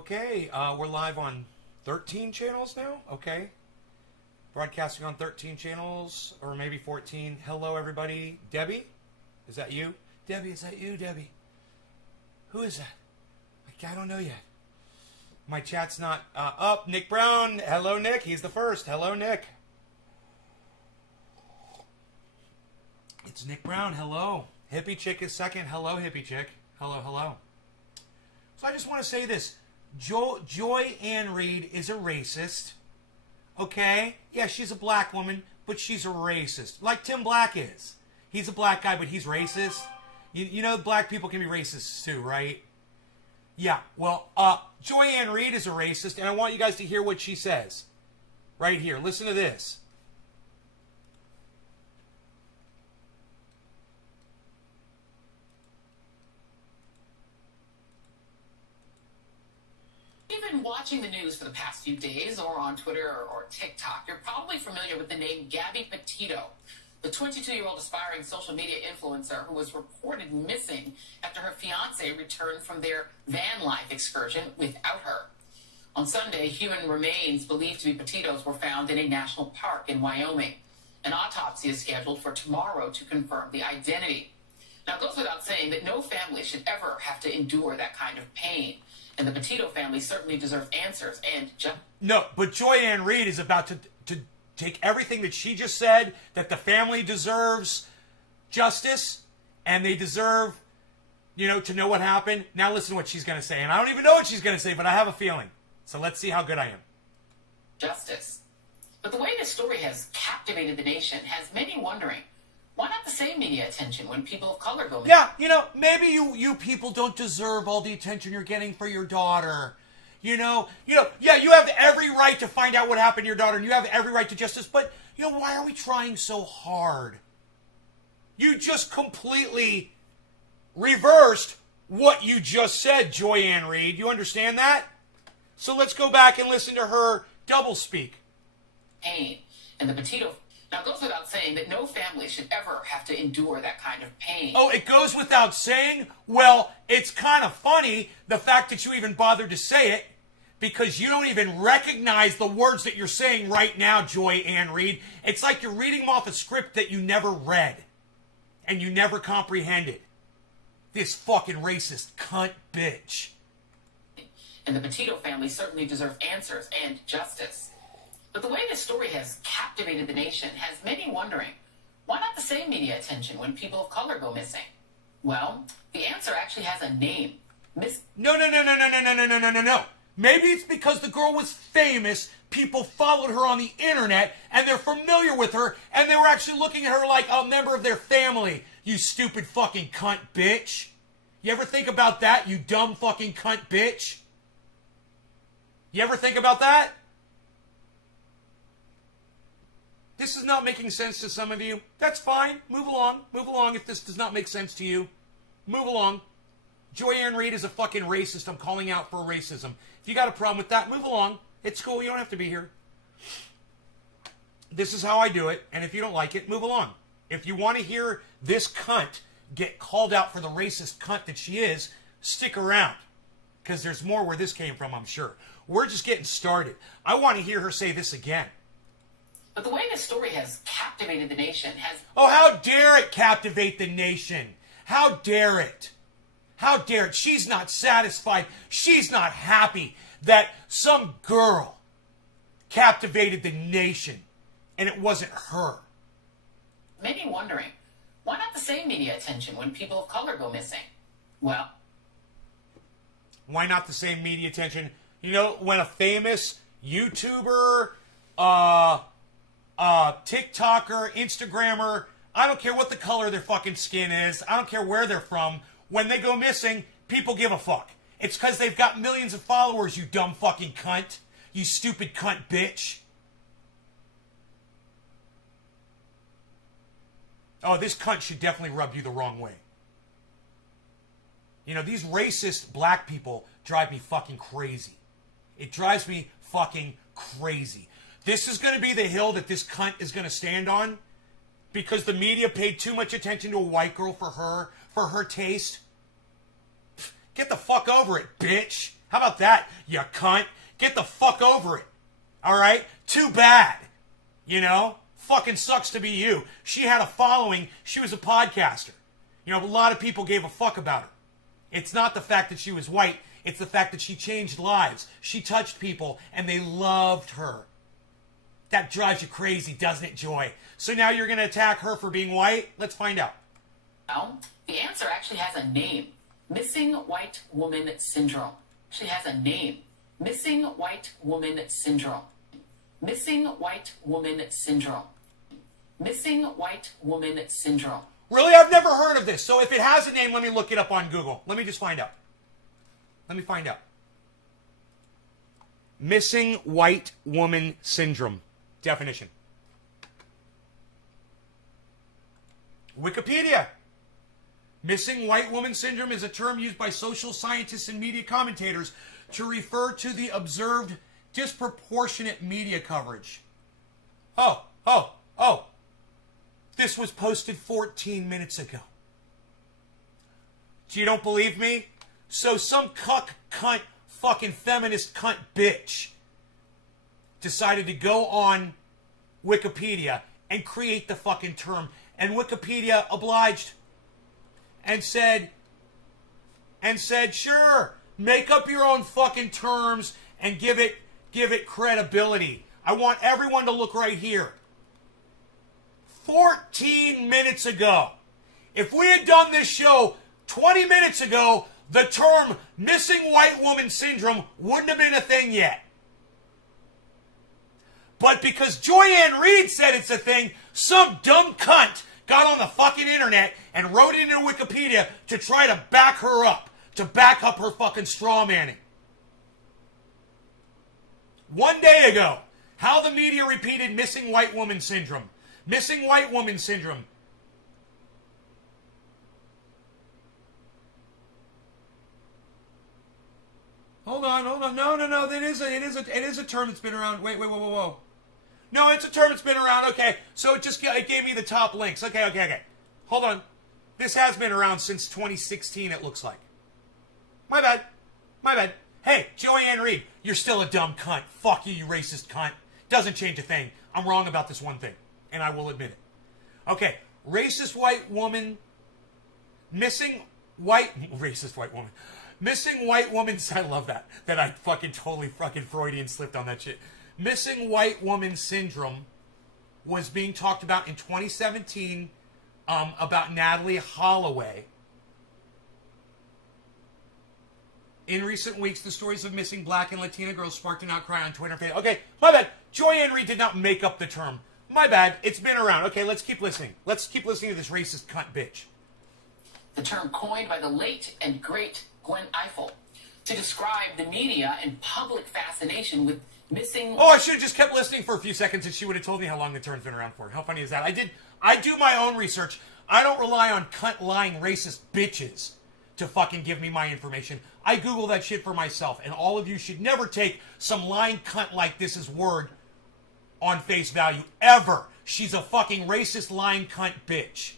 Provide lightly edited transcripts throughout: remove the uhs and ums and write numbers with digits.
Okay, we're live on 13 channels now. Okay. Broadcasting on 13 channels, or maybe 14. Hello, everybody. Debbie? Is that you? Debbie, is that you, Debbie? Who is that? I don't know yet. My chat's not up. Nick Brown. Hello, Nick. He's the first. Hello, Nick. It's Nick Brown. Hello. Hippie Chick is second. Hello, Hippie Chick. Hello, hello. So I just want to say this. Joy Ann Reid is a racist. Okay? Yeah, she's a black woman, but she's a racist. Like Tim Black is. He's a black guy, but he's racist. You know black people can be racist too, right? Yeah, well, Joy Ann Reid is a racist, and I want you guys to hear what she says. Right here. Listen to this. If you've been watching the news for the past few days or on Twitter or TikTok, you're probably familiar with the name Gabby Petito, the 22-year-old aspiring social media influencer who was reported missing after her fiancé returned from their van life excursion without her. On Sunday, human remains believed to be Petito's were found in a national park in Wyoming. An autopsy is scheduled for tomorrow to confirm the identity. Now, it goes without saying that no family should ever have to endure that kind of pain. And the Petito family certainly deserve answers and No, but Joy Ann Reid is about to take everything that she just said, that the family deserves justice, and they deserve, to know what happened. Now listen to what she's going to say. And I don't even know what she's going to say, but I have a feeling. So let's see how good I am. Justice. But the way this story has captivated the nation has many wondering, why not the same media attention when people of color go missing? Yeah, maybe you people don't deserve all the attention you're getting for your daughter. You have every right to find out what happened to your daughter, and you have every right to justice, but, why are we trying so hard? You just completely reversed what you just said, Joy Ann Reid. You understand that? So let's go back and listen to her doublespeak. Pain. And the Petito... Now, it goes without saying that no family should ever have to endure that kind of pain. Oh, it goes without saying? Well, it's kind of funny, the fact that you even bothered to say it, because you don't even recognize the words that you're saying right now, Joy Ann Reid. It's like you're reading off a script that you never read, and you never comprehended. This fucking racist cunt bitch. And the Petito family certainly deserve answers and justice. But the way this story has captivated the nation has many wondering, why not the same media attention when people of color go missing? Well, the answer actually has a name. No. Maybe it's because the girl was famous, people followed her on the internet, and they're familiar with her, and they were actually looking at her like a member of their family. You stupid fucking cunt bitch. You ever think about that, you dumb fucking cunt bitch? You ever think about that? This is not making sense to some of you. That's fine. Move along. Move along if this does not make sense to you. Move along. Joy Ann Reid is a fucking racist. I'm calling out for racism. If you got a problem with that, move along. It's cool. You don't have to be here. This is how I do it. And if you don't like it, move along. If you want to hear this cunt get called out for the racist cunt that she is, stick around. Because there's more where this came from, I'm sure. We're just getting started. I want to hear her say this again. But the way this story has captivated the nation has... Oh, how dare it captivate the nation? How dare it? How dare it? She's not satisfied. She's not happy that some girl captivated the nation and it wasn't her. Many wondering, why not the same media attention when people of color go missing? Well... Why not the same media attention? When a famous YouTuber, TikToker, Instagrammer, I don't care what the color of their fucking skin is, I don't care where they're from, when they go missing, people give a fuck. It's because they've got millions of followers, you dumb fucking cunt. You stupid cunt bitch. Oh, this cunt should definitely rub you the wrong way. These racist black people drive me fucking crazy. It drives me fucking crazy. This is going to be the hill that this cunt is going to stand on because the media paid too much attention to a white girl for her taste. Get the fuck over it, bitch. How about that, you cunt? Get the fuck over it. All right? Too bad. You know? Fucking sucks to be you. She had a following. She was a podcaster. You know, a lot of people gave a fuck about her. It's not the fact that she was white. It's the fact that she changed lives. She touched people, and they loved her. That drives you crazy, doesn't it, Joy? So now you're going to attack her for being white? Let's find out. Well, the answer actually has a name. Missing white woman syndrome. Actually has a name. Missing white woman syndrome. Missing white woman syndrome. Missing white woman syndrome. Really? I've never heard of this. So if it has a name, let me look it up on Google. Let me just find out. Let me find out. Missing white woman syndrome. Definition. Wikipedia. Missing white woman syndrome is a term used by social scientists and media commentators to refer to the observed disproportionate media coverage. Oh. This was posted 14 minutes ago. You don't believe me? So some cunt, fucking feminist cunt bitch decided to go on Wikipedia and create the fucking term. And Wikipedia obliged and said, sure, make up your own fucking terms and give it credibility. I want everyone to look right here. 14 minutes ago. If we had done this show 20 minutes ago, the term missing white woman syndrome wouldn't have been a thing yet. But because Joy-Ann Reid said it's a thing, some dumb cunt got on the fucking internet and wrote into Wikipedia to try to back her up, to back up her fucking straw manning. 1 day ago, how the media repeated missing white woman syndrome. Missing white woman syndrome. Hold on. No. It is a term that's been around. Wait. Whoa. No, it's a term that's been around. Okay, so it gave me the top links. Okay. Hold on. This has been around since 2016, it looks like. My bad. Hey, Joy-Ann Reid, you're still a dumb cunt. Fuck you, you racist cunt. Doesn't change a thing. I'm wrong about this one thing, and I will admit it. Okay, racist white woman, missing white woman. I love that I fucking totally fucking Freudian slipped on that shit. Missing white woman syndrome was being talked about in 2017 about Natalie Holloway. In recent weeks, the stories of missing black and Latina girls sparked an outcry on Twitter. Okay, my bad. Joy-Ann Reid did not make up the term. My bad. It's been around. Okay, let's keep listening. Let's keep listening to this racist cunt bitch. The term coined by the late and great Gwen Ifill to describe the media and public fascination with missing... Oh, I should have just kept listening for a few seconds and she would have told me how long the term's been around for. How funny is that? I do my own research. I don't rely on cunt-lying racist bitches to fucking give me my information. I Google that shit for myself, and all of you should never take some lying cunt like this as word on face value, ever. She's a fucking racist, lying cunt bitch.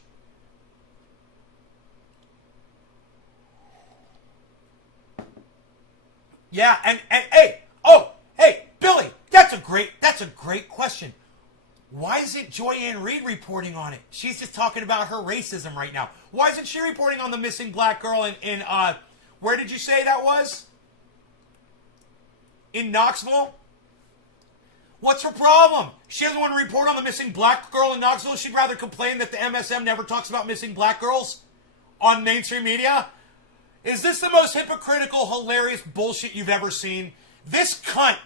Yeah, and hey, Billy, that's a great question. Why isn't Joy-Ann Reid reporting on it? She's just talking about her racism right now. Why isn't she reporting on the missing black girl in where did you say that was? In Knoxville? What's her problem? She doesn't want to report on the missing black girl in Knoxville. She'd rather complain that the MSM never talks about missing black girls on mainstream media. Is this the most hypocritical, hilarious bullshit you've ever seen? This cunt,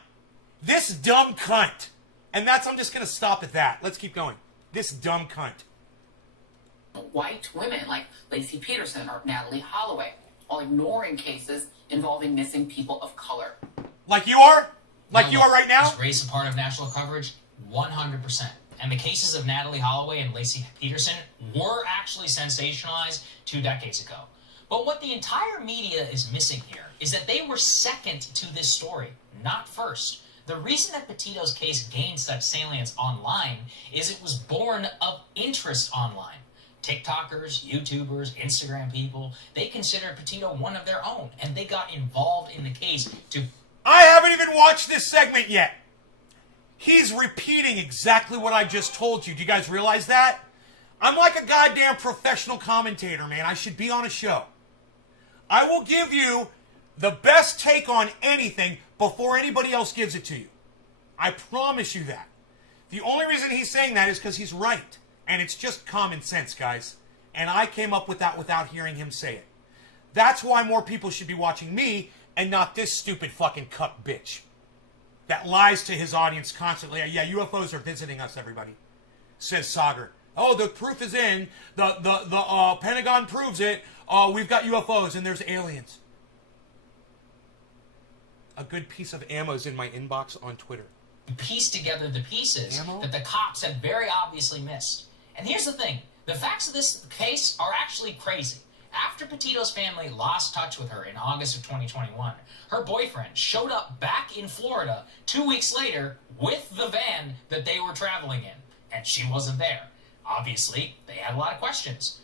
this dumb cunt, and I'm just going to stop at that. Let's keep going. This dumb cunt. White women like Lacey Peterson or Natalie Holloway, while ignoring cases involving missing people of color. Like you are? Like you are right now? Is race a part of national coverage? 100%. And the cases of Natalie Holloway and Lacey Peterson were actually sensationalized 2 decades ago. But what the entire media is missing here is that they were second to this story, not first. The reason that Petito's case gained such salience online is it was born of interest online. TikTokers, YouTubers, Instagram people, they considered Petito one of their own, and they got involved in the case to... I haven't even watched this segment yet. He's repeating exactly what I just told you. Do you guys realize that? I'm like a goddamn professional commentator, man. I should be on a show. I will give you the best take on anything before anybody else gives it to you. I promise you that. The only reason he's saying that is because he's right. And it's just common sense, guys. And I came up with that without hearing him say it. That's why more people should be watching me and not this stupid fucking cuck bitch that lies to his audience constantly. Yeah, UFOs are visiting us, everybody, says Sagar. Oh, the proof is in. The Pentagon proves it. We've got UFOs and there's aliens. A good piece of ammo is in my inbox on Twitter. Piece together the pieces Ammo? that the cops had very obviously missed. And here's the thing. The facts of this case are actually crazy. After Petito's family lost touch with her in August of 2021, her boyfriend showed up back in Florida 2 weeks later with the van that they were traveling in. And she wasn't there. Obviously, they had a lot of questions.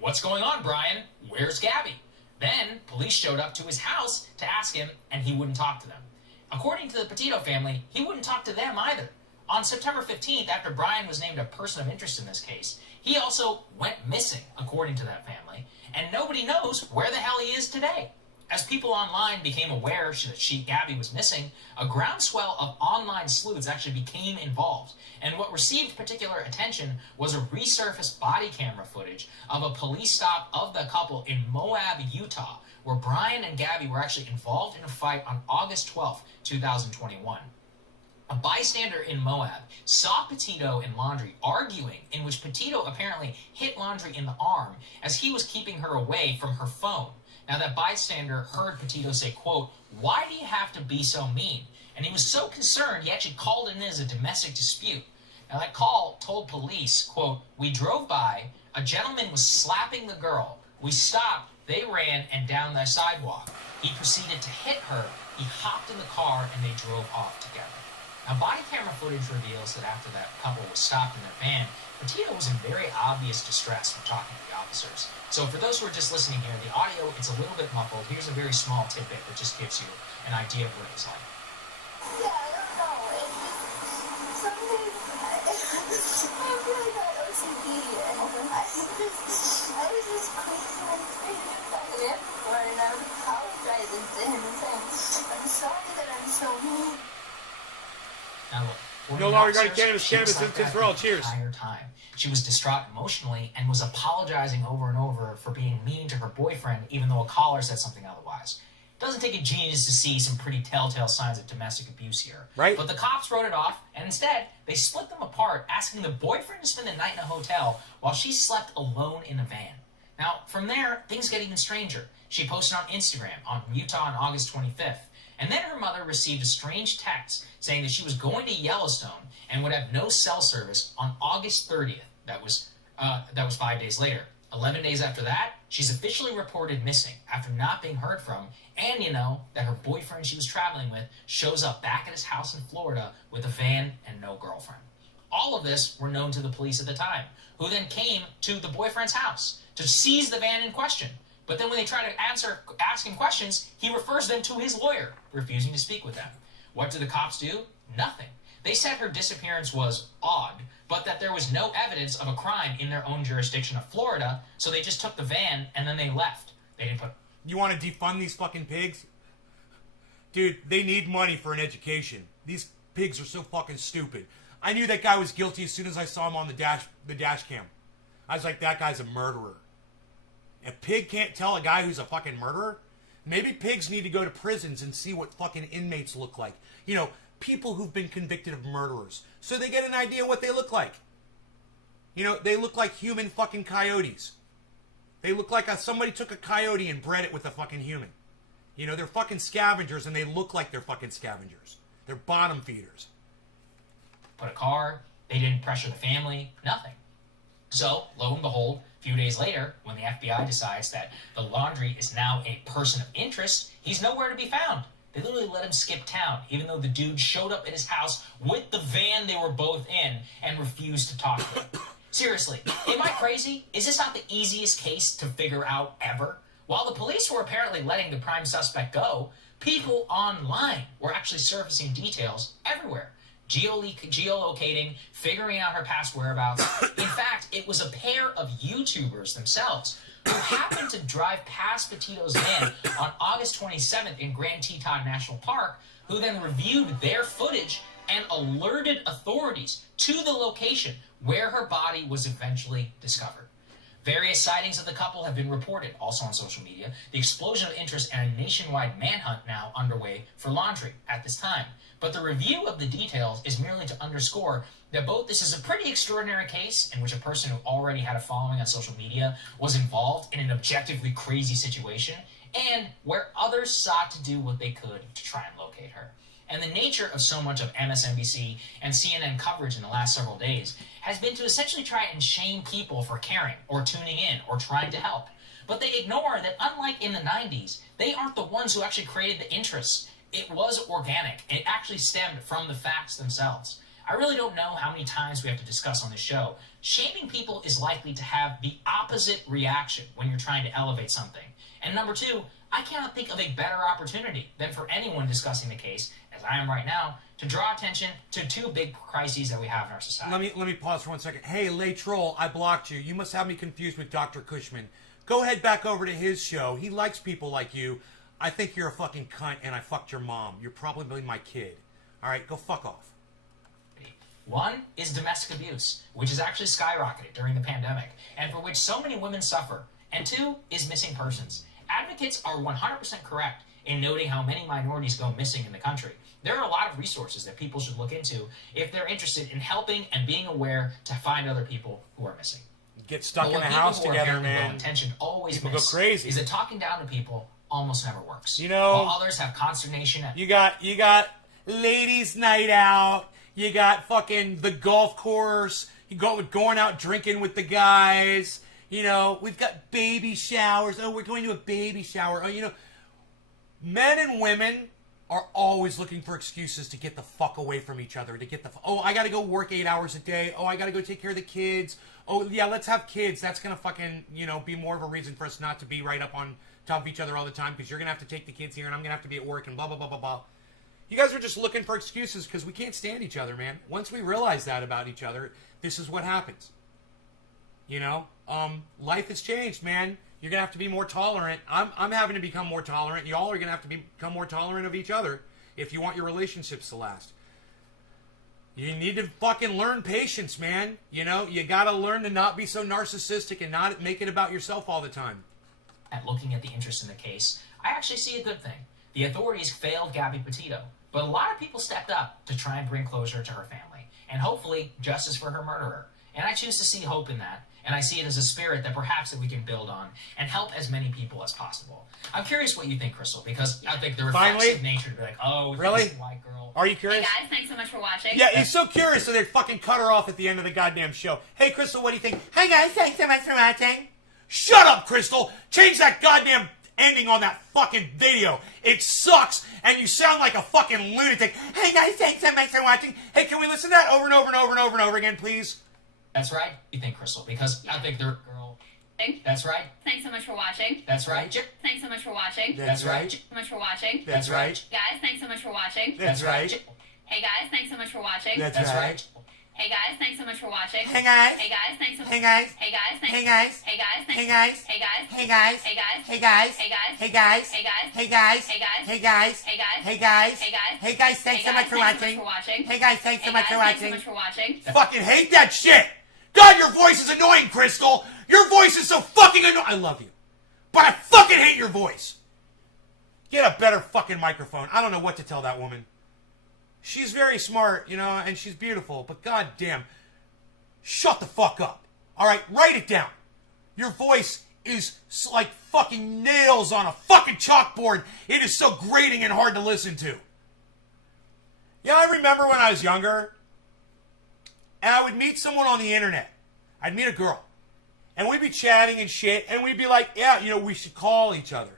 What's going on, Brian? Where's Gabby? Then, police showed up to his house to ask him, and he wouldn't talk to them. According to the Petito family, he wouldn't talk to them either. On September 15th, after Brian was named a person of interest in this case, he also went missing, according to that family, and nobody knows where the hell he is today. As people online became aware that Gabby was missing, a groundswell of online sleuths actually became involved. And what received particular attention was a resurfaced body camera footage of a police stop of the couple in Moab, Utah, where Brian and Gabby were actually involved in a fight on August 12, 2021. A bystander in Moab saw Petito and Laundrie arguing, in which Petito apparently hit Laundrie in the arm as he was keeping her away from her phone. Now, that bystander heard Petito say, quote, "Why do you have to be so mean?" And he was so concerned, he actually called it in as a domestic dispute. Now, that call told police, quote, "We drove by, a gentleman was slapping the girl. We stopped, they ran, and down the sidewalk. He proceeded to hit her, he hopped in the car, and they drove off together." Now, body camera footage reveals that after that couple was stopped in their van, Petito was in very obvious distress when talking to the officers. So for those who are just listening here, the audio, it's a little bit muffled. Here's a very small tidbit that just gives you an idea of what it was like. Yeah, I don't know. It's some days I really got OCD, and I was just crazy and crazy about it before, and I was apologizing to him and saying, "I'm sorry that I'm so mean." Now look, No longer got officers, cannabis, she was cannabis, like that it's for all. the Cheers. entire time. She was distraught emotionally and was apologizing over and over for being mean to her boyfriend, even though a caller said something otherwise. It doesn't take a genius to see some pretty telltale signs of domestic abuse here. Right. But the cops wrote it off, and instead, they split them apart, asking the boyfriend to spend the night in a hotel while she slept alone in a van. Now, from there, things get even stranger. She posted on Instagram on Utah on August 25th. And then her mother received a strange text saying that she was going to Yellowstone and would have no cell service on August 30th. That was 5 days later. 11 days after that, she's officially reported missing after not being heard from. And that her boyfriend she was traveling with shows up back at his house in Florida with a van and no girlfriend. All of this were known to the police at the time, who then came to the boyfriend's house to seize the van in question. But then when they try to ask him questions, he refers them to his lawyer, refusing to speak with them. What do the cops do? Nothing. They said her disappearance was odd, but that there was no evidence of a crime in their own jurisdiction of Florida, so they just took the van and then they left. They didn't put... You want to defund these fucking pigs? Dude, they need money for an education. These pigs are so fucking stupid. I knew that guy was guilty as soon as I saw him on the dash cam. I was like, that guy's a murderer. A pig can't tell a guy who's a fucking murderer? Maybe pigs need to go to prisons and see what fucking inmates look like. People who've been convicted of murderers. So they get an idea what they look like. They look like human fucking coyotes. They look like somebody took a coyote and bred it with a fucking human. They're fucking scavengers and they look like they're fucking scavengers. They're bottom feeders. Put a car, they didn't pressure the family, nothing. So, lo and behold, a few days later, when the FBI decides that the Laundrie is now a person of interest, he's nowhere to be found. They literally let him skip town, even though the dude showed up at his house with the van they were both in and refused to talk to him. Seriously, am I crazy? Is this not the easiest case to figure out ever? While the police were apparently letting the prime suspect go, people online were actually surfacing details everywhere. Geolocating, figuring out her past whereabouts. In fact, it was a pair of YouTubers themselves who happened to drive past Petito's den on August 27th in Grand Teton National Park, who then reviewed their footage and alerted authorities to the location where her body was eventually discovered. Various sightings of the couple have been reported, also on social media. The explosion of interest and a nationwide manhunt now underway for Laundrie at this time. But the review of the details is merely to underscore that both this is a pretty extraordinary case in which a person who already had a following on social media was involved in an objectively crazy situation, and where others sought to do what they could to try and locate her. And the nature of so much of MSNBC and CNN coverage in the last several days has been to essentially try and shame people for caring or tuning in or trying to help. But they ignore that unlike in the 90s, they aren't the ones who actually created the interest. It was organic. It actually stemmed from the facts themselves. I really don't know how many times we have to discuss on this show. Shaming people is likely to have the opposite reaction when you're trying to elevate something. And number two, I cannot think of a better opportunity than for anyone discussing the case, as I am right now, to draw attention to two big crises that we have in our society. Let me pause for 1 second. Hey, Lay Troll, I blocked you. You must have me confused with Dr. Cushman. Go head back over to his show. He likes people like you. I think you're a fucking cunt and I fucked your mom. You're probably my kid. All right, go fuck off. One is domestic abuse, which has actually skyrocketed during the pandemic, and for which so many women suffer. And two is missing persons. Advocates are 100% correct in noting how many minorities go missing in the country. There are a lot of resources that people should look into if they're interested in helping and being aware to find other people who are missing. Get stuck in the house together, man. Well-intentioned always people miss go crazy. Is that talking down to people almost never works. You know, while others have consternation. You got ladies' night out. You got fucking the golf course. You go going out drinking with the guys. You know, we've got baby showers. Oh, we're going to a baby shower. Oh, you know, men and women are always looking for excuses to get the fuck away from each other. To get the oh, I got to go work 8 hours a day. Oh, I got to go take care of the kids. Oh, yeah, let's have kids. That's gonna fucking be more of a reason for us not to be right up on top of each other all the time because you're gonna have to take the kids here and I'm gonna have to be at work and blah blah blah blah blah. You guys are just looking for excuses because we can't stand each other, man. Once we realize that about each other, this is what happens. Life has changed, man. You're gonna have to be more tolerant. I'm having to become more tolerant. Y'all are gonna have to become more tolerant of each other if you want your relationships to last. You need to fucking learn patience, man. You gotta learn to not be so narcissistic and not make it about yourself all the time. At looking at the interest in the case, I actually see a good thing. The authorities failed Gabby Petito, but a lot of people stepped up to try and bring closure to her family, and hopefully justice for her murderer. And I choose to see hope in that, and I see it as a spirit that perhaps that we can build on and help as many people as possible. I'm curious what you think, Crystal, because I think the reflexive nature to be like, oh, really? This white girl. Are you curious? Hey guys, thanks so much for watching. Yeah, he's so curious, so they fucking cut her off at the end of the goddamn show. Hey, Crystal, what do you think? Hey guys, thanks so much for watching. Shut up, Crystal! Change that goddamn ending on that fucking video. It sucks, and you sound like a fucking lunatic. Hey guys, thanks so much for watching. Hey, can we listen to that over and over and over and over and over again, please? That's right. You think, Crystal, because I think they're girl. That's right. Thanks so much for watching. That's right. Thanks so much for watching. That's right. So much for watching. That's right. Guys, thanks so much for watching. That's right. Hey guys, thanks so much for watching. That's right. Hey guys, thanks so much for watching. Hey guys. Hey guys, thanks so much. Hey guys. Hey guys, thanks. Hey guys. Hey guys, thanks. Hey guys. Hey guys. Hey guys. Hey guys. Hey guys. Hey guys. Hey guys. Hey guys. Hey guys. Hey guys. Hey guys. Hey guys. Hey guys. Hey guys. Hey guys, thanks so much for watching. Hey guys, thanks so much for watching. Thanks so much for watching. Fucking hate that shit! God, your voice is annoying, Crystal! Your voice is so fucking annoying! I love you. But I fucking hate your voice! Get a better fucking microphone. I don't know what to tell that woman. She's very smart, and she's beautiful, but goddamn, shut the fuck up. Alright, write it down. Your voice is like fucking nails on a fucking chalkboard. It is so grating and hard to listen to. Yeah, I remember when I was younger, and I would meet someone on the internet. I'd meet a girl. And we'd be chatting and shit, and we'd be like, yeah, we should call each other.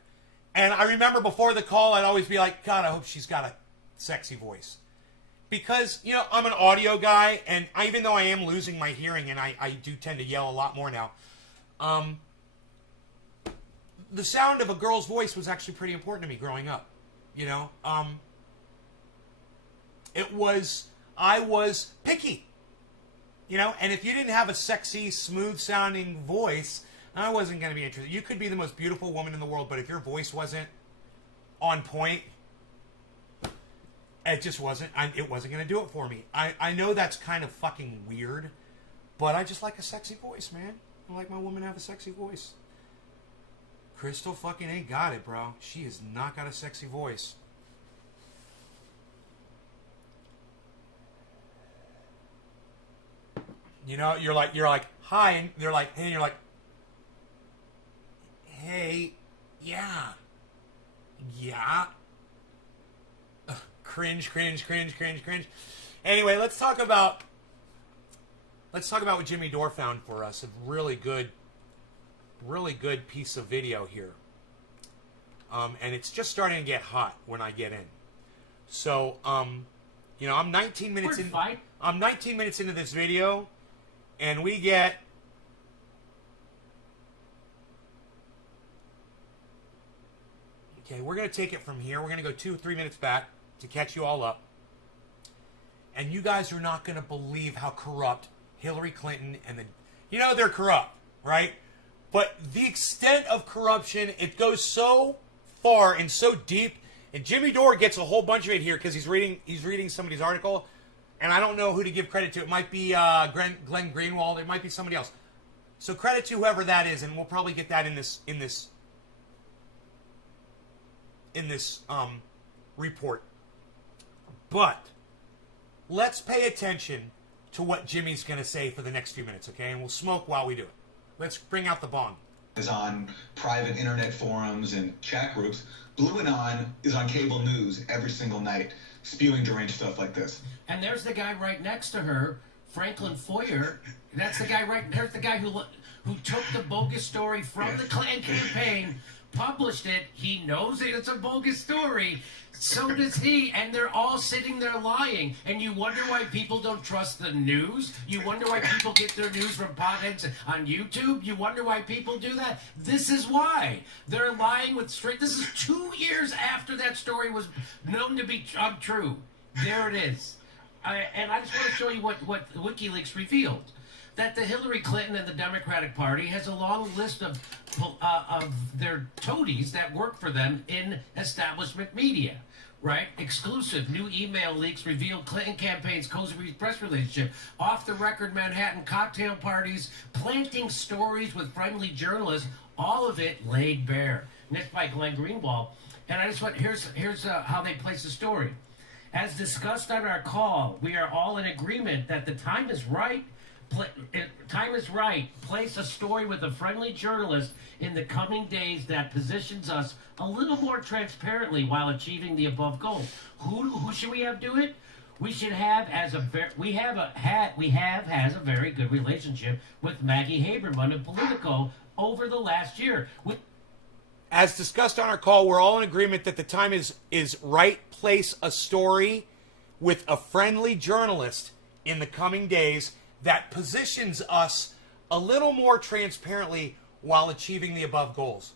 And I remember before the call, I'd always be like, God, I hope she's got a sexy voice. because, you know, I'm an audio guy, and even though I am losing my hearing, and I do tend to yell a lot more now, the sound of a girl's voice was actually pretty important to me growing up. You know, I was picky. You know, and if you didn't have a sexy, smooth-sounding voice, I wasn't going to be interested. You could be the most beautiful woman in the world, but if your voice wasn't on point, it just wasn't. It wasn't going to do it for me. I know that's kind of fucking weird, but I just like a sexy voice, man. I like my woman to have a sexy voice. Crystal fucking ain't got it, bro. She has not got a sexy voice. You know, you're like, hi, and they're like, hey, and you're like, hey, yeah. Ugh, cringe. Anyway, let's talk about what Jimmy Dore found for us. A really good piece of video here. And it's just starting to get hot when I get in. So, you know, I'm 19 minutes in. I'm 19 minutes into this video, and we get. Okay, we're going to take it from here. We're going to go 2 or 3 minutes back to catch you all up. And you guys are not going to believe how corrupt Hillary Clinton and you know, they're corrupt, right? But the extent of corruption, it goes so far and so deep. And Jimmy Dore gets a whole bunch of it here because he's reading somebody's article. And I don't know who to give credit to. It might be Glenn Greenwald. It might be somebody else. So credit to whoever that is, and we'll probably get that in this report. But let's pay attention to what Jimmy's going to say for the next few minutes, okay? And we'll smoke while we do it. Let's bring out the bong. Is on private internet forums and chat groups. Blue and On is on cable news every single night, spewing deranged stuff like this. And there's the guy right next to her, Franklin Foyer. That's the guy there's the guy who took the bogus story from the Clinton campaign, published it. He knows it's a bogus story. So does he, and they're all sitting there lying. And you wonder why people don't trust the news? You wonder why people get their news from potheads on YouTube? You wonder why people do that? This is why. They're lying with straight... This is 2 years after that story was known to be untrue. There it is. And I just want to show you what WikiLeaks revealed. That the Hillary Clinton and the Democratic Party has a long list of their toadies that work for them in establishment media, right? Exclusive new email leaks revealed Clinton campaign's cozy press relationship, off-the-record Manhattan cocktail parties, planting stories with friendly journalists, all of it laid bare. And that's by Glenn Greenwald. And I just want, here's how they place the story. As discussed on our call, we are all in agreement that the time is right. Place a story with a friendly journalist in the coming days that positions us a little more transparently while achieving the above goal. Who should we have do it? We should have has a very good relationship with Maggie Haberman of Politico over the last year. As discussed on our call, we're all in agreement that the time is right. Place a story with a friendly journalist in the coming days that positions us a little more transparently while achieving the above goals.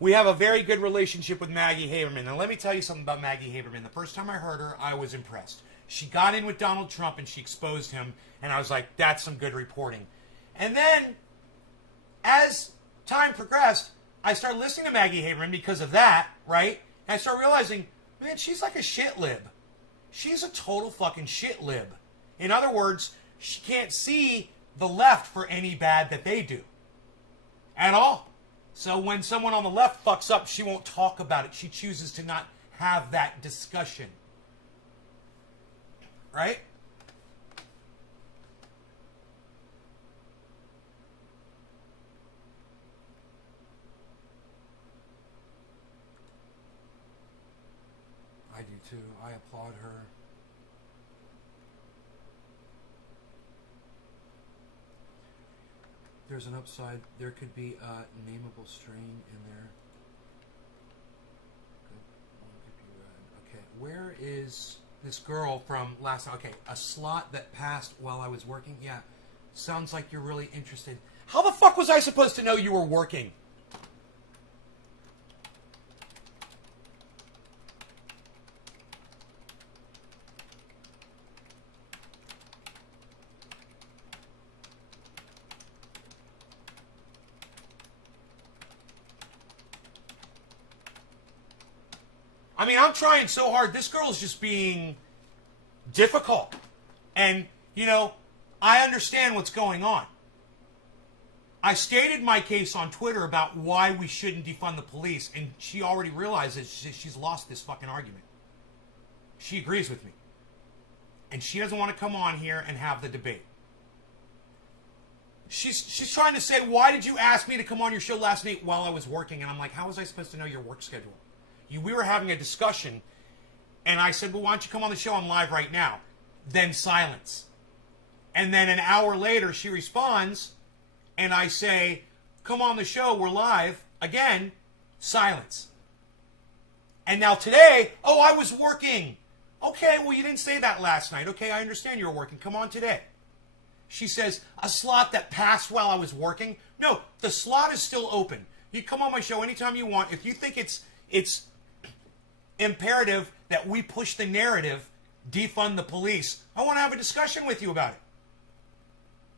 We have a very good relationship with Maggie Haberman. Now, let me tell you something about Maggie Haberman. The first time I heard her, I was impressed. She got in with Donald Trump and she exposed him, and I was like, that's some good reporting. And then, as time progressed, I started listening to Maggie Haberman because of that, right? And I started realizing, man, she's like a shit lib. She's a total fucking shit lib. In other words, she can't see the left for any bad that they do. At all. So when someone on the left fucks up, she won't talk about it. She chooses to not have that discussion. Right? I do too. I applaud her. There's an upside. There could be a nameable strain in there. Where is this girl from last night? Okay, a slot that passed while I was working. Yeah, sounds like you're really interested. How the fuck was I supposed to know you were working? I mean, I'm trying so hard. This girl's just being difficult. And, you know, I understand what's going on. I stated my case on Twitter about why we shouldn't defund the police, and she already realizes she's lost this fucking argument. She agrees with me. And she doesn't want to come on here and have the debate. She's trying to say, why did you ask me to come on your show last night while I was working? And I'm like, how was I supposed to know your work schedule? We were having a discussion, and I said, well, why don't you come on the show? I'm live right now. Then silence. And then an hour later, she responds, and I say, come on the show, we're live. Again, silence. And now today, oh, I was working. Okay, well, you didn't say that last night. Okay, I understand you were working. Come on today. She says, a slot that passed while I was working? No, the slot is still open. You come on my show anytime you want. If you think it's imperative that we push the narrative, defund the police, I want to have a discussion with you about it.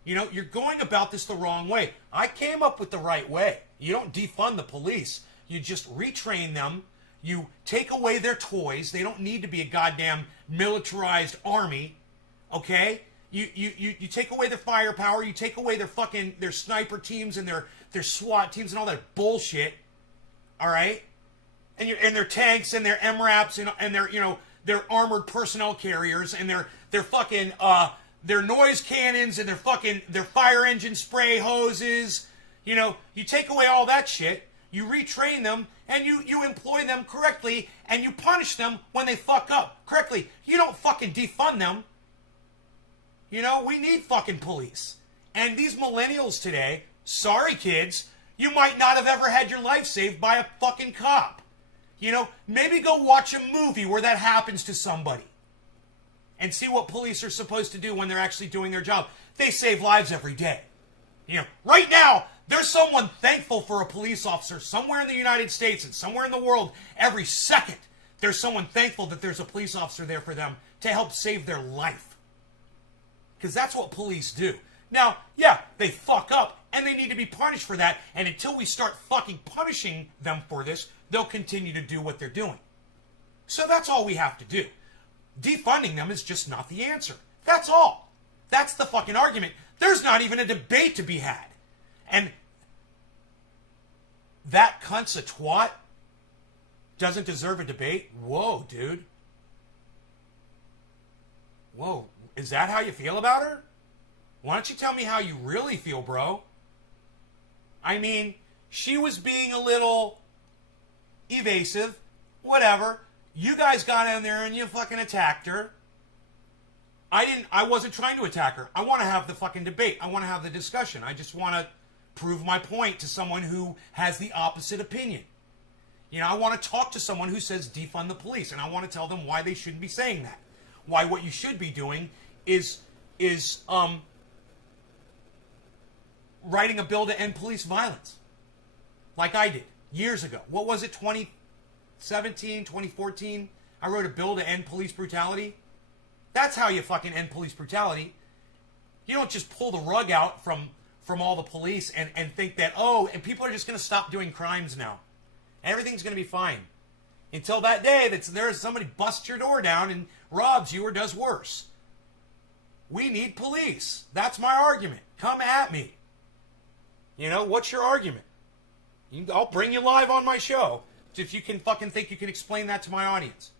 You know, you're going about this the wrong way. I came up with the right way. You don't defund the police. You just retrain them. You take away their toys. They don't need to be a goddamn militarized army. Okay? You take away their firepower. You take away their sniper teams and their SWAT teams and all that bullshit. All right? And their tanks and their MRAPs and their, you know, their armored personnel carriers and their fucking their noise cannons and their fire engine spray hoses. You know, you take away all that shit, you retrain them, and you employ them correctly, and you punish them when they fuck up correctly. You don't fucking defund them. You know, we need fucking police. And these millennials today, sorry kids, you might not have ever had your life saved by a fucking cop. You know, maybe go watch a movie where that happens to somebody and see what police are supposed to do when they're actually doing their job. They save lives every day. You know, right now, there's someone thankful for a police officer somewhere in the United States and somewhere in the world. Every second, there's someone thankful that there's a police officer there for them to help save their life. Because that's what police do. Now, yeah, they fuck up, and they need to be punished for that. And until we start fucking punishing them for this, they'll continue to do what they're doing. So that's all we have to do. Defunding them is just not the answer. That's all. That's the fucking argument. There's not even a debate to be had. And that cunt's a twat doesn't deserve a debate? Whoa, dude. Whoa. Is that how you feel about her? Why don't you tell me how you really feel, bro? I mean, she was being a little evasive, whatever. You guys got in there and you fucking attacked her. I wasn't trying to attack her. I want to have the fucking debate. I want to have the discussion. I just want to prove my point to someone who has the opposite opinion. You know, I want to talk to someone who says defund the police, and I want to tell them why they shouldn't be saying that. Why what you should be doing is writing a bill to end police violence. Like I did years ago. What was it, 2017, 2014? I wrote a bill to end police brutality. That's how you fucking end police brutality. You don't just pull the rug out from all the police and think that, oh, and people are just going to stop doing crimes now. Everything's going to be fine. Until that day there's somebody busts your door down and robs you or does worse. We need police. That's my argument. Come at me. You know, what's your argument? I'll bring you live on my show if you can fucking think you can explain that to my audience.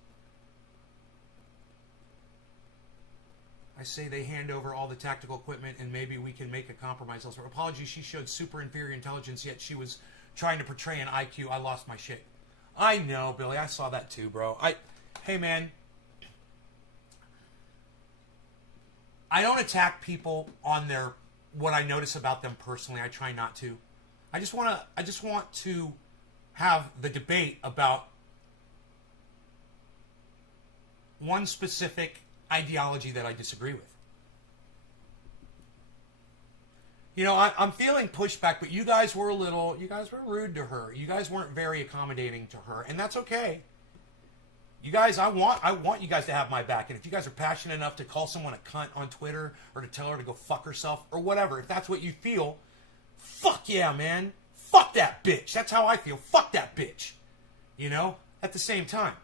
I say they hand over all the tactical equipment and maybe we can make a compromise elsewhere. Apologies, she showed super inferior intelligence, yet she was trying to portray an IQ. I lost my shit. I know, Billy. I saw that too, bro. Hey, man. I don't attack people on what I notice about them personally. I try not to. I just want to have the debate about one specific ideology that I disagree with. You know, I'm feeling pushback, but you guys were rude to her. You guys weren't very accommodating to her, and that's okay. You guys, I want you guys to have my back, and if you guys are passionate enough to call someone a cunt on Twitter or to tell her to go fuck herself or whatever, if that's what you feel, fuck yeah, man. Fuck that bitch. That's how I feel. Fuck that bitch. You know, at the same time.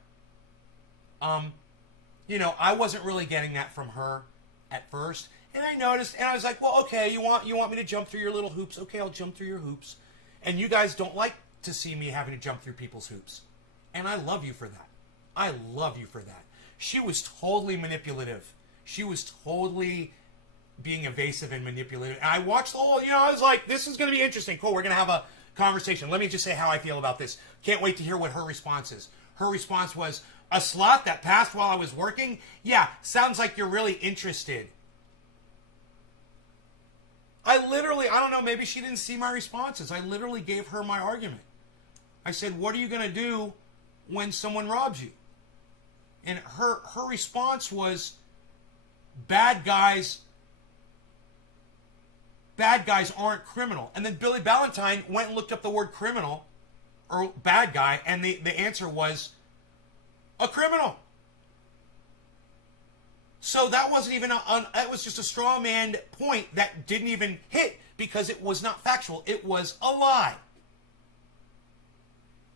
You know, I wasn't really getting that from her at first. And I noticed, and I was like, well, okay, you want me to jump through your little hoops? Okay, I'll jump through your hoops. And you guys don't like to see me having to jump through people's hoops. And I love you for that. I love you for that. She was totally manipulative. She was totally being evasive and manipulative. And I watched the whole, you know, I was like, this is going to be interesting. Cool, we're going to have a conversation. Let me just say how I feel about this. Can't wait to hear what her response is. Her response was, a slot that passed while I was working? Yeah, sounds like you're really interested. I don't know, maybe she didn't see my responses. I literally gave her my argument. I said, what are you going to do when someone robs you? And her response was, bad guys aren't criminal. And then Billy Ballantyne went and looked up the word criminal, or bad guy, and the answer was a criminal. So that wasn't even it was just a straw man point that didn't even hit because it was not factual. It was a lie.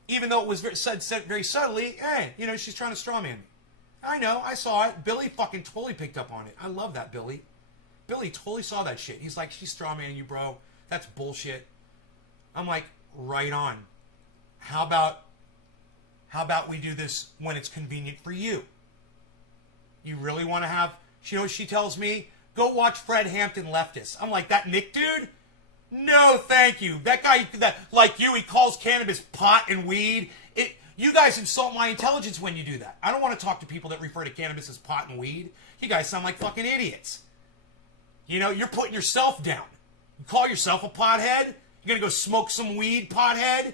Even though it was said very subtly, hey, you know, she's trying to straw man me. I know, I saw it. Billy fucking totally picked up on it. I love that, Billy. Billy totally saw that shit. He's like, she's straw manning you, bro. That's bullshit. I'm like, right on. How about we do this when it's convenient for you? You really want to have... You know what she tells me? Go watch Fred Hampton Leftist. I'm like, that Nick dude? No, thank you. That guy, like you, he calls cannabis pot and weed. You guys insult my intelligence when you do that. I don't want to talk to people that refer to cannabis as pot and weed. You guys sound like fucking idiots. You know, you're putting yourself down. You call yourself a pothead? You're going to go smoke some weed, pothead?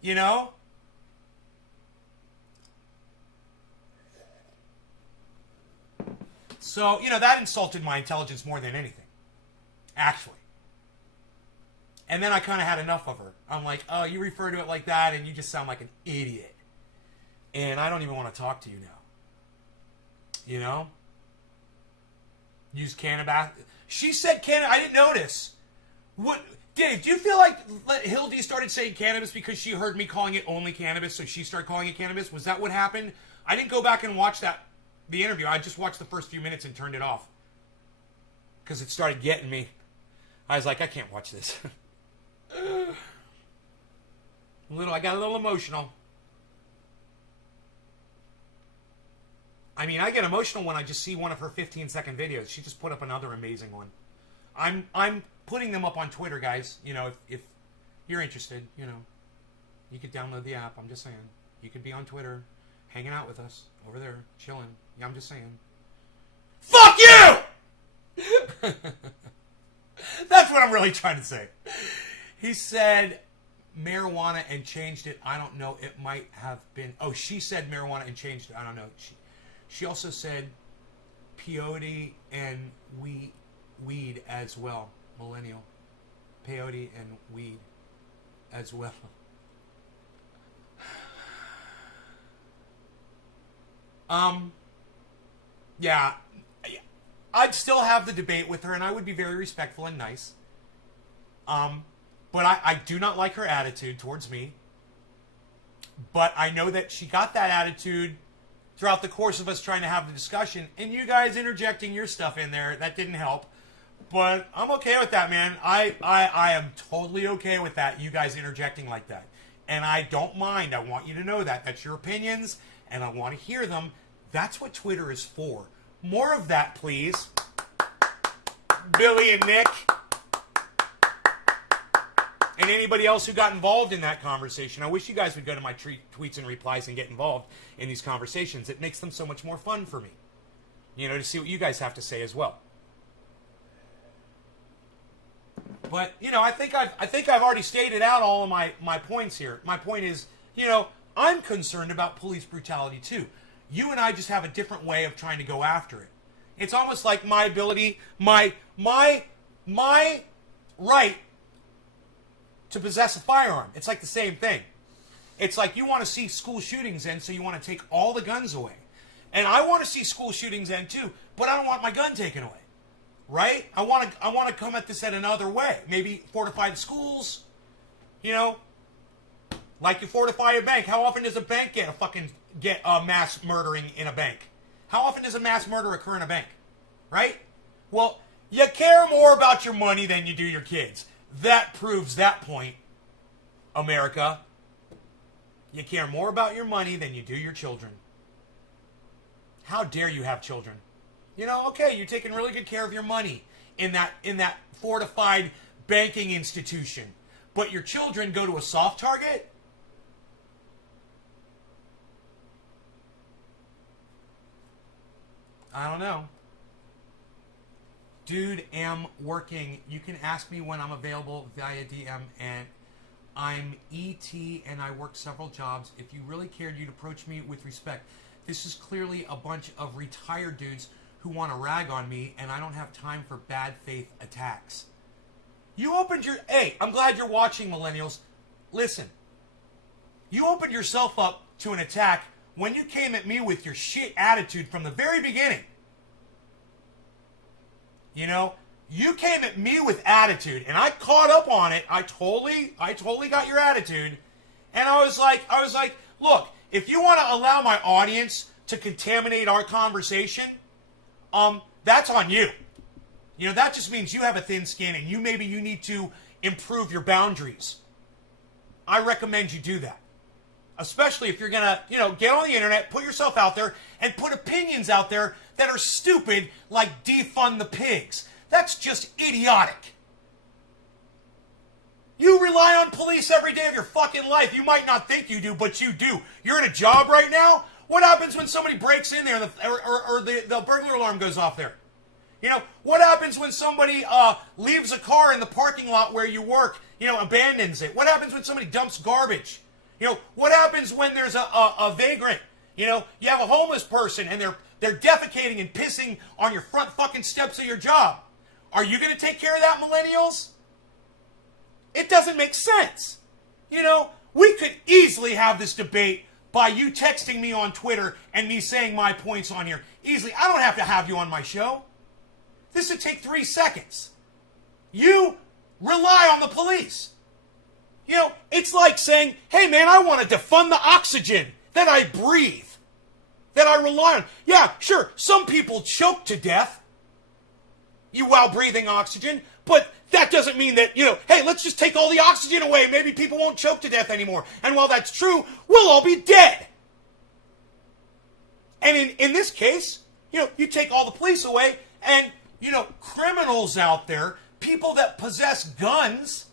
You know? So, you know, that insulted my intelligence more than anything. Actually. And then I kind of had enough of her. I'm like, oh, you refer to it like that and you just sound like an idiot. And I don't even want to talk to you now. You know? Use cannabis. She said cannabis. I didn't notice. What, Dave, do you feel like Hildy started saying cannabis because she heard me calling it only cannabis, so she started calling it cannabis? Was that what happened? I didn't go back and watch the interview. I just watched the first few minutes and turned it off. Because it started getting me. I was like, I can't watch this. I got a little emotional. I mean, I get emotional when I just see one of her 15-second videos. She just put up another amazing one. I'm putting them up on Twitter, guys. You know, if you're interested, you know, you could download the app. I'm just saying. You could be on Twitter, hanging out with us, over there, chilling. Yeah, I'm just saying. Fuck you! That's what I'm really trying to say. He said marijuana and changed it. I don't know. It might have been... Oh, she said marijuana and changed it. I don't know. She also said peyote and weed as well. Millennial. Peyote and weed as well. Yeah. I'd still have the debate with her, and I would be very respectful and nice. But I do not like her attitude towards me. But I know that she got that attitude throughout the course of us trying to have the discussion, and you guys interjecting your stuff in there, that didn't help. But I'm okay with that, man. I am totally okay with that, you guys interjecting like that. And I don't mind. I want you to know that. That's your opinions, and I want to hear them. That's what Twitter is for. More of that, please. Billy and Nick. And anybody else who got involved in that conversation. I wish you guys would go to my tweets and replies and get involved in these conversations. It makes them so much more fun for me. You know, to see what you guys have to say as well. But, you know, I think I've already stated out all of my points here. My point is, you know, I'm concerned about police brutality too. You and I just have a different way of trying to go after it. It's almost like my ability, my right to possess a firearm. It's like the same thing. It's like you want to see school shootings end, so you want to take all the guns away. And I want to see school shootings end too, but I don't want my gun taken away. Right? I want to come at this at another way. Maybe fortify the schools, you know, like you fortify a bank. How often does a bank get a mass murdering in a bank? How often does a mass murder occur in a bank? Right? Well, you care more about your money than you do your kids. That proves that point, America. You care more about your money than you do your children. How dare you have children? You know, okay, you're taking really good care of your money in that fortified banking institution. But your children go to a soft target? I don't know. Dude, am working. You can ask me when I'm available via DM, and I'm ET and I work several jobs. If you really cared, you'd approach me with respect. This is clearly a bunch of retired dudes who want to rag on me, and I don't have time for bad faith attacks. You opened your... Hey, I'm glad you're watching, millennials. Listen. You opened yourself up to an attack when you came at me with your shit attitude from the very beginning. You know, you came at me with attitude, and I caught up on it. I totally got your attitude. And I was like, look, if you want to allow my audience to contaminate our conversation, that's on you. You know, that just means you have a thin skin, and maybe you need to improve your boundaries. I recommend you do that. Especially if you're going to, you know, get on the internet, put yourself out there, and put opinions out there that are stupid, like defund the pigs. That's just idiotic. You rely on police every day of your fucking life. You might not think you do, but you do. You're in a job right now. What happens when somebody breaks in there or the burglar alarm goes off there? You know, what happens when somebody leaves a car in the parking lot where you work, you know, abandons it? What happens when somebody dumps garbage? You know, what happens when there's a vagrant? You know, you have a homeless person and they're defecating and pissing on your front fucking steps of your job. Are you going to take care of that, millennials? It doesn't make sense. You know, we could easily have this debate by you texting me on Twitter and me saying my points on here. Easily. I don't have you on my show. This would take 3 seconds. You rely on the police. You know, it's like saying, hey man, I want to defund the oxygen that I breathe, that I rely on. Yeah, sure, some people choke to death while breathing oxygen, but that doesn't mean that, you know, hey, let's just take all the oxygen away. Maybe people won't choke to death anymore. And while that's true, we'll all be dead. And in this case, you know, you take all the police away and, you know, criminals out there, people that possess guns,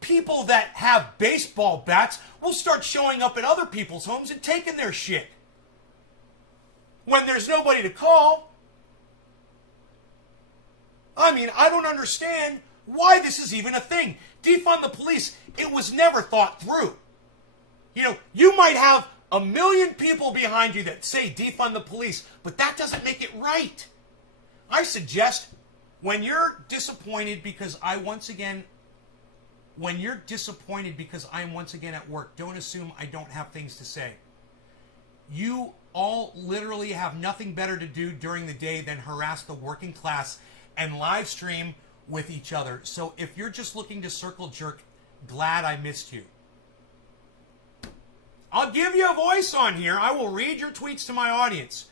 people that have baseball bats will start showing up at other people's homes and taking their shit. When there's nobody to call. I mean, I don't understand why this is even a thing. Defund the police. It was never thought through. You know, you might have 1 million people behind you that say defund the police, but that doesn't make it right. I suggest when you're disappointed because I'm once again at work, don't assume I don't have things to say. You all literally have nothing better to do during the day than harass the working class and live stream with each other. So if you're just looking to circle jerk, glad I missed you. I'll give you a voice on here. I will read your tweets to my audience.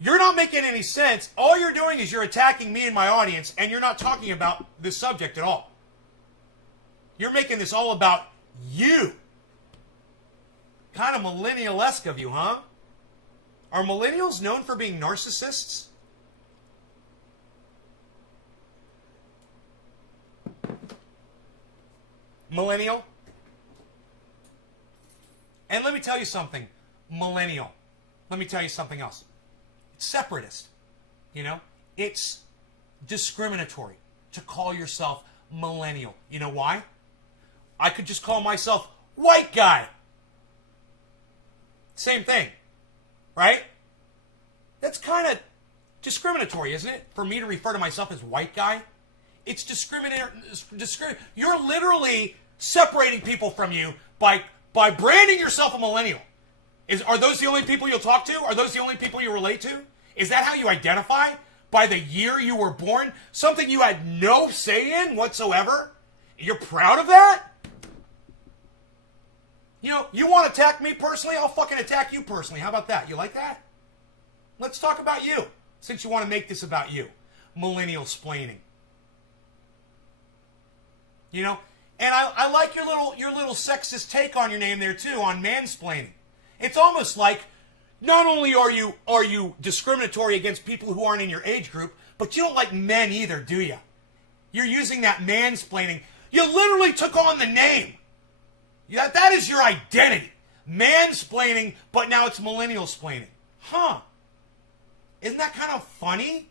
You're not making any sense. All you're doing is you're attacking me and my audience, and you're not talking about this subject at all. You're making this all about you. Kind of millennial-esque of you, huh? Are millennials known for being narcissists? Millennial? And let me tell you something, millennial. Let me tell you something else. It's separatist. You know? It's discriminatory to call yourself millennial. You know why? I could just call myself white guy. Same thing. right? That's kind of discriminatory, isn't it? For me to refer to myself as white guy? It's discriminatory. You're literally separating people from you by branding yourself a millennial. Are those the only people you'll talk to? Are those the only people you relate to? Is that how you identify? By the year you were born? Something you had no say in whatsoever? You're proud of that? You know, you want to attack me personally? I'll fucking attack you personally. How about that? You like that? Let's talk about you, since you want to make this about you. Millennial splaining. You know? And I like your little sexist take on your name there too, on mansplaining. It's almost like not only are you discriminatory against people who aren't in your age group, but you don't like men either, do you? You're using that mansplaining. You literally took on the name. Yeah, that is your identity. Mansplaining, but now it's millennial splaining. Huh. Isn't that kind of funny?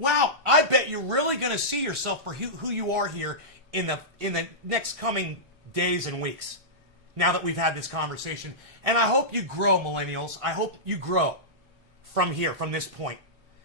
Wow, I bet you're really going to see yourself for who you are here in the next coming days and weeks, now that we've had this conversation. And I hope you grow, millennials. I hope you grow from here, from this point.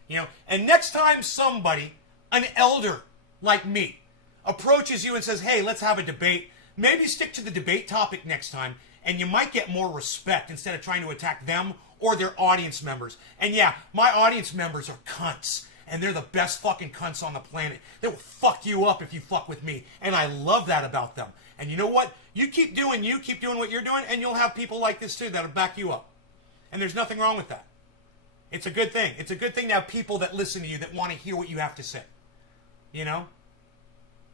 You know, and next time somebody, an elder like me, approaches you and says, hey, let's have a debate, maybe stick to the debate topic next time, and you might get more respect instead of trying to attack them or their audience members. And yeah, my audience members are cunts. And they're the best fucking cunts on the planet. They will fuck you up if you fuck with me. And I love that about them. And you know what? You keep doing what you're doing, and you'll have people like this too that'll back you up. And there's nothing wrong with that. It's a good thing. It's a good thing to have people that listen to you, that want to hear what you have to say. You know?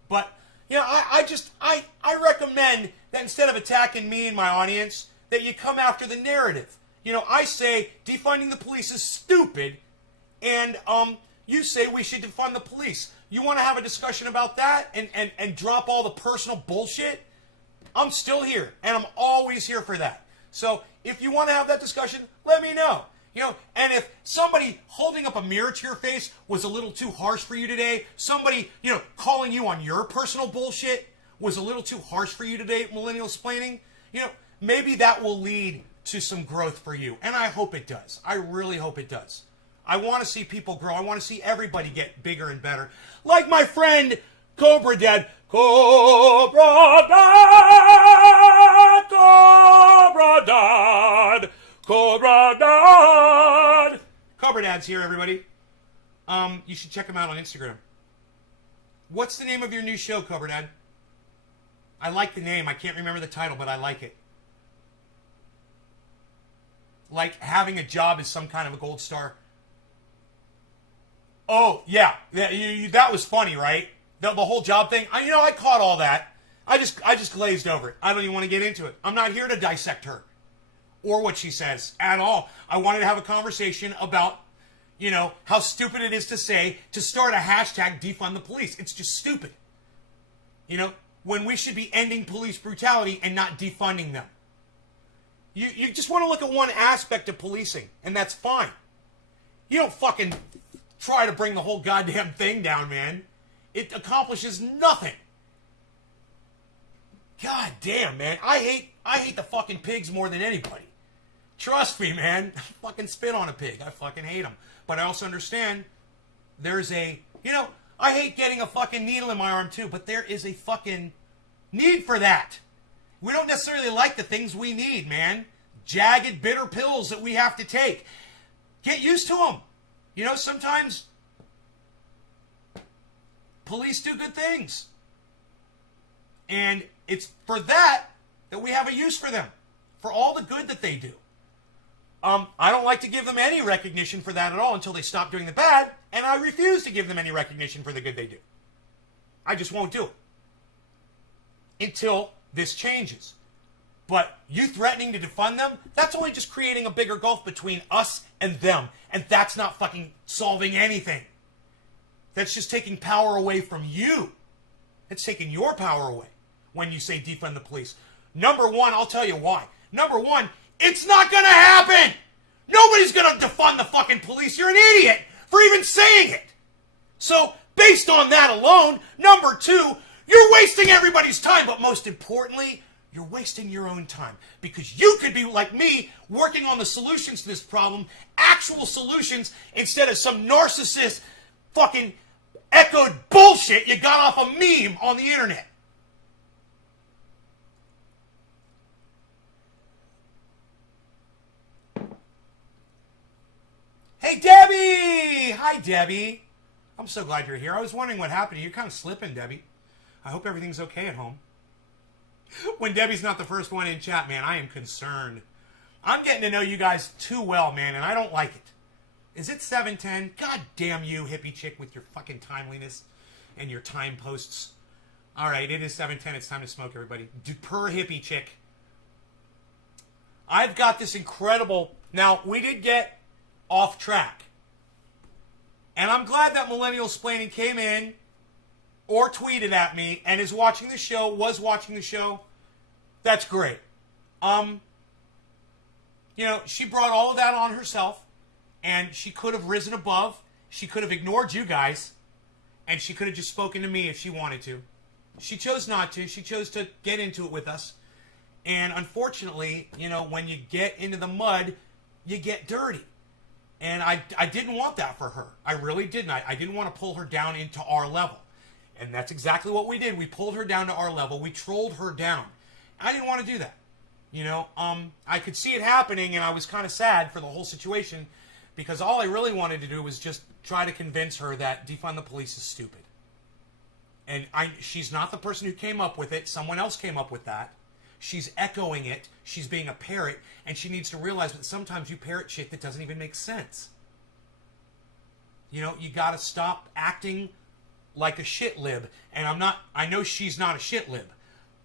But, you know, I recommend that instead of attacking me and my audience, that you come after the narrative. You know, I say defunding the police is stupid, and, you say we should defund the police. You want to have a discussion about that and drop all the personal bullshit? I'm still here, and I'm always here for that. So if you want to have that discussion, let me know. You know, and if somebody holding up a mirror to your face was a little too harsh for you today, somebody, you know, calling you on your personal bullshit was a little too harsh for you today, millennial splaining, you know, maybe that will lead to some growth for you. And I hope it does. I really hope it does. I want to see people grow. I want to see everybody get bigger and better. Like my friend Cobra Dad. Cobra Dad! Cobra Dad! Cobra Dad! Cobra Dad's here, everybody. You should check him out on Instagram. What's the name of your new show, Cobra Dad? I like the name. I can't remember the title, but I like it. Like having a job is some kind of a gold star. Oh, yeah. That was funny, right? The whole job thing. I caught all that. I just glazed over it. I don't even want to get into it. I'm not here to dissect her or what she says at all. I wanted to have a conversation about, you know, how stupid it is to say to start a hashtag defund the police. It's just stupid. You know, when we should be ending police brutality and not defunding them. You just want to look at one aspect of policing, and that's fine. You don't fucking try to bring the whole goddamn thing down, man. It accomplishes nothing. God damn, man. I hate the fucking pigs more than anybody. Trust me, man. I fucking spit on a pig. I fucking hate them. But I also understand there's I hate getting a fucking needle in my arm too, but there is a fucking need for that. We don't necessarily like the things we need, man. Jagged, bitter pills that we have to take. Get used to them. You know, sometimes police do good things. And it's for that we have a use for them. For all the good that they do. I don't like to give them any recognition for that at all until they stop doing the bad. And I refuse to give them any recognition for the good they do. I just won't do it. Until this changes. But you threatening to defund them, that's only just creating a bigger gulf between us and them. And that's not fucking solving anything. That's just taking power away from you. It's taking your power away when you say defund the police. Number one, I'll tell you why. Number one, it's not going to happen. Nobody's going to defund the fucking police. You're an idiot for even saying it. So, based on that alone, number two, you're wasting everybody's time. But most importantly, you're wasting your own time because you could be like me working on the solutions to this problem, actual solutions, instead of some narcissist fucking echoed bullshit you got off a meme on the internet. Hey, Debbie! Hi, Debbie. I'm so glad you're here. I was wondering what happened to you. You're kind of slipping, Debbie. I hope everything's okay at home. When Debbie's not the first one in chat, man, I am concerned. I'm getting to know you guys too well, man, and I don't like it. Is it 7:10? God damn you, hippie chick, with your fucking timeliness and your time posts. All right, it is 7:10. It's time to smoke, everybody. Per hippie chick. I've got this incredible... Now, we did get off track. And I'm glad that Millennial Splaining came in or tweeted at me and is watching the show, was watching the show. That's great. She brought all of that on herself, and she could have risen above. She could have ignored you guys, and she could have just spoken to me if she wanted to. She chose not to. She chose to get into it with us. And unfortunately, when you get into the mud, you get dirty. And I didn't want that for her. I really didn't. I didn't want to pull her down into our level. And that's exactly what we did. We pulled her down to our level. We trolled her down. I didn't want to do that. I could see it happening, and I was kind of sad for the whole situation because all I really wanted to do was just try to convince her that defund the police is stupid. And she's not the person who came up with it. Someone else came up with that. She's echoing it. She's being a parrot, and she needs to realize that sometimes you parrot shit that doesn't even make sense. You got to stop acting like a shit lib. And I know she's not a shit lib,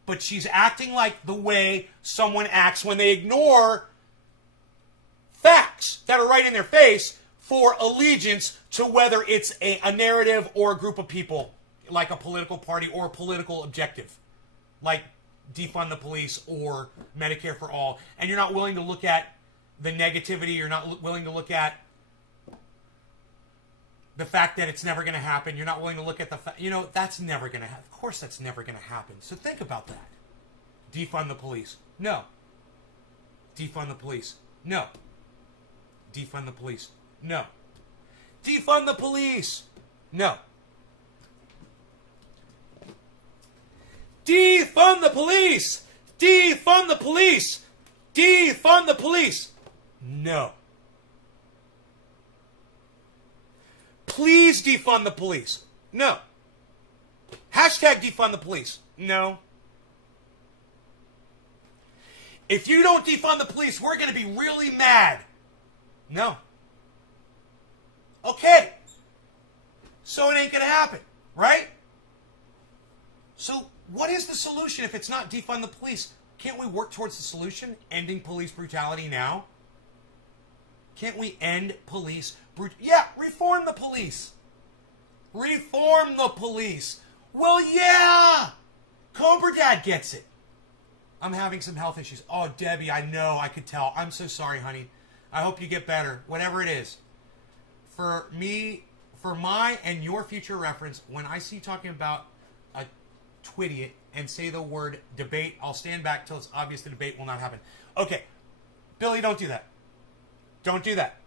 but she's acting like the way someone acts when they ignore facts that are right in their face for allegiance to whether it's a narrative or a group of people, like a political party or a political objective, like defund the police or Medicare for all. And you're not willing to look at the negativity. You're not willing to look at the fact that it's never going to happen. You're not willing to look at the fact, that's never going to happen. Of course that's never going to happen. So think about that. Defund the police. No. Defund the police. No. Defund the police. No. Defund the police. No. Defund the police! Defund the police! Defund the police! No. Please defund the police. No. Hashtag defund the police. No. If you don't defund the police, we're going to be really mad. No. Okay. So it ain't going to happen, right? So what is the solution if it's not defund the police? Can't we work towards the solution? Ending police brutality now? Can't we end police brutality? Yeah, reform the police. Reform the police. Well, yeah. Cobra Dad gets it. I'm having some health issues. Oh, Debbie, I know. I could tell. I'm so sorry, honey. I hope you get better. Whatever it is. For me, for my and your future reference, when I see you talking about a Twitty and say the word debate, I'll stand back till it's obvious the debate will not happen. Okay. Billy, don't do that. Don't do that.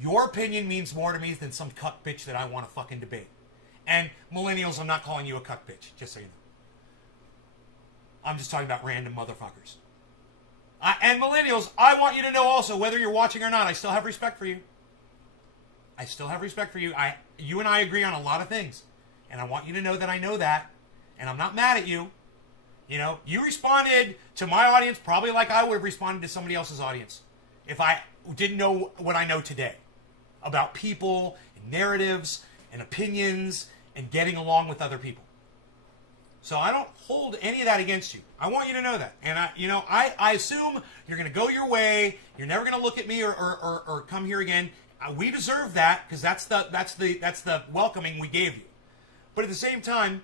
Your opinion means more to me than some cuck bitch that I want to fucking debate. And millennials, I'm not calling you a cuck bitch, just so you know. I'm just talking about random motherfuckers. And millennials, I want you to know also, whether you're watching or not, I still have respect for you. I still have respect for you. You and I agree on a lot of things. And I want you to know that I know that. And I'm not mad at you. You responded to my audience probably like I would have responded to somebody else's audience if I didn't know what I know today about people and narratives and opinions and getting along with other people. So I don't hold any of that against you. I want you to know that. And I assume you're going to go your way. You're never going to look at me or come here again. We deserve that because that's the welcoming we gave you. But at the same time,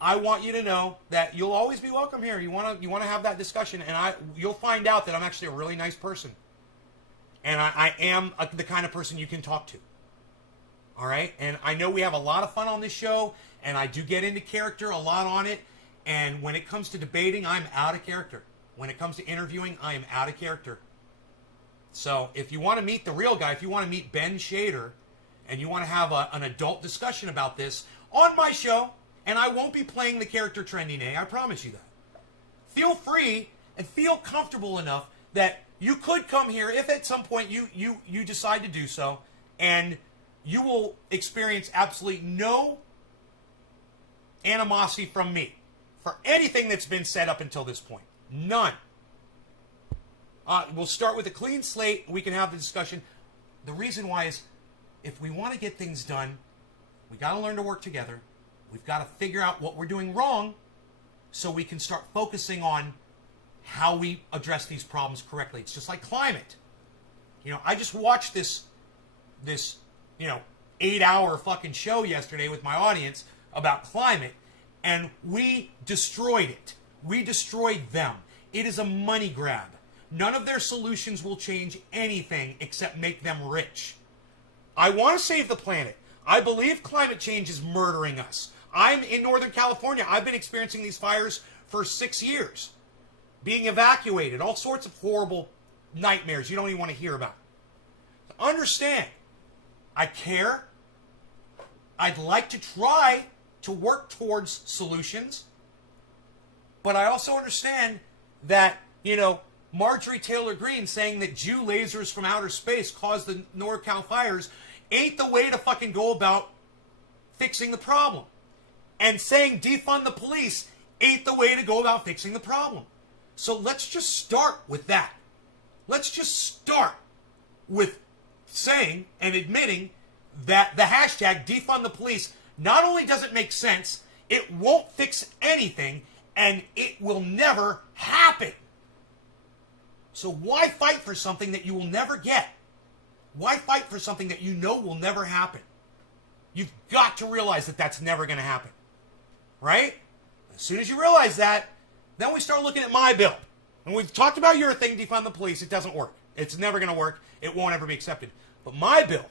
I want you to know that you'll always be welcome here. You want to have that discussion, and you'll find out that I'm actually a really nice person, and I am the kind of person you can talk to. All right, and I know we have a lot of fun on this show, and I do get into character a lot on it, And when it comes to debating, I'm out of character. When it comes to interviewing, I am out of character. So if you want to meet the real guy, if you want to meet Ben Shader, and you want to have an adult discussion about this on my show, and I won't be playing the character Trendy Nay, I promise you that. Feel free and feel comfortable enough that you could come here if at some point you decide to do so, and you will experience absolutely no animosity from me for anything that's been said up until this point. None. We'll start with a clean slate. We can have the discussion. The reason why is if we want to get things done, we got to learn to work together. We've got to figure out what we're doing wrong so we can start focusing on how we address these problems correctly. It's just like climate. You know, I just watched this 8-hour fucking show yesterday with my audience about climate, and we destroyed it. We destroyed them. It is a money grab. None of their solutions will change anything except make them rich. I want to save the planet. I believe climate change is murdering us. I'm in Northern California. I've been experiencing these fires for 6 years. Being evacuated, all sorts of horrible nightmares you don't even want to hear about. Understand, I care. I'd like to try to work towards solutions. But I also understand that, Marjorie Taylor Greene saying that Jew lasers from outer space caused the NorCal fires ain't the way to fucking go about fixing the problem. And saying defund the police ain't the way to go about fixing the problem. So let's just start with that. Let's just start with saying and admitting that the hashtag defund the police not only doesn't make sense, it won't fix anything, and it will never happen. So why fight for something that you will never get? Why fight for something that you know will never happen? You've got to realize that that's never going to happen. Right? As soon as you realize that, then we start looking at my bill. And we've talked about your thing, defund the police. It doesn't work. It's never going to work. It won't ever be accepted. But my bill,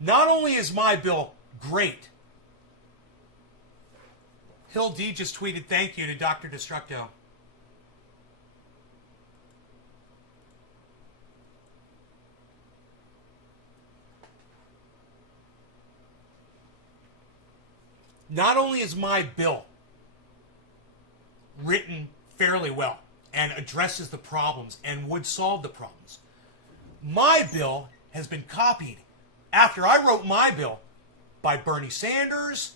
not only is my bill great. Hill D just tweeted thank you to Dr. Destructo. Not only is my bill written fairly well and addresses the problems and would solve the problems, my bill has been copied after I wrote my bill by Bernie Sanders,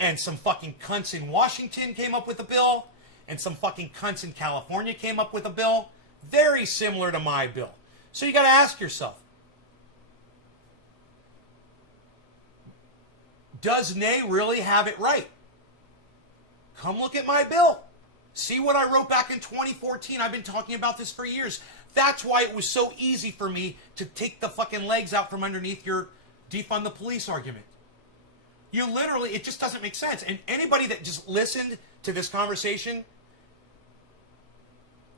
and some fucking cunts in Washington came up with a bill, and some fucking cunts in California came up with a bill very similar to my bill. So you got to ask yourself, does Nay really have it right? Come look at my bill. See what I wrote back in 2014. I've been talking about this for years. That's why it was so easy for me to take the fucking legs out from underneath your defund the police argument. You literally, it just doesn't make sense. And anybody that just listened to this conversation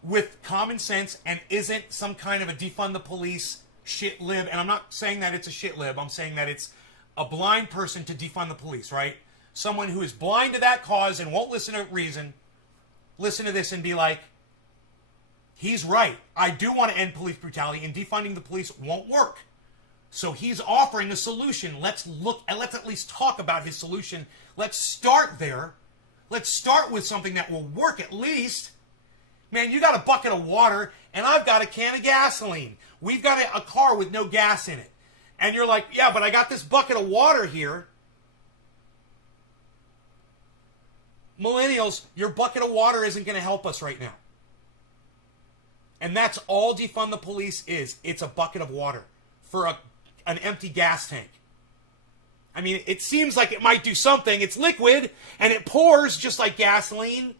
with common sense and isn't some kind of a defund the police shit lib, and I'm not saying that it's a shit lib, I'm saying that it's a blind person to defund the police, right? Someone who is blind to that cause and won't listen to reason, listen to this and be like, he's right. I do want to end police brutality, and defunding the police won't work. So he's offering a solution. Let's look and let's at least talk about his solution. Let's start there. Let's start with something that will work at least. Man, you got a bucket of water, and I've got a can of gasoline. We've got a car with no gas in it. And you're like, yeah, but I got this bucket of water here. Millennials, your bucket of water isn't going to help us right now. And that's all defund the police is. It's a bucket of water for an empty gas tank. I mean, it seems like it might do something. It's liquid, and it pours just like gasoline.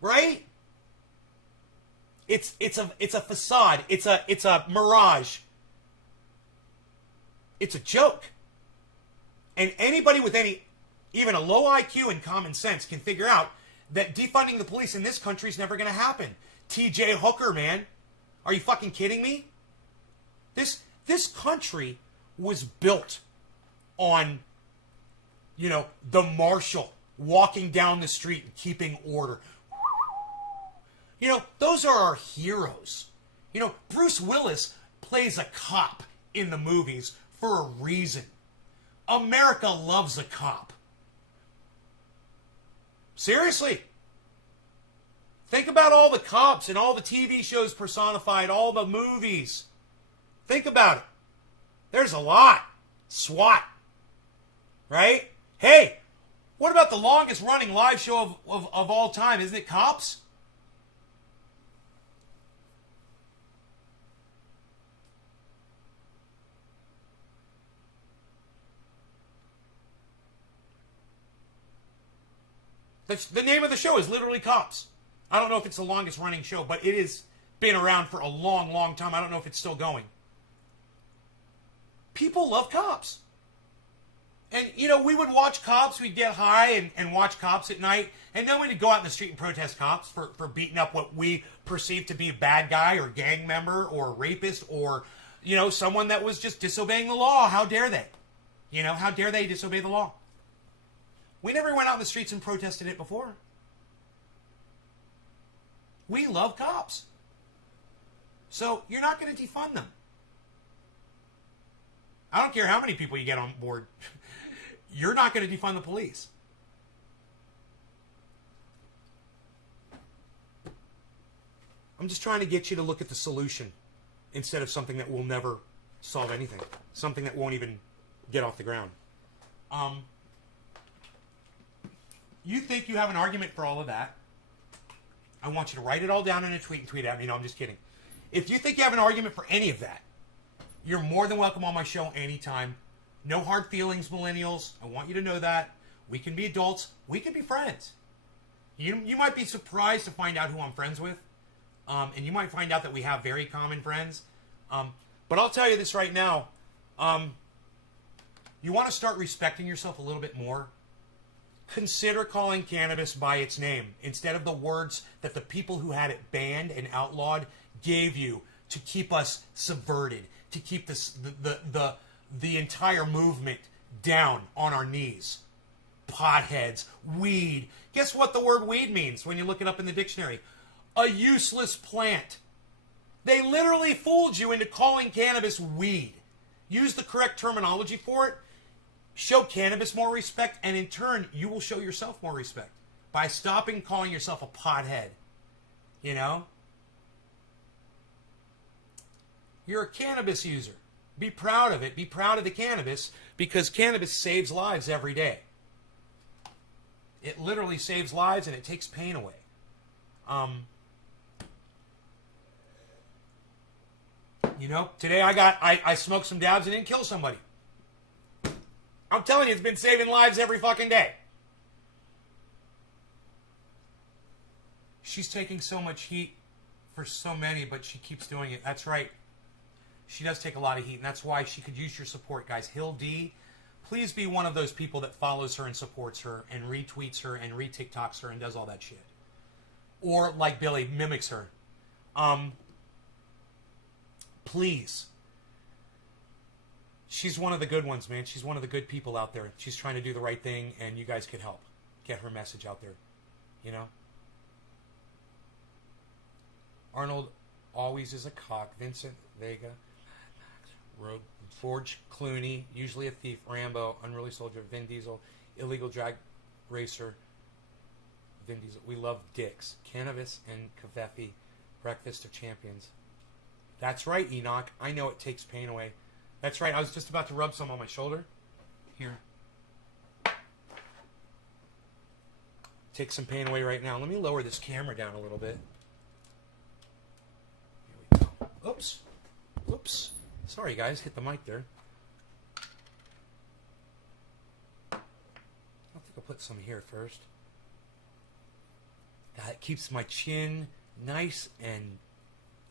Right? It's a facade. It's a mirage. It's a joke. And anybody with even a low IQ and common sense can figure out that defunding the police in this country is never going to happen. TJ Hooker, man. Are you fucking kidding me? This country was built on, the Marshall walking down the street and keeping order. You know, those are our heroes. You know, Bruce Willis plays a cop in the movies for a reason. America loves a cop. Seriously. Think about all the cops and all the TV shows personified, all the movies. Think about it. There's a lot. SWAT. Right? Hey, what about the longest running live show of all time? Isn't it Cops? The name of the show is literally Cops. I don't know if it's the longest running show, but it has been around for a long, long time. I don't know if it's still going. People love Cops. And, you know, we would watch Cops. We'd get high and watch Cops at night. And then we'd go out in the street and protest cops for beating up what we perceived to be a bad guy or gang member or rapist or, you know, someone that was just disobeying the law. How dare they? You know, how dare they disobey the law? We never went out in the streets and protested it before. We love cops. So you're not going to defund them. I don't care how many people you get on board. You're not going to defund the police. I'm just trying to get you to look at the solution instead of something that will never solve anything. Something that won't even get off the ground. You think you have an argument for all of that? I want you to write it all down in a tweet and tweet at me. No, I'm just kidding. If you think you have an argument for any of that, you're more than welcome on my show anytime. No hard feelings, millennials. I want you to know that. We can be adults. We can be friends. You might be surprised to find out who I'm friends with. And you might find out that we have very common friends. But I'll tell you this right now. You want to start respecting yourself a little bit more? Consider calling cannabis by its name instead of the words that the people who had it banned and outlawed gave you to keep us subverted, to keep the entire movement down on our knees. Potheads, weed. Guess what the word weed means when you look it up in the dictionary? A useless plant. They literally fooled you into calling cannabis weed. Use the correct terminology for it. Show cannabis more respect, and in turn, you will show yourself more respect by stopping calling yourself a pothead. You know? You're a cannabis user. Be proud of it. Be proud of the cannabis, because cannabis saves lives every day. It literally saves lives, and it takes pain away. You know, today I smoked some dabs and didn't kill somebody. I'm telling you, it's been saving lives every fucking day. She's taking so much heat for so many, but she keeps doing it. That's right. She does take a lot of heat, and that's why she could use your support, guys. Hill D, please be one of those people that follows her and supports her and retweets her and re-TikToks her and does all that shit. Or, like Billy, mimics her. Please. She's one of the good ones, man. She's one of the good people out there. She's trying to do the right thing, and you guys could help get her message out there. You know? Arnold always is a cock. Vincent Vega. Forge Clooney. Usually a thief. Rambo. Unruly soldier. Vin Diesel. Illegal drag racer. Vin Diesel. We love dicks. Cannabis and Kaveffi. Breakfast of Champions. That's right, Enoch. I know it takes pain away. That's right. I was just about to rub some on my shoulder. Here. Take some pain away right now. Let me lower this camera down a little bit. Here we go. Oops. Oops. Sorry, guys. Hit the mic there. I think I'll put some here first. That keeps my chin nice and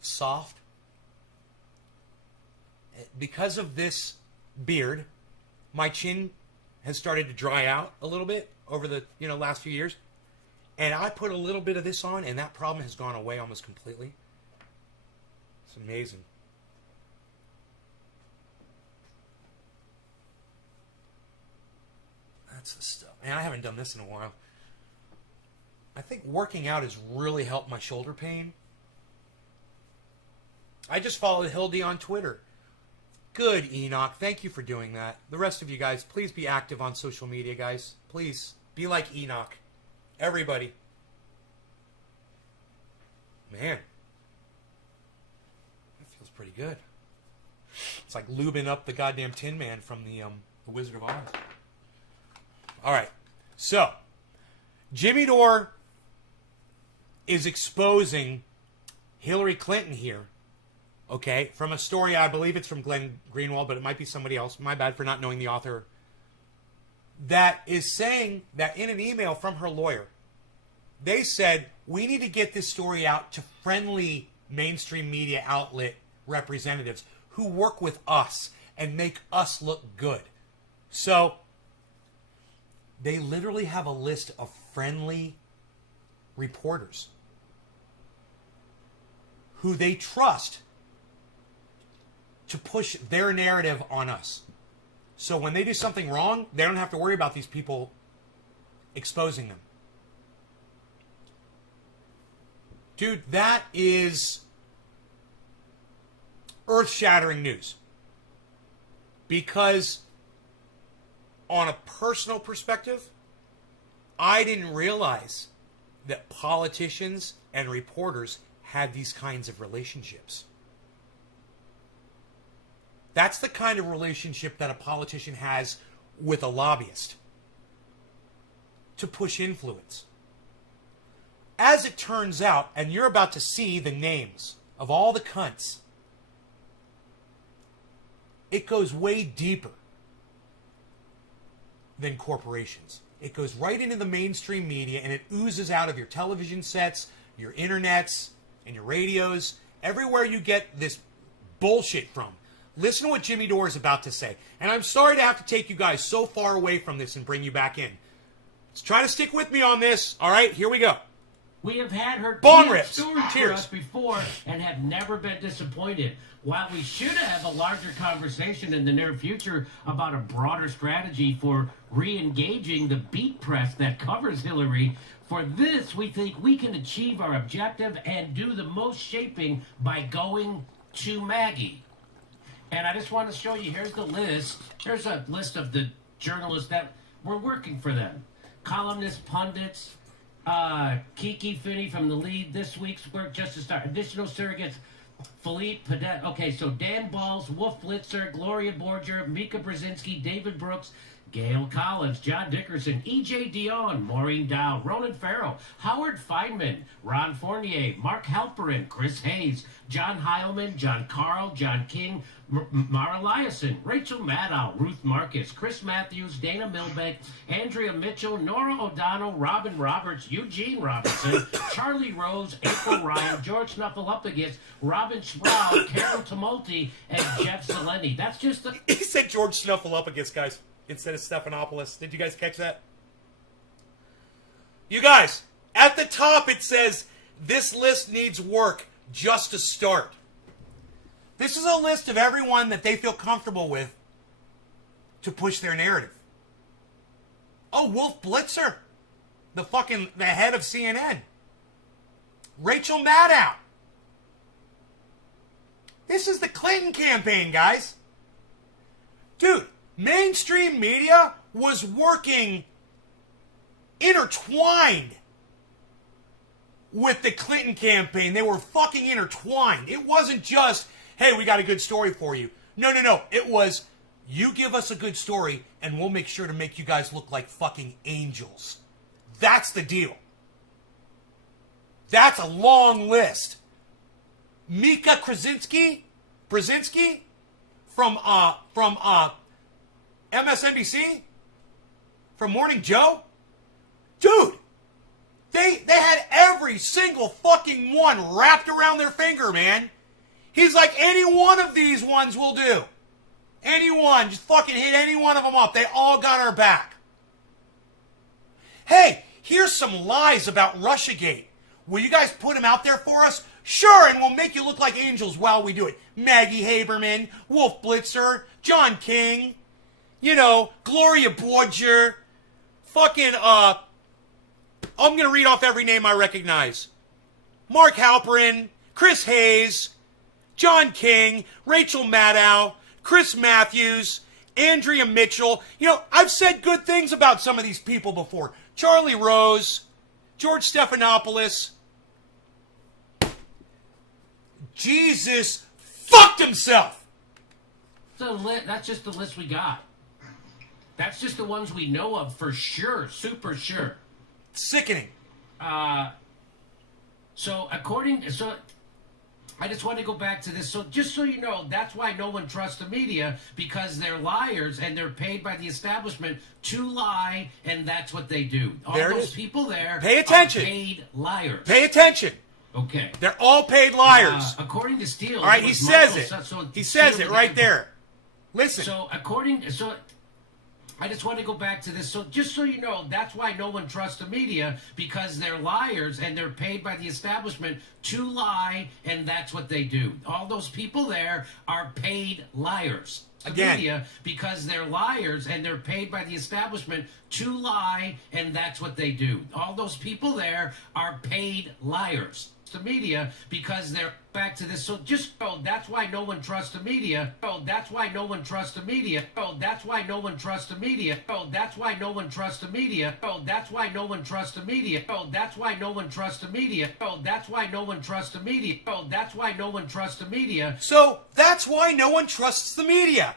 soft. Because of this beard, my chin has started to dry out a little bit over the last few years. And I put a little bit of this on, and that problem has gone away almost completely. It's amazing. That's the stuff. Man, I haven't done this in a while. I think working out has really helped my shoulder pain. I just followed Hildy on Twitter. Good, Enoch. Thank you for doing that. The rest of you guys, please be active on social media, guys. Please be like Enoch. Everybody. Man. That feels pretty good. It's like lubing up the goddamn Tin Man from the Wizard of Oz. All right. So, Jimmy Dore is exposing Hillary Clinton here. Okay, from a story, I believe it's from Glenn Greenwald, but it might be somebody else. My bad for not knowing the author. That is saying that in an email from her lawyer, they said, we need to get this story out to friendly mainstream media outlet representatives who work with us and make us look good. So, they literally have a list of friendly reporters who they trust to push their narrative on us. So when they do something wrong, they don't have to worry about these people exposing them. Dude, that is earth-shattering news. Because on a personal perspective, I didn't realize that politicians and reporters had these kinds of relationships. That's the kind of relationship that a politician has with a lobbyist to push influence. As it turns out, and you're about to see the names of all the cunts, it goes way deeper than corporations. It goes right into the mainstream media, and it oozes out of your television sets, your internets, and your radios, everywhere you get this bullshit from. Listen to what Jimmy Dore is about to say. And I'm sorry to have to take you guys so far away from this and bring you back in. Let's try to stick with me on this. All right, here we go. We have had her Bong tell rips. stories for Cheers. us before and have never been disappointed. While we should have a larger conversation in the near future about a broader strategy for re-engaging the beat press that covers Hillary, for this we think we can achieve our objective and do the most shaping by going to Maggie. And I just want to show you, here's the list. Here's a list of the journalists that were working for them. Columnists, pundits, Kiki Finney from The Lead, This Week's Work, Just to Start. Additional surrogates, Philippe Padet. Okay, so Dan Balls, Wolf Blitzer, Gloria Borger, Mika Brzezinski, David Brooks, Gail Collins, John Dickerson, E.J. Dion, Maureen Dow, Ronan Farrow, Howard Feynman, Ron Fournier, Mark Halperin, Chris Hayes, John Heilman, John Carl, John King, Mara Eliason, Rachel Maddow, Ruth Marcus, Chris Matthews, Dana Milbank, Andrea Mitchell, Nora O'Donnell, Robin Roberts, Eugene Robinson, Charlie Rose, April Ryan, George Snuffleupagus, Robin Sproul, Carol Tumulty, and Jeff Seleni. That's just the... He said George Snuffleupagus, guys, instead of Stephanopoulos. Did you guys catch that? You guys, at the top it says, this list needs work just to start. This is a list of everyone that they feel comfortable with to push their narrative. Oh, Wolf Blitzer, the head of CNN. Rachel Maddow. This is the Clinton campaign, guys. Dude, mainstream media was working intertwined with the Clinton campaign. They were fucking intertwined. It wasn't just, hey, we got a good story for you. No. It was, you give us a good story, and we'll make sure to make you guys look like fucking angels. That's the deal. That's a long list. Mika Brzezinski from MSNBC, from Morning Joe. Dude, they had every single fucking one wrapped around their finger, man. He's like, any one of these ones will do. Any one, just fucking hit any one of them up. They all got our back. Hey, here's some lies about Russiagate. Will you guys put them out there for us? Sure, and we'll make you look like angels while we do it. Maggie Haberman, Wolf Blitzer, John King, Gloria Borger, Fucking, I'm going to read off every name I recognize. Mark Halperin, Chris Hayes, John King, Rachel Maddow, Chris Matthews, Andrea Mitchell. You know, I've said good things about some of these people before. Charlie Rose, George Stephanopoulos. Jesus fucked himself. That's just the list we got. That's just the ones we know of for sure. Super sure. Sickening. So I just want to go back to this. So just so you know, that's why no one trusts the media, because they're liars and they're paid by the establishment to lie, and that's what they do. All There it those is. people there Pay attention. are paid liars. Pay attention. Okay. They're all paid liars. According to Steele, All right, it he was says Michael it. So He says Steele it right again. there. Listen. So I just want to go back to this. So just so you know, that's why no one trusts the media, because they're liars and they're paid by the establishment to lie, and that's what they do. All those people there are paid liars. The Again. media, because they're liars and they're paid by the establishment to lie, and that's what they do. All those people there are paid liars. The media, because they're back to this. So just that's why no one trusts the media. That's why no one trusts the media. That's why no one trusts the media. That's why no one trusts the media. That's why no one trusts the media. That's why no one trusts the media. That's why no one trusts the media. That's why no one trusts the media. So that's why no one trusts the media.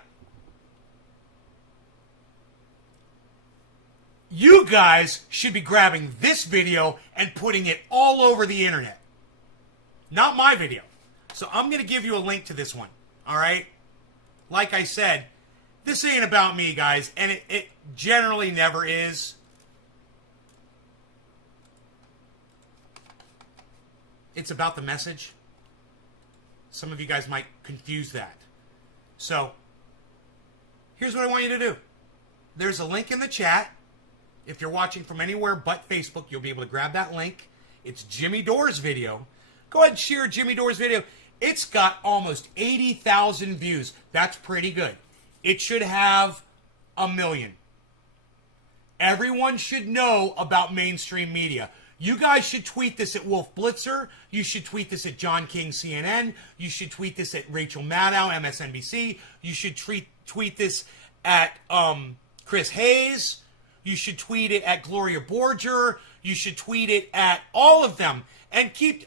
You guys should be grabbing this video and putting it all over the internet. Not my video. So I'm going to give you a link to this one. All right? Like I said, this ain't about me, guys. And it generally never is. It's about the message. Some of you guys might confuse that. So, here's what I want you to do. There's a link in the chat. If you're watching from anywhere but Facebook, you'll be able to grab that link. It's Jimmy Dore's video. Go ahead and share Jimmy Dore's video. It's got almost 80,000 views. That's pretty good. It should have 1 million. Everyone should know about mainstream media. You guys should tweet this at Wolf Blitzer. You should tweet this at John King CNN. You should tweet this at Rachel Maddow, MSNBC. You should tweet this at Chris Hayes. You should tweet it at Gloria Borger. You should tweet it at all of them. And keep,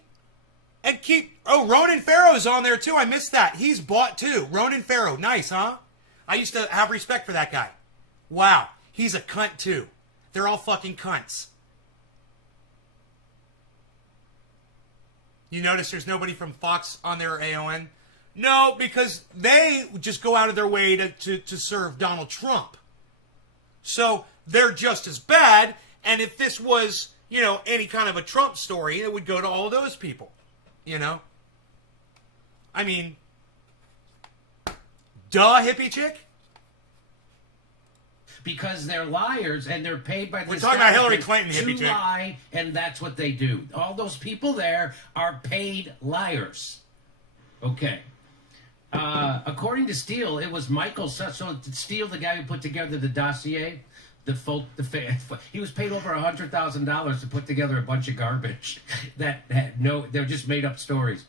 Ronan Farrow's on there too. I missed that. He's bought too. Ronan Farrow. Nice, huh? I used to have respect for that guy. Wow. He's a cunt too. They're all fucking cunts. You notice there's nobody from Fox on there or AON? No, because they just go out of their way to serve Donald Trump. So they're just as bad. And if this was, any kind of a Trump story, it would go to all those people. I mean, duh, hippie chick? Because they're liars and they're paid by the We're talking about Hillary establishment Clinton, hippie to chick. lie, and that's what they do. All those people there are paid liars. Okay. According to Steele, it was Michael. So Steele, the guy who put together the dossier, he was paid over $100,000 to put together a bunch of garbage they're just made up stories.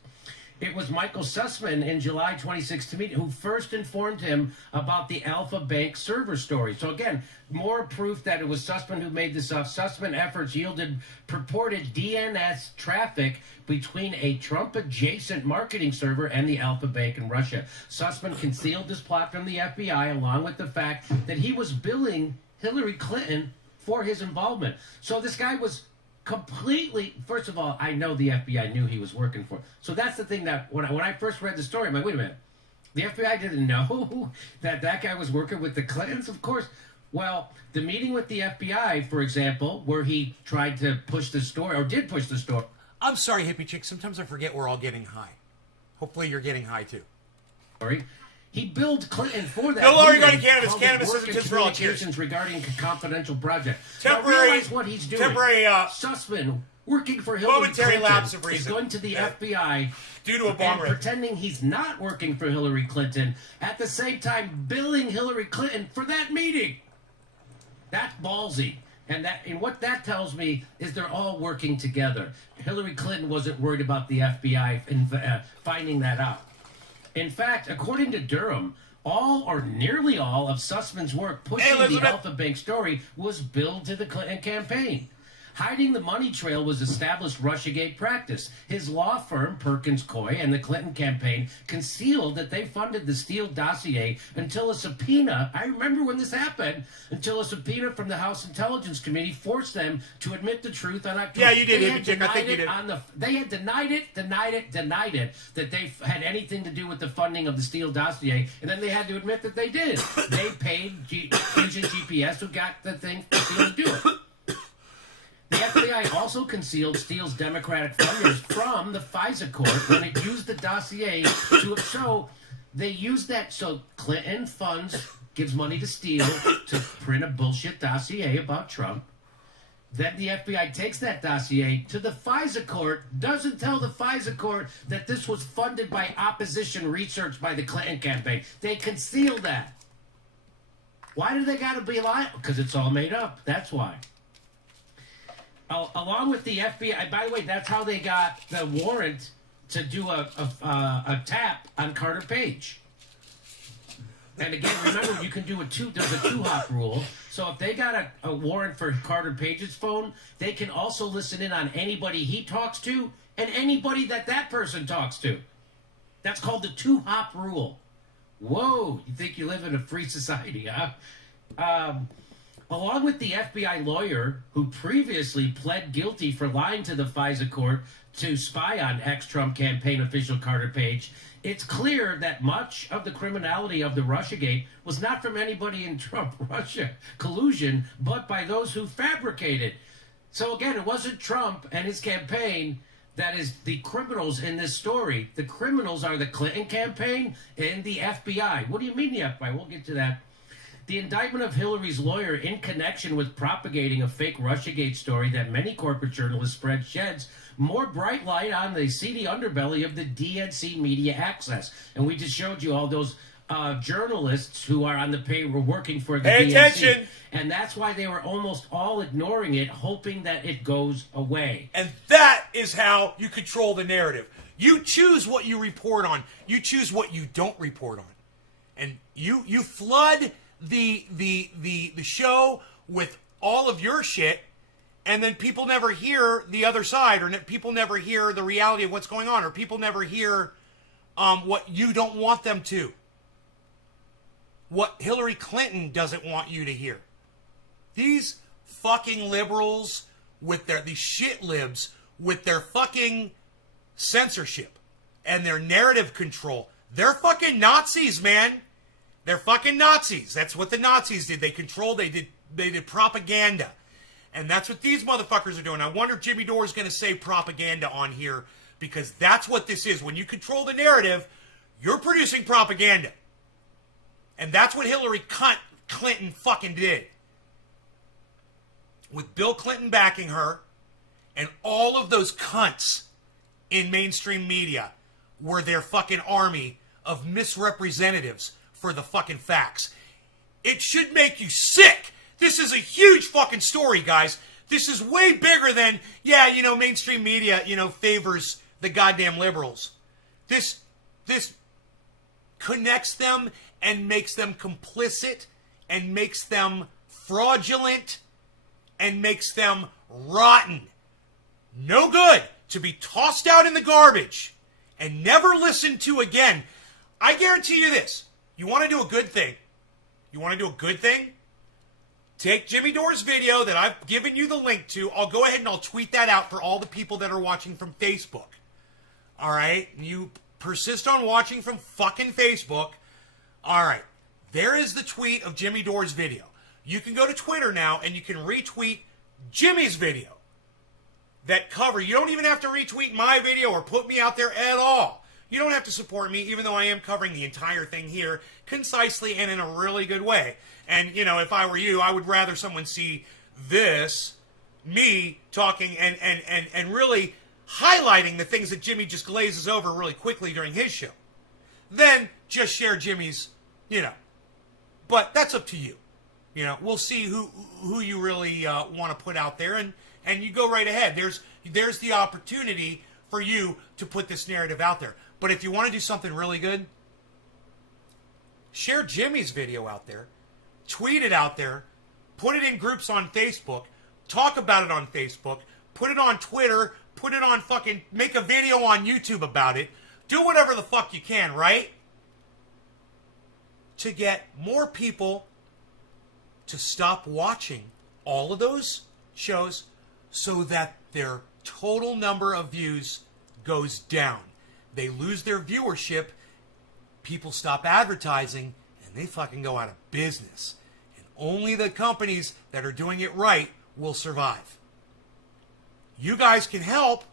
It was Michael Sussman in July 2016 who first informed him about the Alpha Bank server story. So again, more proof that it was Sussman who made this up. Sussman efforts yielded purported DNS traffic between a Trump-adjacent marketing server and the Alpha Bank in Russia. Sussman concealed this plot from the FBI along with the fact that he was billing Hillary Clinton for his involvement. So this guy was completely, first of all, I know the FBI knew he was working for. So that's the thing that when I first read the story, I'm like, wait a minute. The FBI didn't know that guy was working with the Clintons? Of course. Well, the meeting with the FBI, for example, where he tried to push the story, or did push the story. I'm sorry, hippie chick. Sometimes I forget we're all getting high. Hopefully you're getting high too. He billed Clinton for that. No longer meeting going to cannabis. called Cannabis Work isn't and just for all. Cheers. Communications regarding a confidential project. Temporary- Now realize what he's doing. Sussman, working for Hillary Momentary Clinton, lapse of is reason. going to the FBI Due to a bomb and raid. pretending he's not working for Hillary Clinton, at the same time billing Hillary Clinton for that meeting. That's ballsy. And what that tells me is they're all working together. Hillary Clinton wasn't worried about the FBI finding that out. In fact, according to Durham, all or nearly all of Sussman's work pushing the Alpha Bank story was billed to the Clinton campaign. Hiding the money trail was established Russiagate practice. His law firm, Perkins Coie, and the Clinton campaign concealed that they funded the Steele dossier until a subpoena, I remember when this happened, until a subpoena from the House Intelligence Committee forced them to admit the truth on October. Yeah, you did. They had denied I think you did. they had denied it, that they had anything to do with the funding of the Steele dossier, and then they had to admit that they did. They paid Fusion GPS, who got the thing for Steele to do it. The FBI also concealed Steele's Democratic funders from the FISA court when it used the dossier to show they used that. So Clinton funds, gives money to Steele to print a bullshit dossier about Trump. Then the FBI takes that dossier to the FISA court, doesn't tell the FISA court that this was funded by opposition research by the Clinton campaign. They conceal that. Why do they got to be lying? Because it's all made up. That's why. Along with the FBI, by the way, that's how they got the warrant to do a tap on Carter Page. And again, remember, you can do there's a two-hop rule. So if they got a warrant for Carter Page's phone, they can also listen in on anybody he talks to and anybody that person talks to. That's called the two-hop rule. Whoa, you think you live in a free society, huh? Along with the FBI lawyer who previously pled guilty for lying to the FISA court to spy on ex-Trump campaign official Carter Page, it's clear that much of the criminality of the Russiagate was not from anybody in Trump-Russia collusion, but by those who fabricated. So again, it wasn't Trump and his campaign that is the criminals in this story. The criminals are the Clinton campaign and the FBI. What do you mean the FBI? We'll get to that. The indictment of Hillary's lawyer in connection with propagating a fake Russiagate story that many corporate journalists spread sheds more bright light on the seedy underbelly of the DNC media access. And we just showed you all those journalists who are on the payroll working for the DNC. Attention! And that's why they were almost all ignoring it, hoping that it goes away. And that is how you control the narrative. You choose what you report on. You choose what you don't report on. And you flood the show with all of your shit, and then people never hear the other side, or people never hear the reality of what's going on, or people never hear what you don't want them to. What Hillary Clinton doesn't want you to hear. These fucking liberals with these shit libs with their fucking censorship and their narrative control. They're fucking Nazis, man. They're fucking Nazis. That's what the Nazis did. They did propaganda. And that's what these motherfuckers are doing. I wonder if Jimmy Dore is going to say propaganda on here, because that's what this is. When you control the narrative, you're producing propaganda. And that's what Hillary Clinton fucking did. With Bill Clinton backing her, and all of those cunts in mainstream media were their fucking army of misrepresentatives for the fucking facts. It should make you sick. This is a huge fucking story, guys. This is way bigger than, mainstream media, favors the goddamn liberals. This connects them and makes them complicit and makes them fraudulent and makes them rotten. No good, to be tossed out in the garbage and never listened to again. I guarantee you this. You want to do a good thing? Take Jimmy Dore's video that I've given you the link to. I'll go ahead and I'll tweet that out for all the people that are watching from Facebook. All right? You persist on watching from fucking Facebook. All right. There is the tweet of Jimmy Dore's video. You can go to Twitter now and you can retweet Jimmy's video. That cover. You don't even have to retweet my video or put me out there at all. You don't have to support me, even though I am covering the entire thing here concisely and in a really good way. And, if I were you, I would rather someone see this, me talking and really highlighting the things that Jimmy just glazes over really quickly during his show, than just share Jimmy's, But that's up to you. You know, we'll see who you really want to put out there, and you go right ahead. There's the opportunity for you to put this narrative out there. But if you want to do something really good, share Jimmy's video out there, tweet it out there, put it in groups on Facebook, talk about it on Facebook, put it on Twitter, put it on fucking, make a video on YouTube about it. Do whatever the fuck you can, right? To get more people to stop watching all of those shows so that their total number of views goes down. They lose their viewership, people stop advertising, and they fucking go out of business. And only the companies that are doing it right will survive. You guys can help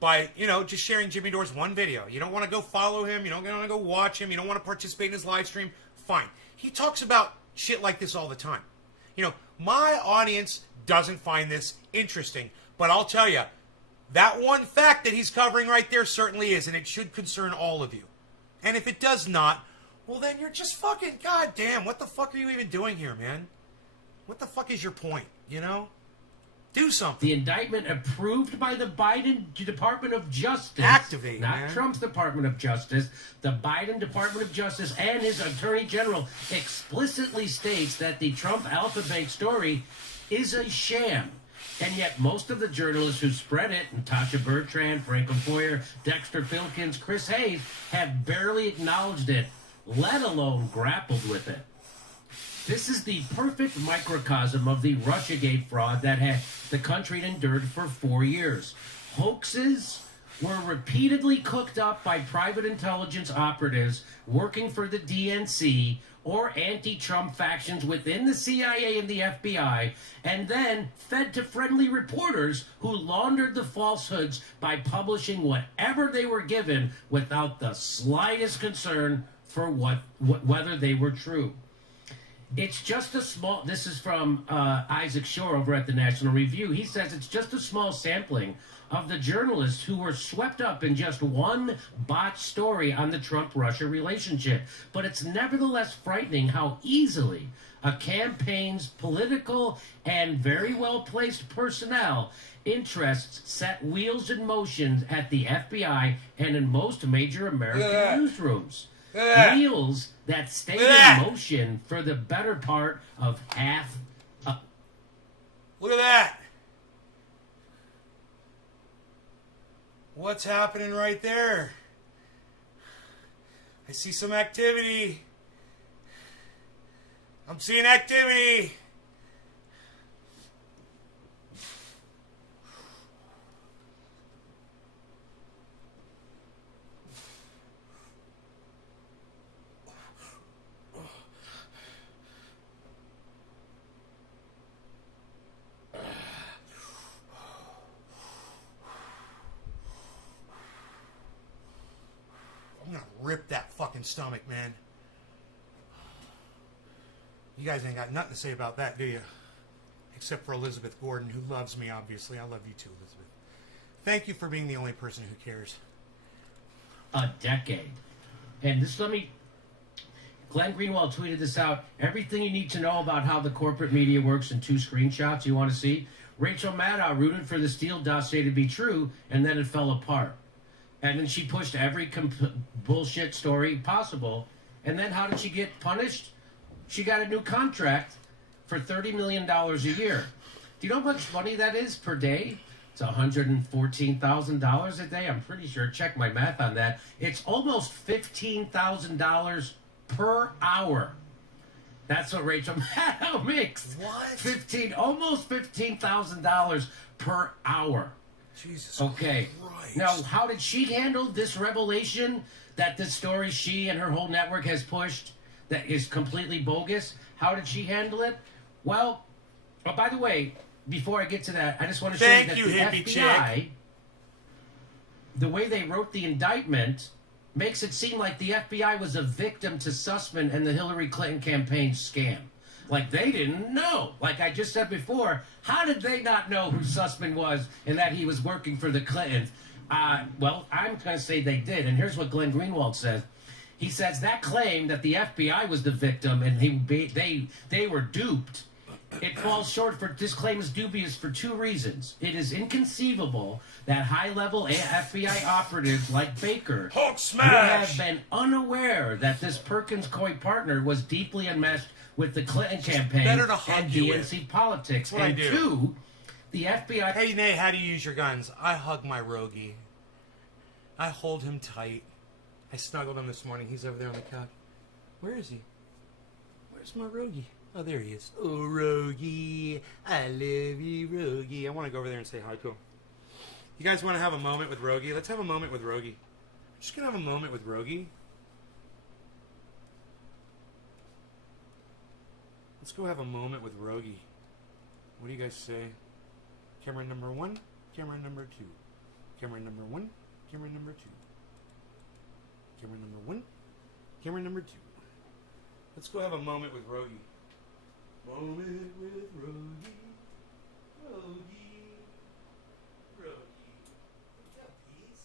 by, just sharing Jimmy Dore's one video. You don't want to go follow him. You don't want to go watch him. You don't want to participate in his live stream. Fine. He talks about shit like this all the time. My audience doesn't find this interesting. But I'll tell you, that one fact that he's covering right there certainly is, and it should concern all of you. And if it does not, well, then you're just fucking, goddamn, what the fuck are you even doing here, man? What the fuck is your point, Do something. The indictment approved by the Biden Department of Justice. Activate, not man. Trump's Department of Justice. The Biden Department of Justice and his Attorney General explicitly states that the Trump Alpha Bank story is a sham. And yet most of the journalists who spread it, Natasha Bertrand, Franklin Foyer, Dexter Filkins, Chris Hayes, have barely acknowledged it, let alone grappled with it. This is the perfect microcosm of the Russiagate fraud that the country endured for 4 years. Hoaxes were repeatedly cooked up by private intelligence operatives working for the DNC or anti-Trump factions within the CIA and the FBI, and then fed to friendly reporters who laundered the falsehoods by publishing whatever they were given without the slightest concern for whether they were true. It's just a small, this is from Isaac Shore over at the National Review. He says it's just a small sampling of the journalists who were swept up in just one botched story on the Trump-Russia relationship. But it's nevertheless frightening how easily a campaign's political and very well-placed personnel interests set wheels in motion at the FBI and in most major American newsrooms. Wheels that stayed in motion for the better part of half a... Look at that. What's happening right there? I see some activity. I'm seeing activity. I'm gonna rip that fucking stomach, man. You guys ain't got nothing to say about that, do you? Except for Elizabeth Gordon, who loves me, obviously. I love you too, Elizabeth. Thank you for being the only person who cares. A decade. And this, Glenn Greenwald tweeted this out. Everything you need to know about how the corporate media works in 2 screenshots you want to see. Rachel Maddow rooted for the Steele dossier to be true, and then it fell apart. And then she pushed every bullshit story possible. And then how did she get punished? She got a new contract for $30 million a year. Do you know how much money that is per day? It's $114,000 a day. I'm pretty sure. Check my math on that. It's almost $15,000 per hour. That's what Rachel Maddow makes. What? Almost $15,000 per hour. Jesus Okay. Christ. Now, how did she handle this revelation that this story she and her whole network has pushed that is completely bogus? How did she handle it? Well, by the way, before I get to that, I just want to show you that the FBI, the way they wrote the indictment, makes it seem like the FBI was a victim to Sussman and the Hillary Clinton campaign scam. Like they didn't know. Like I just said before, how did they not know who Sussman was and that he was working for the Clintons? Well, I'm going to say they did. And here's what Glenn Greenwald says. He says that claim that the FBI was the victim and they were duped, it falls short. This claim is dubious for two reasons. It is inconceivable that high-level FBI operatives like Baker Hulk would smash! have been unaware that this Perkins Coie partner was deeply enmeshed with the Clinton campaign better to hug and you DNC politics. That's what I And do. two, the FBI... Hey, Nate, how do you use your guns? I hug my rogie. I hold him tight. I snuggled him this morning. He's over there on the couch. Where is he? Where's my rogie? Oh, there he is. Oh, rogie. I love you, rogie. I want to go over there and say hi to him. You guys want to have a moment with rogie? Let's have a moment with rogie. Just going to have a moment with rogie. Let's go have a moment with rogie. What do you guys say? Camera number 1, camera number 2. Camera number 1, camera number 2. Camera number 1, camera number 2. Let's go have a moment with Rogie. Moment with Rogie. Rogie. Rogie. What's up, peas?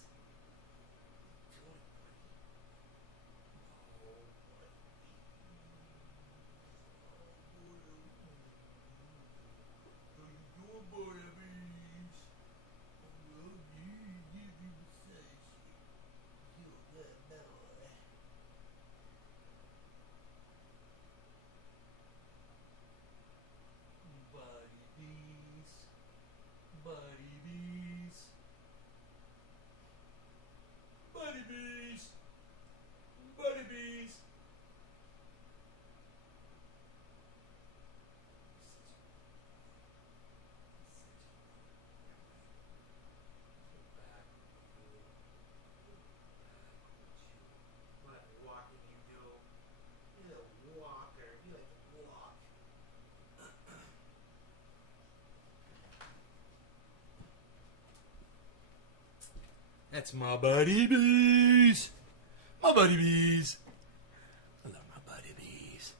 Buddy bees. What walking you do? You're a walker. You like to walk. That's my buddy bees. My buddy bees. I love my buddy bees.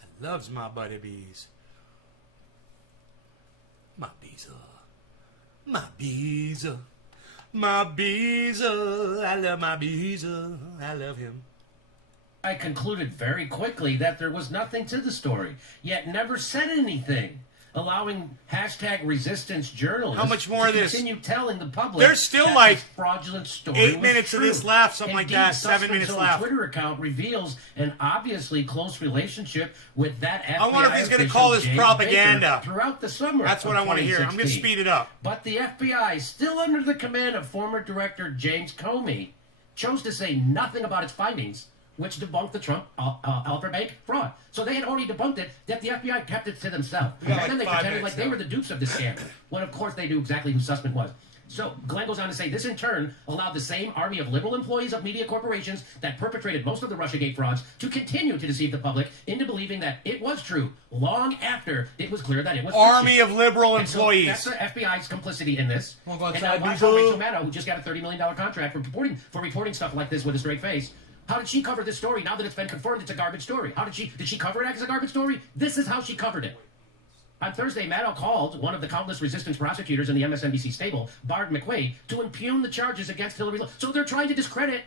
I loves my buddy bees. My bees. My bees. My bees. I love my bees. I love him. I concluded very quickly that there was nothing to the story, yet never said anything, allowing #resistance journalists How much more to of this? continue telling the public There's still that like this fraudulent story 8 was minutes of true. this left, something like Indeed, that, 7 Sussman's minutes own left. Twitter account reveals an obviously close relationship with that FBI I wonder if he's gonna official, call this James propaganda. Baker, throughout the summer. That's what of I want to hear. I'm going to 2016. speed it up. But the FBI, still under the command of former director James Comey, chose to say nothing about its findings, which debunked the Trump Alpha Bank fraud. So they had already debunked it, yet the FBI kept it to themselves. got And like then they 5 pretended minutes like they now. were the dupes of this scam, when of course they knew exactly who Sussman was. So Glenn goes on to say, this in turn allowed the same army of liberal employees of media corporations that perpetrated most of the Russiagate frauds to continue to deceive the public into believing that it was true, long after it was clear that it was Army fiction. of liberal And so employees. that's the FBI's complicity in this. Wanna go And outside, now watch Beetle? how Rachel Maddow, who just got a $30 million contract for reporting stuff like this with a straight face, how did she cover this story now that it's been confirmed it's a garbage story? How did she cover it as a garbage story? This is how she covered it. On Thursday, Maddow called one of the countless resistance prosecutors in the MSNBC stable, Bard McQuaid, to impugn the charges against Hillary. So they're trying to discredit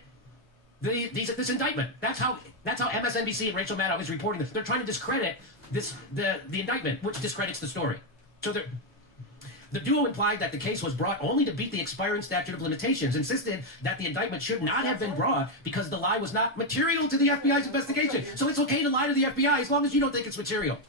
this indictment. That's how MSNBC and Rachel Maddow is reporting this. They're trying to discredit the indictment, which discredits the story. So the duo implied that the case was brought only to beat the expiring statute of limitations, insisted that the indictment should not have been brought because the lie was not material to the FBI's investigation. So it's okay to lie to the FBI as long as you don't think it's material.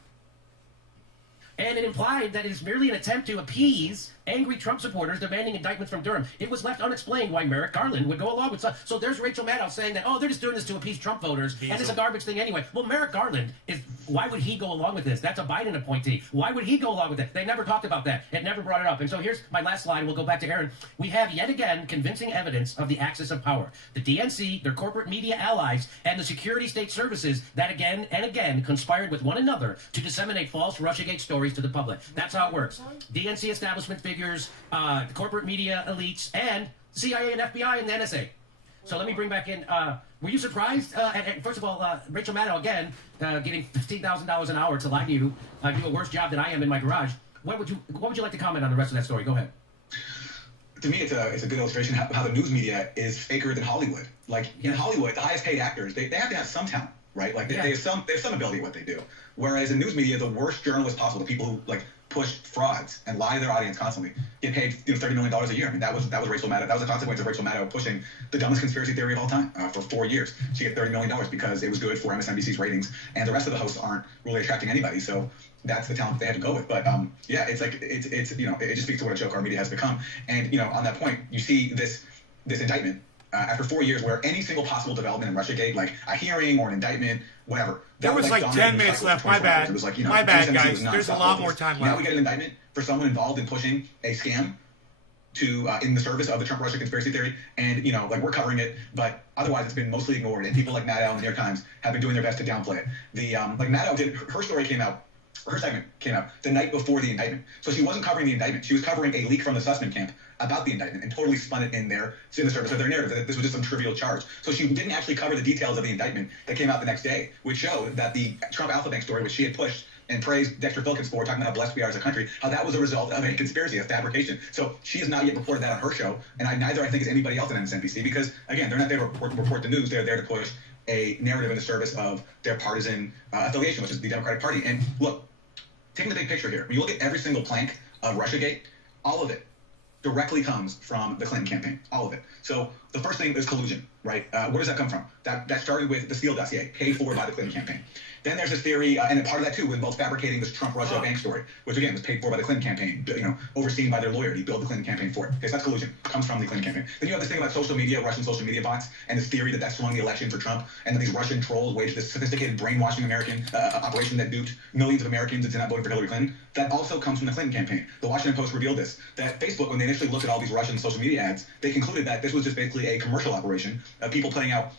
And it implied that it is merely an attempt to appease angry Trump supporters demanding indictments from Durham. It was left unexplained why Merrick Garland would go along with some. So there's Rachel Maddow saying that, oh, they're just doing this to appease Trump voters, and it's a garbage thing anyway. Well, Merrick Garland why would he go along with this? That's a Biden appointee. Why would he go along with it? They never talked about that. It never brought it up. And so here's my last slide. We'll go back to Aaron. We have yet again convincing evidence of the axis of power. The DNC, their corporate media allies, and the security state services that again and again conspired with one another to disseminate false Russiagate stories to the public. That's how it works. DNC establishment figures, the corporate media elites, and CIA and FBI and the NSA. So let me bring back in. Were you surprised? And first of all, Rachel Maddow again getting $15,000 an hour to lie to you, do a worse job than I am in my garage. What would you like to comment on the rest of that story? Go ahead. to me, it's a good illustration how the news media is faker than Hollywood. Like in Hollywood, the highest paid actors, they have to have some talent, right? Like they have some ability at what they do. Whereas in news media, the worst journalists possible, the people who like push frauds and lie to their audience constantly, get paid $30 million a year. I mean, that was Rachel Maddow. That was a consequence of Rachel Maddow pushing the dumbest conspiracy theory of all time for 4 years. She got $30 million because it was good for MSNBC's ratings, and the rest of the hosts aren't really attracting anybody. So that's the talent they had to go with. But yeah, it's like it's it just speaks to what a joke our media has become. And on that point, you see this indictment after 4 years, where any single possible development in Russiagate, like a hearing or an indictment, whatever. There was like 10 minutes left. My bad. It was like, my bad, guys. There's a lot more time left. Now we get an indictment for someone involved in pushing a scam to in the service of the Trump-Russia conspiracy theory, and like we're covering it, but otherwise it's been mostly ignored. And people like Maddow and the New York Times have been doing their best to downplay it. The like Maddow did, her story came out. Her segment came out the night before the indictment. So she wasn't covering the indictment. She was covering a leak from the Sussman camp about the indictment and totally spun it in the service of their narrative that this was just some trivial charge. So she didn't actually cover the details of the indictment that came out the next day, which showed that the Trump Alpha Bank story, which she had pushed and praised Dexter Filkins for, talking about how blessed we are as a country, how that was a result of a conspiracy, a fabrication. So she has not yet reported that on her show, and neither I think is anybody else on MSNBC, because, again, they're not there to report the news. They're there to push a narrative in the service of their partisan affiliation, which is the Democratic Party. And look, taking the big picture here, when you look at every single plank of Russiagate, all of it directly comes from the Clinton campaign, all of it. So the first thing is collusion, right? Where does that come from? That started with the Steele dossier, paid for by the Clinton campaign. Then there's this theory, and part of that too involves fabricating this Trump-Russia bank story, which again was paid for by the Clinton campaign, overseen by their lawyer. He billed the Clinton campaign for it. Okay, so that's collusion. It comes from the Clinton campaign. Then you have this thing about social media, Russian social media bots, and this theory that swung the election for Trump, and then these Russian trolls waged this sophisticated brainwashing American operation that duped millions of Americans into not voting for Hillary Clinton. That also comes from the Clinton campaign. The Washington Post revealed this, that Facebook, when they initially looked at all these Russian social media ads, they concluded that this was just basically a commercial operation, people putting out,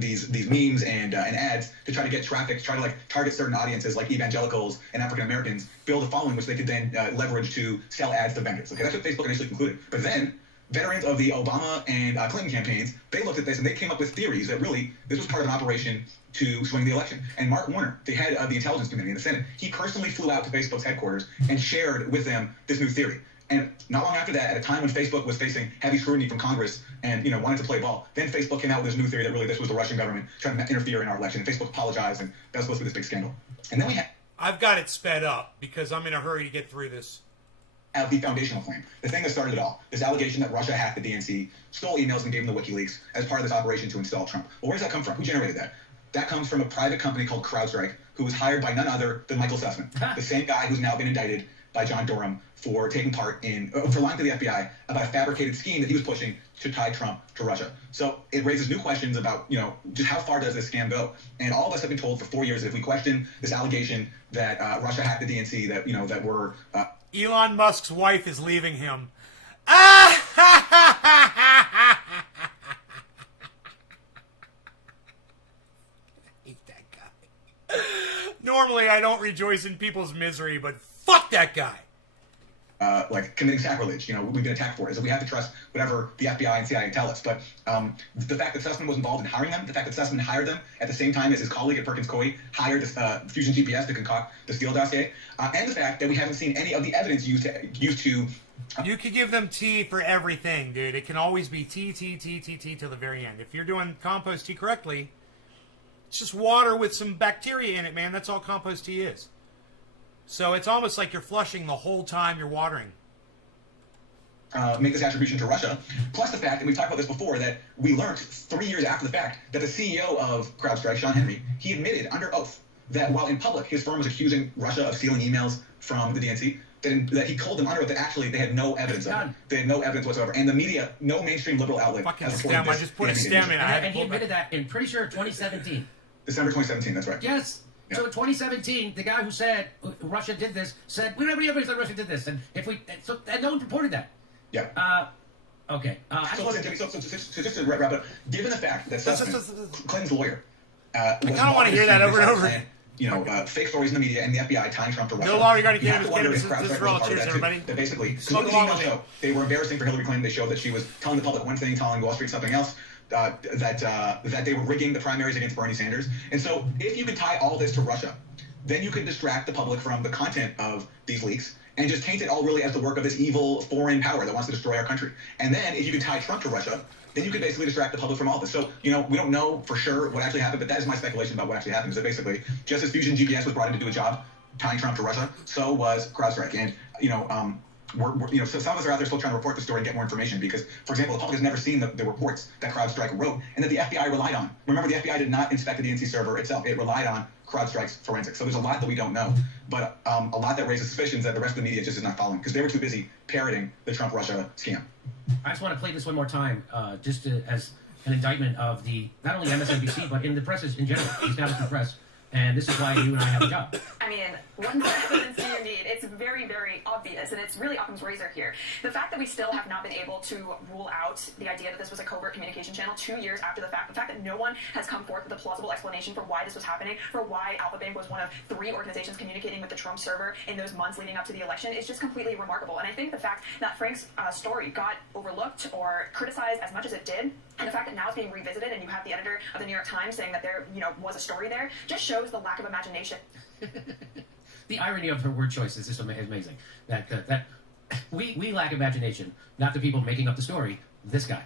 these memes and ads to try to get traffic, to try to target certain audiences like evangelicals and African Americans, build a following which they could then leverage to sell ads to vendors. Okay, that's what Facebook initially concluded. But then veterans of the Obama and Clinton campaigns, they looked at this and they came up with theories that really this was part of an operation to swing the election. And Mark Warner, the head of the Intelligence Committee in the Senate, he personally flew out to Facebook's headquarters and shared with them this new theory. And not long after that, at a time when Facebook was facing heavy scrutiny from Congress and wanted to play ball, then Facebook came out with this new theory that really this was the Russian government trying to interfere in our election. And Facebook apologized, and that was supposed to be this big scandal. And then we had I've got it sped up because I'm in a hurry to get through this. The foundational claim, the thing that started it all, this allegation that Russia hacked the DNC, stole emails and gave them to WikiLeaks as part of this operation to install Trump. Well, where does that come from? Who generated that? That comes from a private company called CrowdStrike, who was hired by none other than Michael Sussman, the same guy who's now been indicted by John Durham for taking part in, for lying to the FBI about a fabricated scheme that he was pushing to tie Trump to Russia. So it raises new questions about, just how far does this scam go? And all of us have been told for 4 years that if we question this allegation that Russia hacked the DNC, that we're... Elon Musk's wife is leaving him. Normally, I don't rejoice in people's misery, but fuck that guy. Committing sacrilege, we've been attacked for it. So we have to trust whatever the FBI and CIA tell us. But the fact that Sussman was involved in hiring them, the fact that Sussman hired them at the same time as his colleague at Perkins Coie hired Fusion GPS to concoct the Steele dossier, and the fact that we haven't seen any of the evidence used to you could give them tea for everything, dude. It can always be tea till the very end. If you're doing compost tea correctly, it's just water with some bacteria in it, man. That's all compost tea is. So it's almost like you're flushing the whole time you're watering. Make this attribution to Russia, plus the fact, and we've talked about this before, that we learned 3 years after the fact that the CEO of CrowdStrike, Sean Henry, he admitted under oath that while in public his firm was accusing Russia of stealing emails from the DNC, that he told them under oath that actually they had no evidence of it. They had no evidence whatsoever. And the media, no mainstream liberal outlet fucking has stem. I just put a stem in. And he admitted that in, pretty sure, 2017. December 2017, that's right. Yes. Yeah. So in 2017, the guy who said Russia did this said, we don't have any evidence that Russia did this. And and no one reported that. Yeah. Okay. So listen, Jimmy, so just to wrap up, given the fact that Clinton's lawyer I kind of want to hear that over and over. Fake stories in the media and the FBI tying Trump to Russia. No longer going to get this for all. Cheers, everybody. That basically, smoke along with it. They were embarrassing for Hillary Clinton. They showed that she was telling the public one thing, telling Wall Street something else. That they were rigging the primaries against Bernie Sanders. And so if you can tie all this to Russia, then you can distract the public from the content of these leaks and just taint it all really as the work of this evil foreign power that wants to destroy our country. And then if you can tie Trump to Russia, then you can basically distract the public from all this. So, we don't know for sure what actually happened, but that is my speculation about what actually happened. Is that basically, just as Fusion GPS was brought in to do a job tying Trump to Russia, so was CrowdStrike. And, so some of us are out there still trying to report the story and get more information because, for example, the public has never seen the reports that CrowdStrike wrote and that the FBI relied on. Remember, the FBI did not inspect the DNC server itself. It relied on CrowdStrike's forensics. So there's a lot that we don't know, but a lot that raises suspicions that the rest of the media just is not following because they were too busy parroting the Trump-Russia scam. I just want to play this one more time, as an indictment of not only MSNBC, but in the press in general, the establishment press. And this is why you and I have a job. I mean, what evidence do you need? It's very, very obvious, and it's really Occam's razor here. The fact that we still have not been able to rule out the idea that this was a covert communication channel 2 years after the fact that no one has come forth with a plausible explanation for why this was happening, for why Alpha Bank was one of 3 organizations communicating with the Trump server in those months leading up to the election is just completely remarkable. And I think the fact that Frank's story got overlooked or criticized as much as it did, and the fact that now it's being revisited and you have the editor of the New York Times saying that there, was a story there, just shows the lack of imagination. The irony of her word choice is just amazing. That we lack imagination, not the people making up the story. This guy.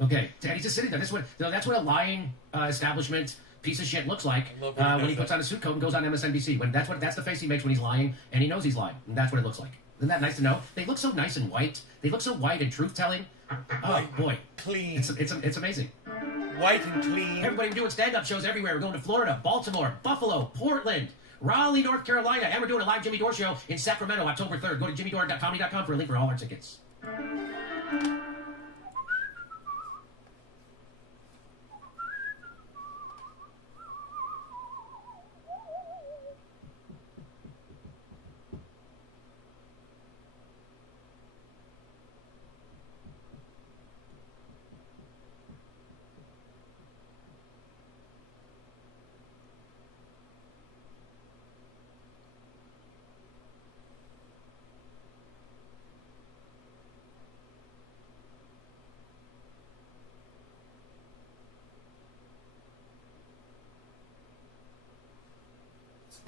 Okay, and he's just sitting there. That's what a lying establishment piece of shit looks like when he puts on a suit coat and goes on MSNBC. That's the face he makes when he's lying, and he knows he's lying. And that's what it looks like. Isn't that nice to know? They look so nice and white. They look so white and truth-telling. Oh boy, clean. It's amazing. White and clean. Everybody, we're doing stand-up shows everywhere. We're going to Florida, Baltimore, Buffalo, Portland, Raleigh, North Carolina, and we're doing a live Jimmy Dore show in Sacramento, October 3rd. Go to jimmydore.comedy.com for a link for all our tickets.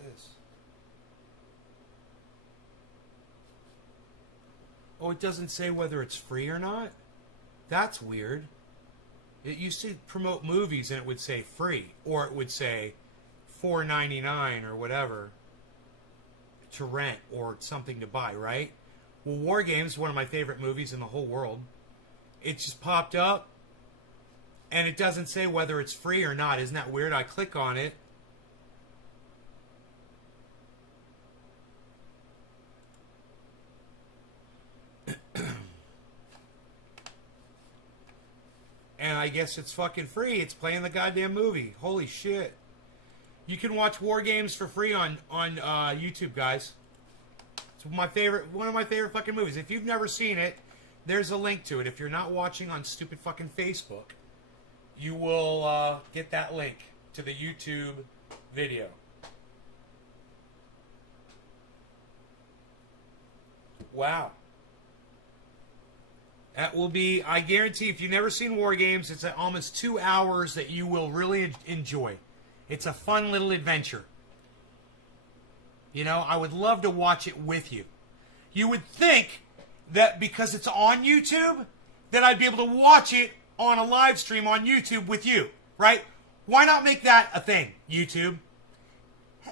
This. Oh, it doesn't say whether it's free or not? That's weird. It used to promote movies and it would say free, or it would say $4.99 or whatever to rent or something to buy, right? Well, War Games is one of my favorite movies in the whole world. It just popped up and it doesn't say whether it's free or not. Isn't that weird? I click on it. And I guess it's fucking free. It's playing the goddamn movie. Holy shit. You can watch War Games for free on YouTube, guys. It's one of my favorite fucking movies. If you've never seen it, there's a link to it. If you're not watching on stupid fucking Facebook, you will get that link to the YouTube video. Wow. That will be, I guarantee, if you've never seen War Games, it's almost 2 hours that you will really enjoy. It's a fun little adventure. I would love to watch it with you. You would think that because it's on YouTube, that I'd be able to watch it on a live stream on YouTube with you, right? Why not make that a thing, YouTube?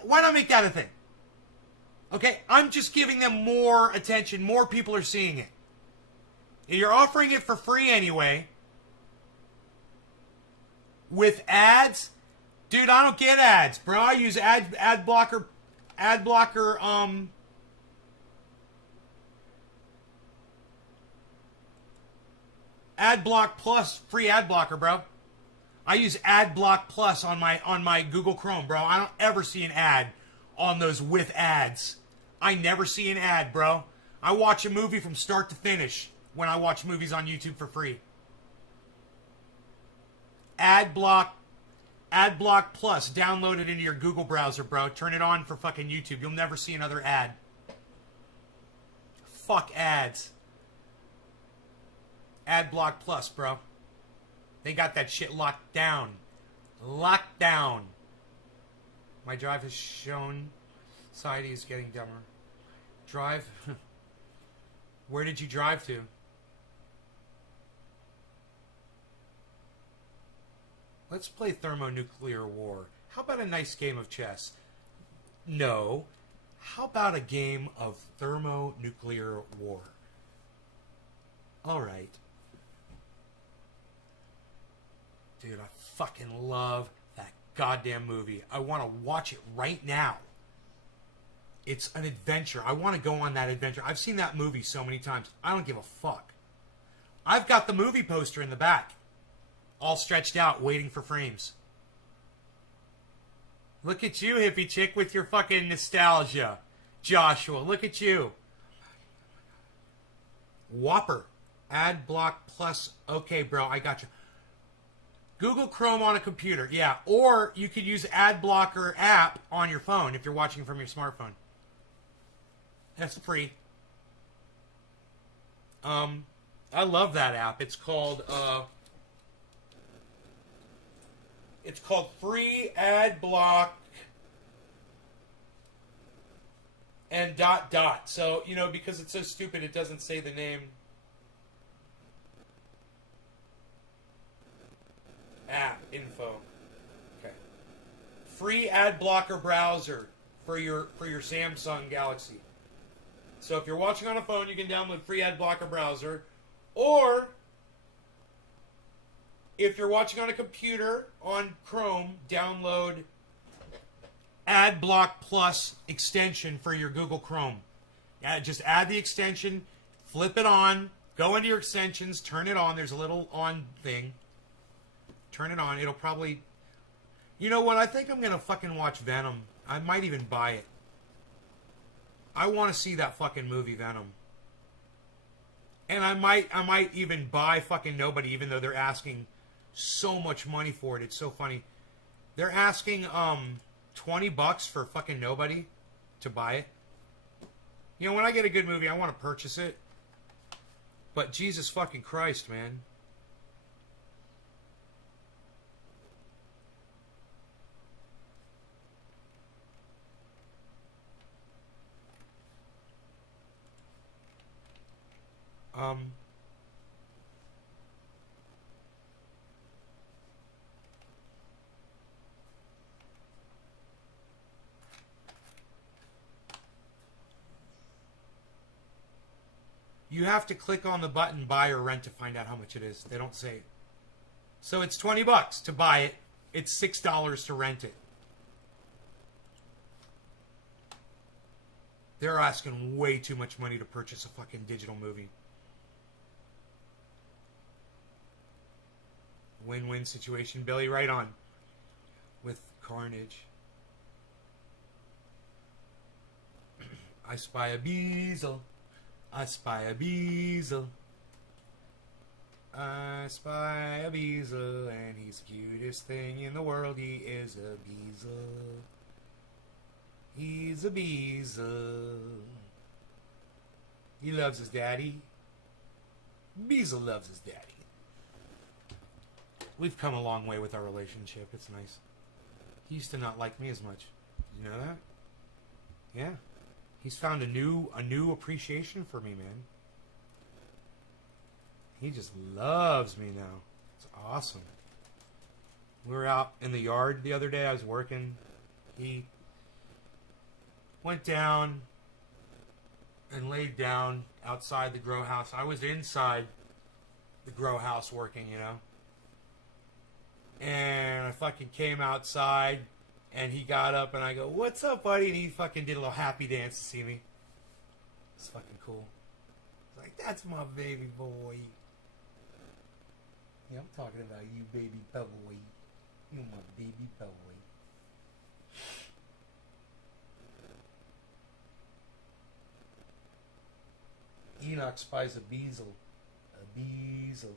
Why not make that a thing? Okay, I'm just giving them more attention. More people are seeing it. You're offering it for free anyway. With ads? Dude, I don't get ads, bro. I use ad blocker ad blocker Plus, free ad blocker, bro. I use AdBlock Plus on my Google Chrome, bro. I don't ever see an ad on those with ads. I never see an ad, bro. I watch a movie from start to finish when I watch movies on YouTube for free. AdBlock Plus. Download it into your Google browser, bro. Turn it on for fucking YouTube. You'll never see another ad. Fuck ads. AdBlock Plus, bro. They got that shit locked down. Locked down. My drive has shown society is getting dumber. Drive? Where did you drive to? Let's play thermonuclear war. How about a nice game of chess? No. How about a game of thermonuclear war? All right. Dude, I fucking love that goddamn movie. I want to watch it right now. It's an adventure. I want to go on that adventure. I've seen that movie so many times. I don't give a fuck. I've got the movie poster in the back, all stretched out, waiting for frames. Look at you, hippie chick, with your fucking nostalgia. Joshua, look at you. Whopper. Ad block plus. Okay, bro, I got you. Google Chrome on a computer. Yeah, or you could use ad blocker app on your phone if you're watching from your smartphone. That's free. I love that app. It's called Free Ad Block and ... So, you know, because it's so stupid, it doesn't say the name. App info. Okay. Free ad blocker browser for your Samsung Galaxy. So if you're watching on a phone, you can download free ad blocker browser, or if you're watching on a computer on Chrome, download AdBlock Plus extension for your Google Chrome. Yeah, just add the extension, flip it on, go into your extensions, turn it on. There's a little on thing. Turn it on. It'll probably... You know what? I think I'm going to fucking watch Venom. I might even buy it. I want to see that fucking movie, Venom. And I might even buy fucking Nobody, even though they're asking so much money for it. It's so funny. They're asking $20 for fucking Nobody to buy it. You know, when I get a good movie, I want to purchase it. But Jesus fucking Christ, man. You have to click on the button buy or rent to find out how much it is. They don't say. So it's $20 to buy it. It's $6 to rent it. They're asking way too much money to purchase a fucking digital movie. Win-win situation. Billy, right on. With Carnage. I spy a beezel. I spy a beezel. I spy a beezel, and he's the cutest thing in the world. He is a beezel. He's a beezel. He loves his daddy. Beezel loves his daddy. We've come a long way with our relationship. It's nice. He used to not like me as much. Did you know that? Yeah. He's found a new appreciation for me, man. He just loves me now. It's awesome. We were out in the yard the other day. I was working. He went down and laid down outside the grow house. I was inside the grow house working, you know. And I fucking came outside, and he got up, and I go, "What's up, buddy?" And he fucking did a little happy dance to see me. It's fucking cool. It's like, that's my baby boy. Yeah, I'm talking about you, baby boy. You're my baby boy. Enoch spies a beezel. A beezel.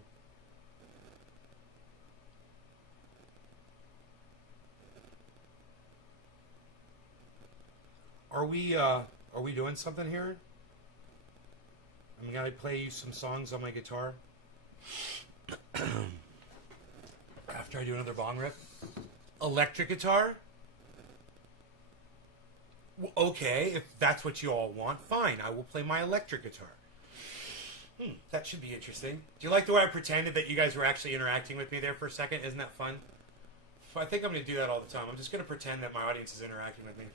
Are we doing something here? I'm gonna play you some songs on my guitar after I do another bong rip. Electric guitar. Okay, if that's what you all want, fine. I will play my electric guitar. That should be interesting. Do you like the way I pretended that you guys were actually interacting with me there for a second? Isn't that fun? I think I'm going to do that all the time. I'm just going to pretend that my audience is interacting with me.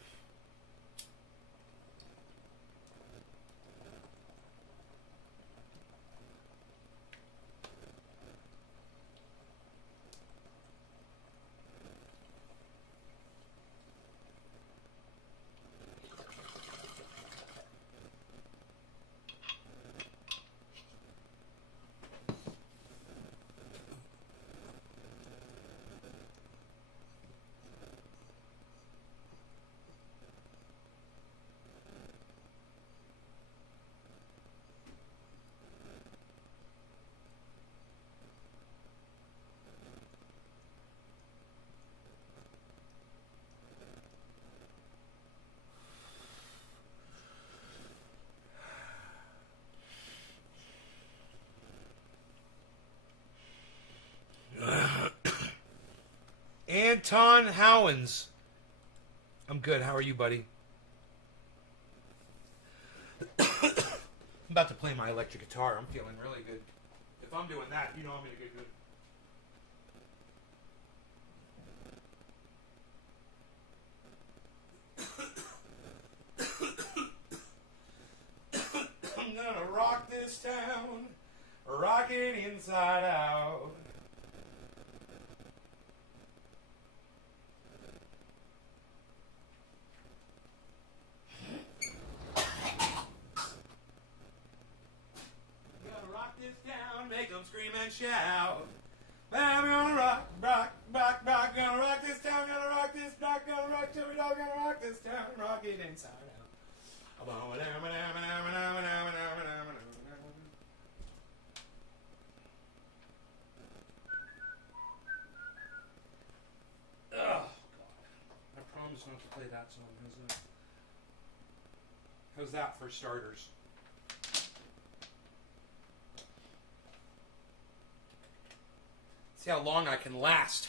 Anton Howens. I'm good. How are you, buddy? I'm about to play my electric guitar. I'm feeling really good. If I'm doing that, you know I'm going to get good. I'm going to rock this town. Rock it inside out. Make them scream and shout. I'm gonna rock, rock, rock, rock. Gonna rock this town, gonna rock this rock, gonna rock till we don't gonna rock this town, rock it inside out. Oh God! I promise not to play that song. How's that for starters? See how long I can last.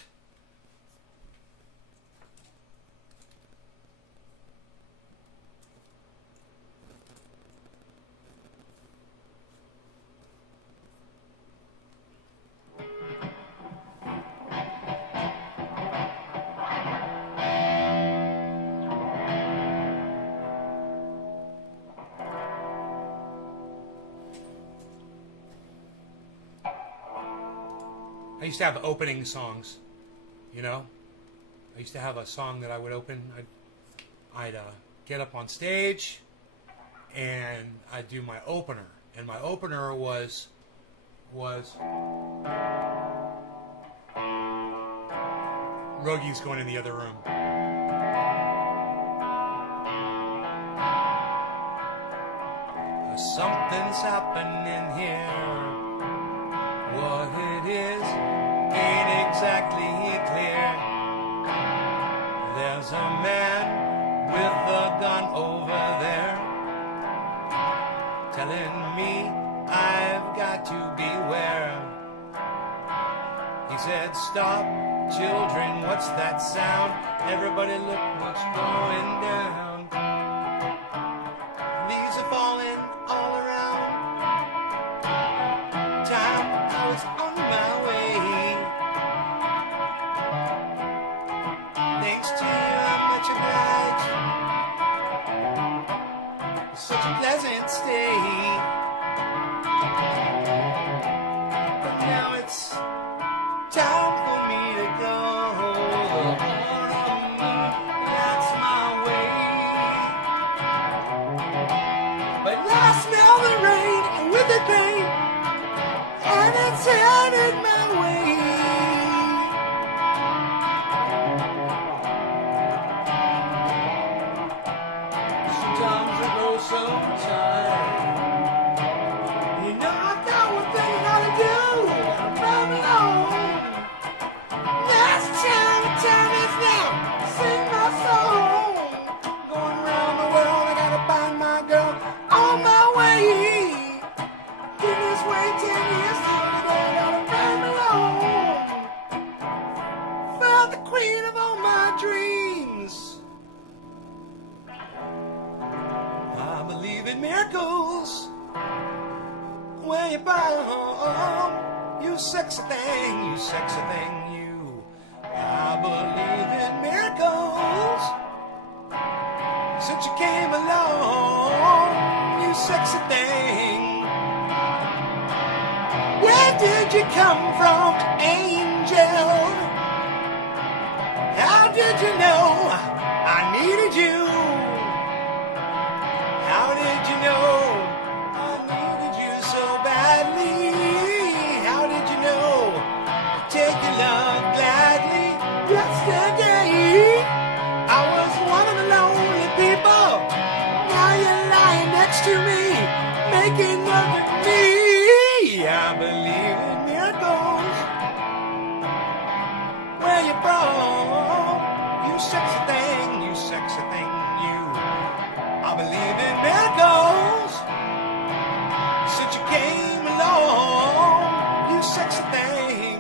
I used to have opening songs, you know? I used to have a song that I would open. I'd get up on stage, and I'd do my opener. And my opener was Roogie's Going in the Other Room. Something's happening here. What it is ain't exactly clear. There's a man with a gun over there telling me I've got to beware. He said, stop, children, what's that sound? Everybody look what's going down. Leaves are falling all around. Time I was on my way. Thanks to you, I'm much obliged. Such a pleasant stay. But now it's time for me to go. That's my way. But now I smell the rain, and with the pain, and it's headed my way. Sometimes I grow so tired. You know I got one thing I gotta do. I'm running home. Last time the time is now. Sing my song. Going around the world, I gotta find my girl on my way. Been this way 10 years, still today, gotta find me where you from? You sexy thing, you sexy thing, you. I believe in miracles. Since you came along, you sexy thing. Where did you come from, angel? How did you know I needed you? How did you know I needed you so badly? How did you know to take your love gladly? Yesterday, I was one of the lonely people. Now you're lying next to me, making love with me. I believe in miracles. Where you from? You sexy thing, you sexy thing, you. I believe in miracles. Since you came along, you sexy thing.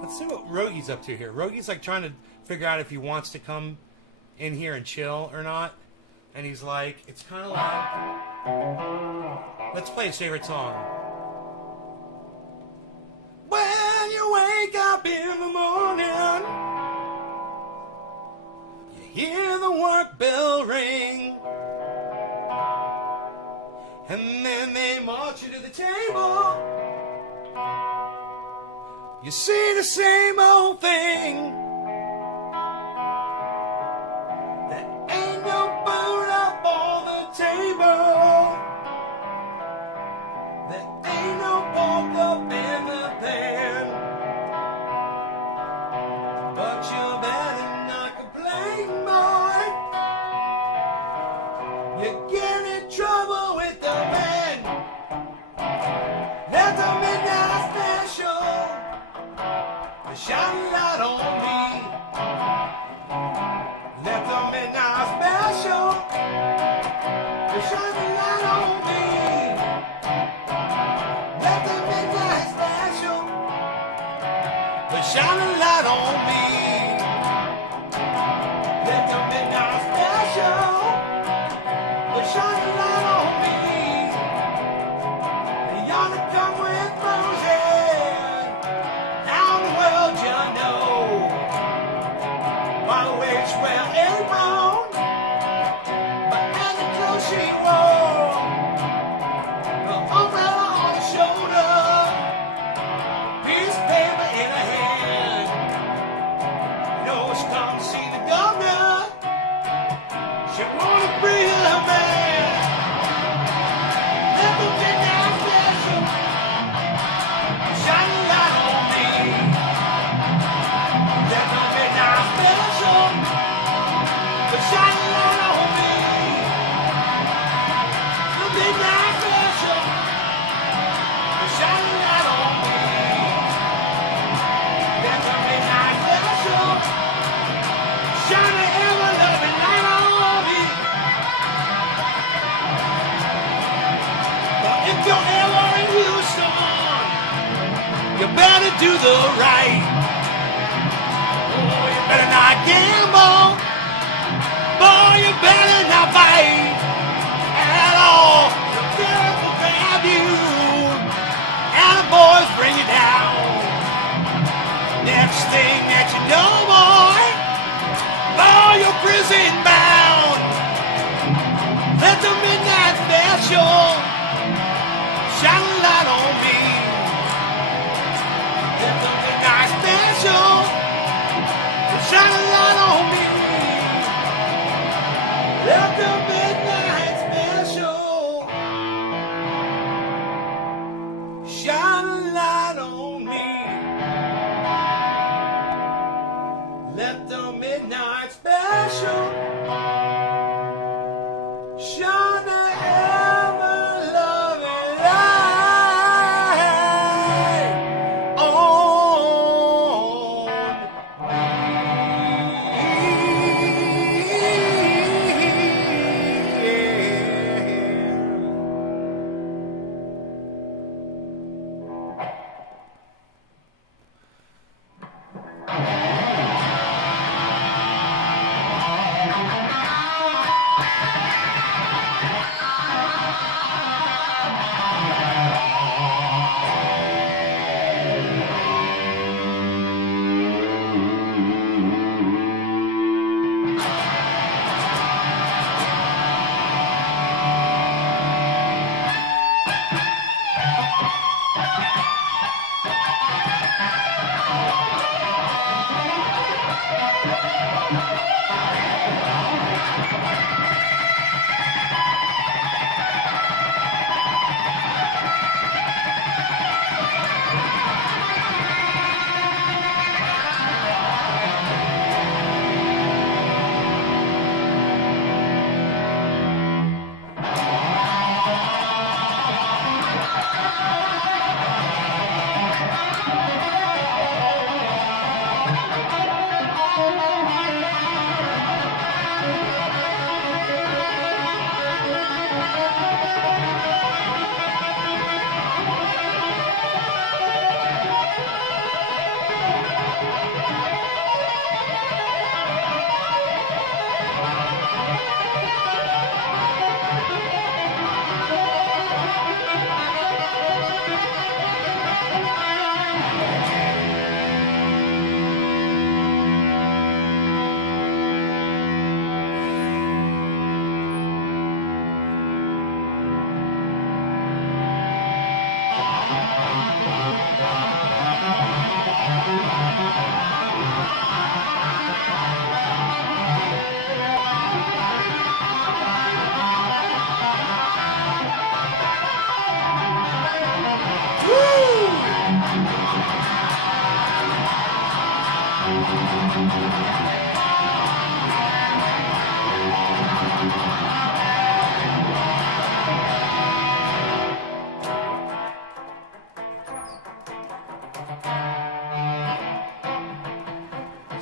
Let's see what Rogi's up to here. Rogi's like trying to figure out if he wants to come in here and chill or not. And he's like, it's kind of loud. Let's play his favorite song. When you wake up in the morning, you hear the work bell ring. And then they march you to the table. You see the same old thing. There ain't no food up on the table. There ain't no pork up in the pan. But you better not complain, boy. You get in trouble with the man. That's a midnight special. Shine a light on me. Let the midnight special shine a light on me. Let the midnight special shine a light on me. Let the midnight special shine a light on me. You ought to come with Moses. Well, ain't wrong, but as the clothes she wore, the umbrella on her shoulder, piece of paper in her hand. You know she come to see the governor. She wanna free her man. Let the midnight special shine a light on me. Let the midnight special shine a light on me. The midnight special shine a light on me. Let the midnight special shine a ever-loving light on me. Well, if you're ever in Houston, you better do the right. Oh, you better not gamble. Boy, you better not fight at all. The girls will grab you, and the boys bring you down. Next thing that you know, boy, you're prison bound. Let the midnight special shine a light on me. Let the midnight special shine a light on me. Let the midnight special shine a light on me.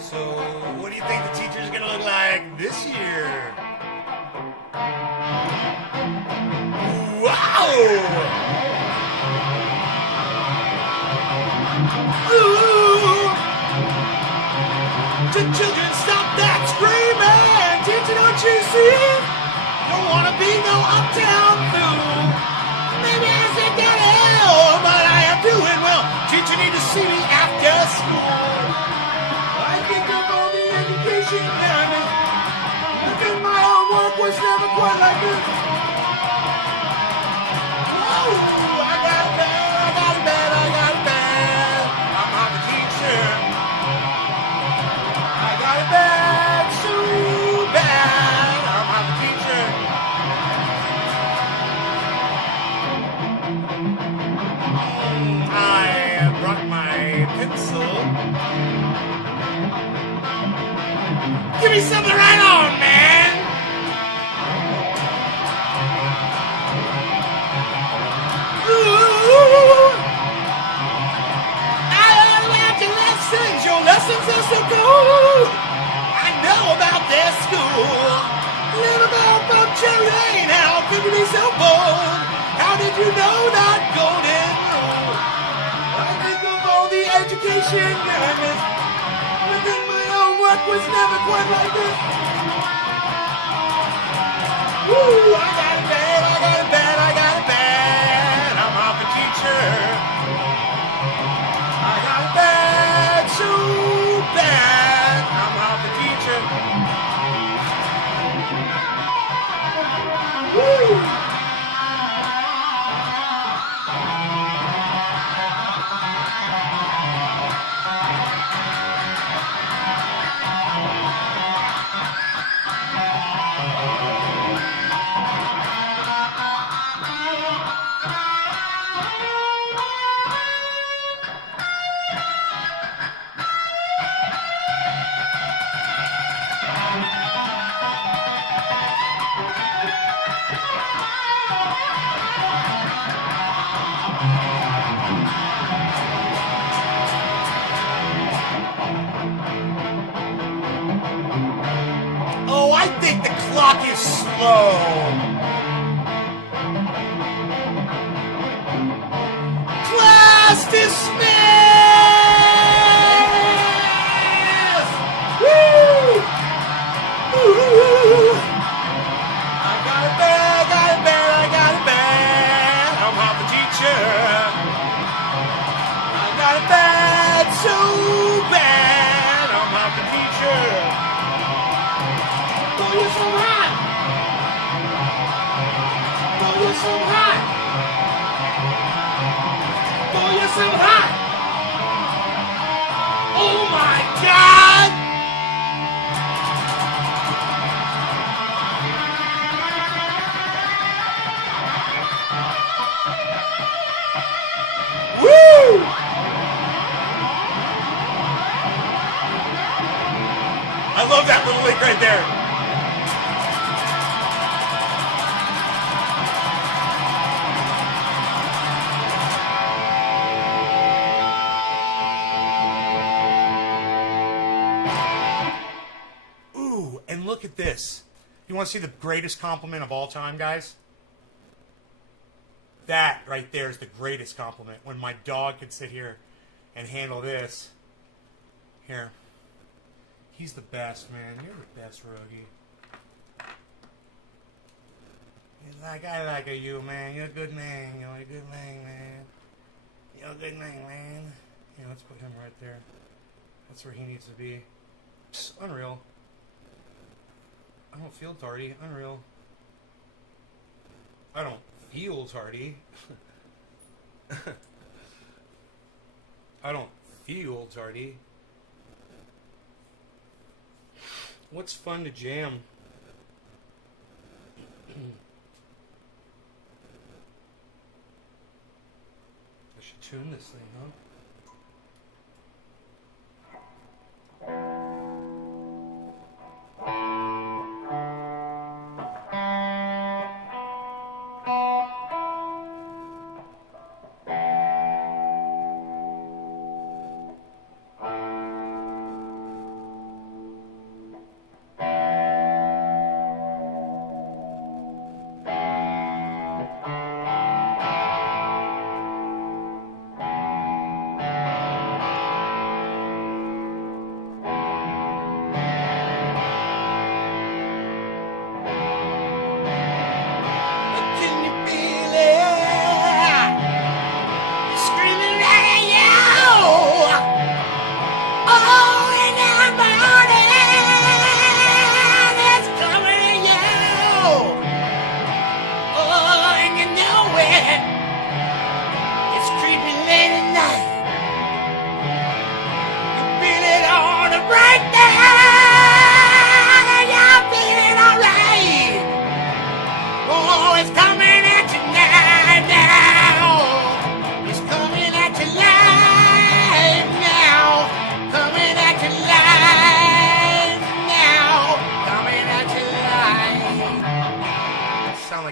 So, what do you think the teacher's gonna look like this year? Wow! Ooh! Children, stop that screaming! Teacher, don't you see? Don't wanna be no uptown fool. Maybe I said that hell, but I am doing well. Teacher, need to see me after school. I think of all the education that I missed. I think my homework was never quite like this. Whoa! I got it bad, I got it bad, I got it bad. I'm the teacher. I got it bad, so bad. I'm the teacher. I brought my pencil. Give me something to write on, man! Ooh! I love your lessons. Your lessons are so good. I know about their school. Little girl from Cherry Lane, how could you be so bold? How did you know that golden rule? I think of all the education that I missed. But then my homework was never quite like this. Woo! I got it bad, I got it bad, I got it bad. I'm off a teacher. I got it bad, so bad. I'm off a teacher. Woo! Oh, I think the clock is slow. Class dismissed! Woo! Woo! I got it bad, I got it bad, I got it bad. I'm half a teacher. I got it bad, so bad. I'm half a teacher. Oh, you're so hot! Oh, you're so hot! Oh, you're so hot! Oh my God! Woo! I love that little lick right there. And look at this. You want to see the greatest compliment of all time, guys? That right there is the greatest compliment. When my dog could sit here and handle this. Here. He's the best, man. You're the best, Rogie. He's like, I like you, man. You're a good man. You're a good man, man. You're a good man, man. Yeah, let's put him right there. That's where he needs to be. Psst, unreal. I don't feel tardy. Unreal. I don't feel tardy. I don't feel tardy. What's fun to jam? I should tune this thing, huh?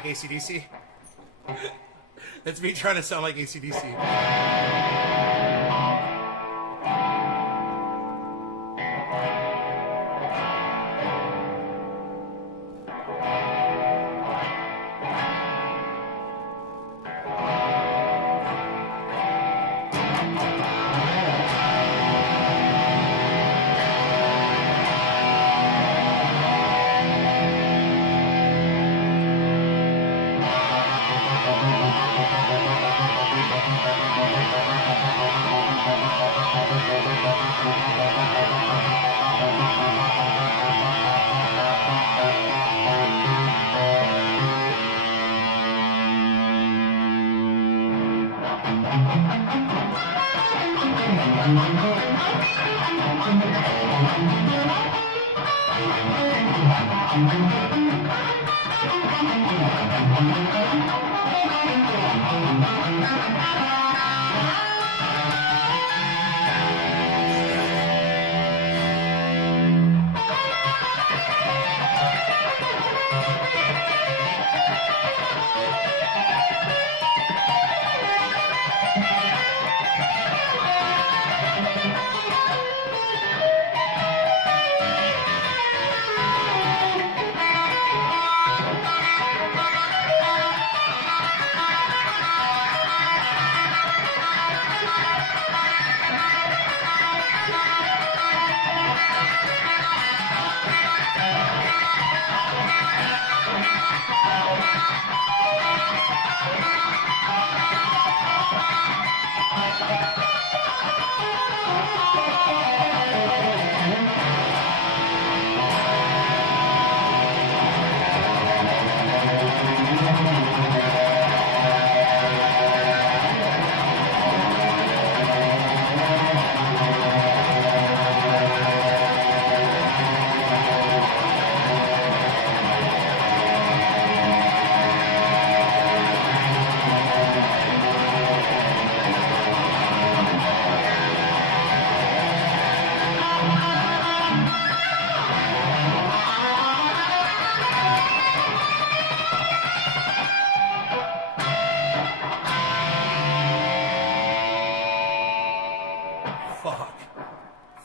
AC/DC. That's me trying to sound like AC/DC.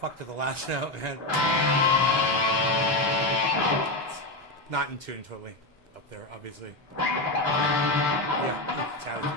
Fuck to the last note, man. Not in tune totally. Up there, obviously. Yeah, it's out of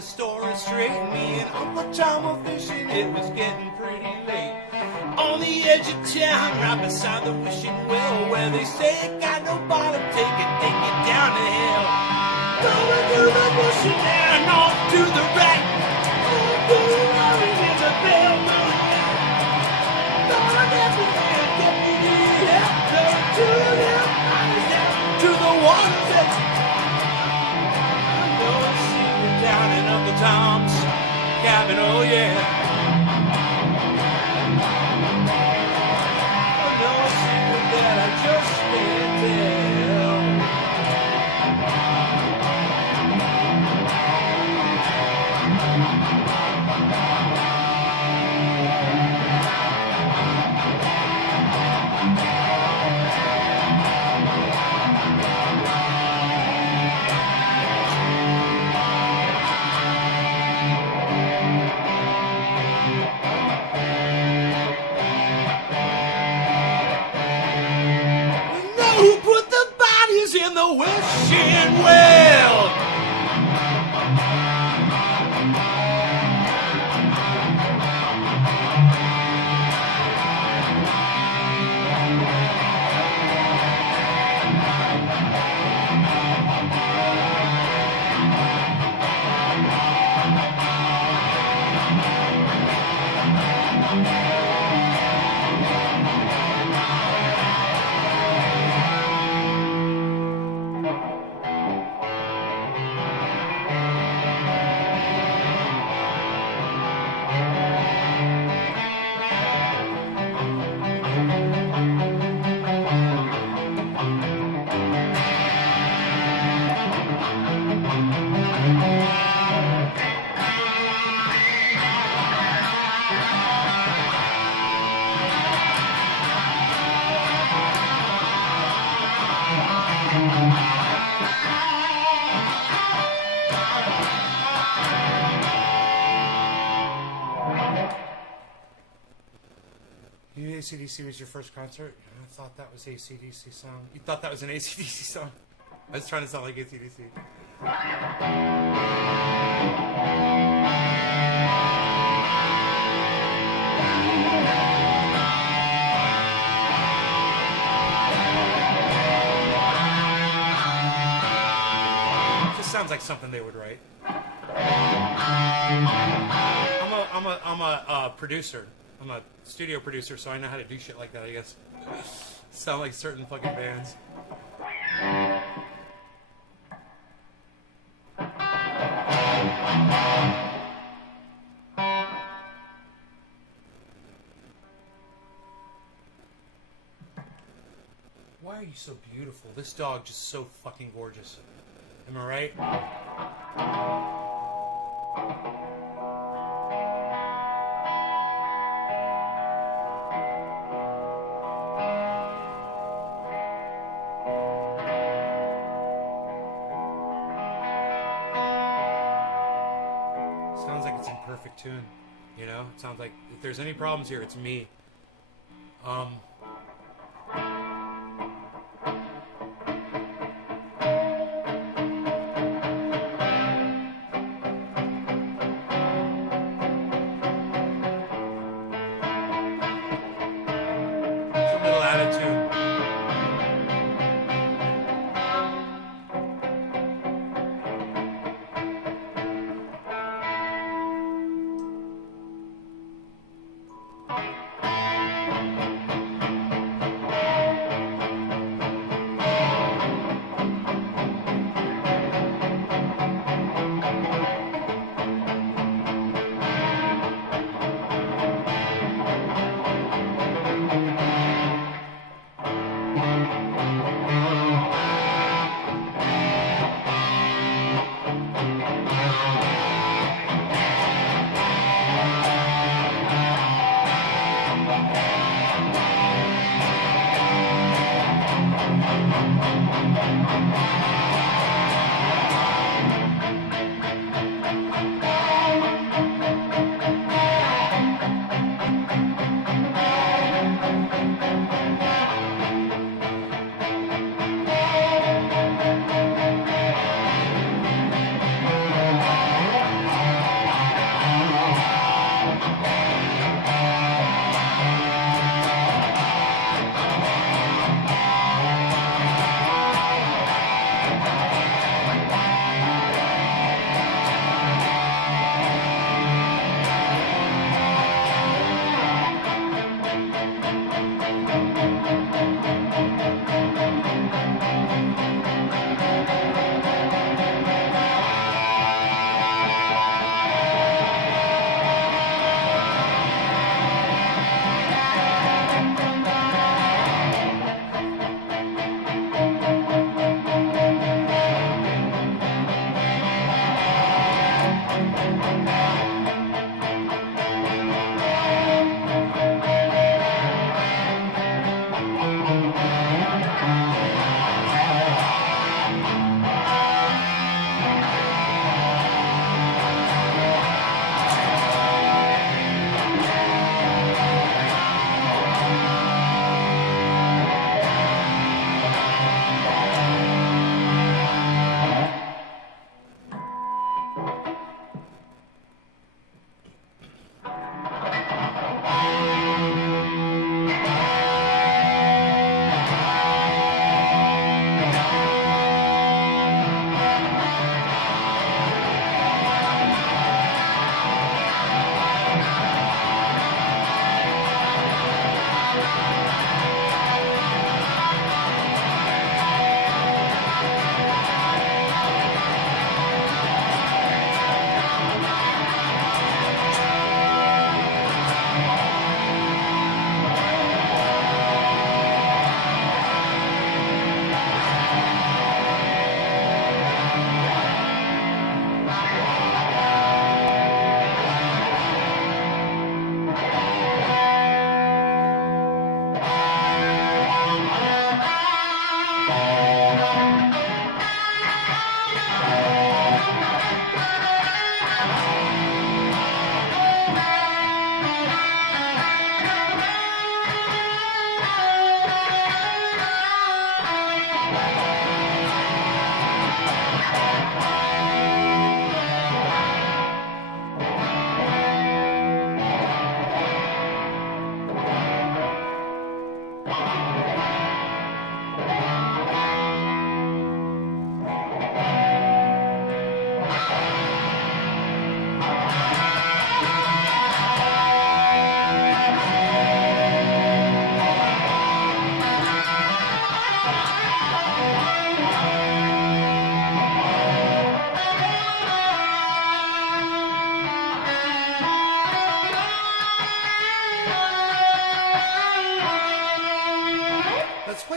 the store is straight. Me and Uncle Tom were fishing, it was getting pretty late. On the edge of town, right beside the wishing well, where they say it got no bottom, take it down the hill. Going to the bush and off to the right. Oh, is a bell going out. Thought I'd never get me after to the eyes down to the water's edge. I know a secret down in Uncle Tom's cabin, oh yeah. I know a secret that I just can't tell. Who put the bodies in the wishing well? You knew AC/DC was your first concert? I thought that was AC/DC song. You thought that was an AC/DC song? I was trying to sound like AC/DC. Just sounds like something they would write. I'm a producer. I'm a studio producer, so I know how to do shit like that, I guess. Sound like certain fucking bands. Why are you so beautiful? This dog just so fucking gorgeous. Am I right? Sounds like it's in perfect tune, you know? It sounds like if there's any problems here, it's me. It's a little out of tune.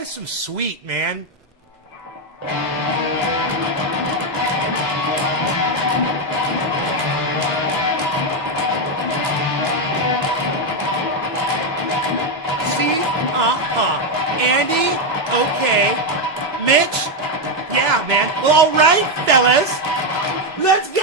is some sweet, man. See? Andy? Okay. Mitch? Yeah, man. Well, all right, fellas. Let's go!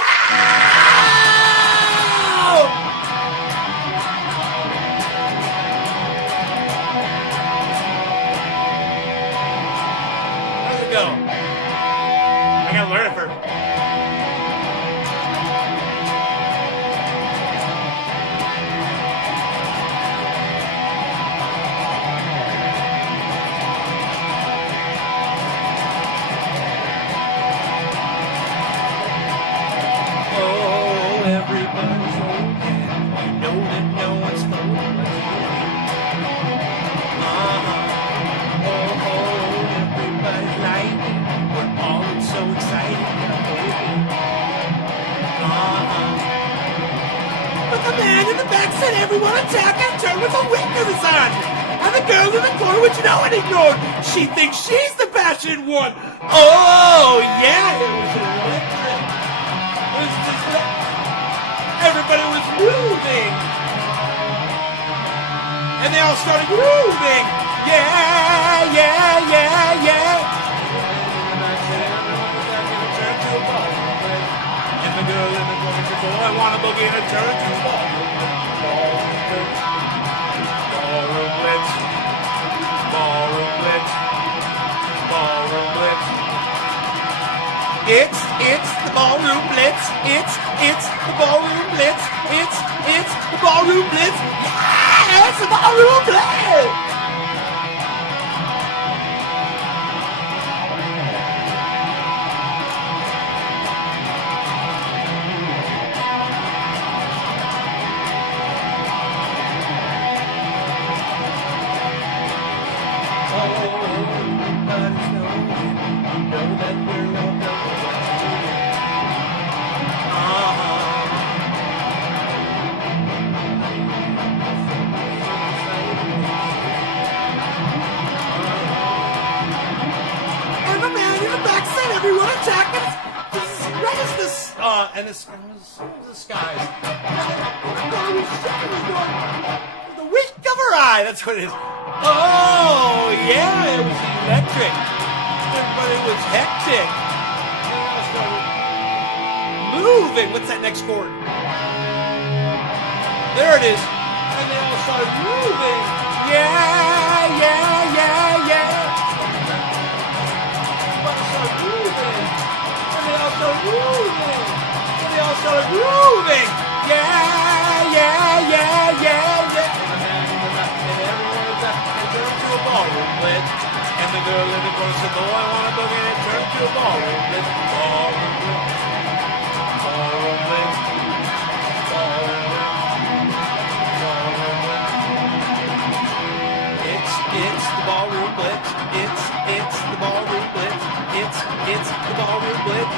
How's it go? I gotta learn it first. Said everyone attack and turn with a wink of his on. And the girl in the corner, which no one ignored. She thinks she's the passionate one. Oh, yeah. It was electric. It was just everybody was moving. And they all started grooving. Yeah, yeah, yeah, yeah. And the girl in the corner said, oh, I want to boogie in a turn to ball. Ballroom blitz, ballroom blitz, ballroom blitz. It's the ballroom blitz. It's the ballroom blitz. It's the ballroom blitz. Yeah, it's the ballroom blitz. Everyone attacking! Red is this, and the skies. The wink of her eye, that's what it is. Oh, yeah, it was electric. Everybody was hectic. Moving. What's that next chord? There it is. And they all started moving. Yeah, yeah, yeah, yeah. And they all started grooving. Yeah, yeah, yeah, yeah, yeah. And everyone was up and turned to a ballroom blitz. And the girl in the corner said, oh, I want to boogie and turn to a ballroom blitz. Ballroom blitz. Ballroom blitz. Ballroom blitz. Ballroom blitz. It's the ballroom blitz. It's the ballroom blitz. It's the ballroom blitz.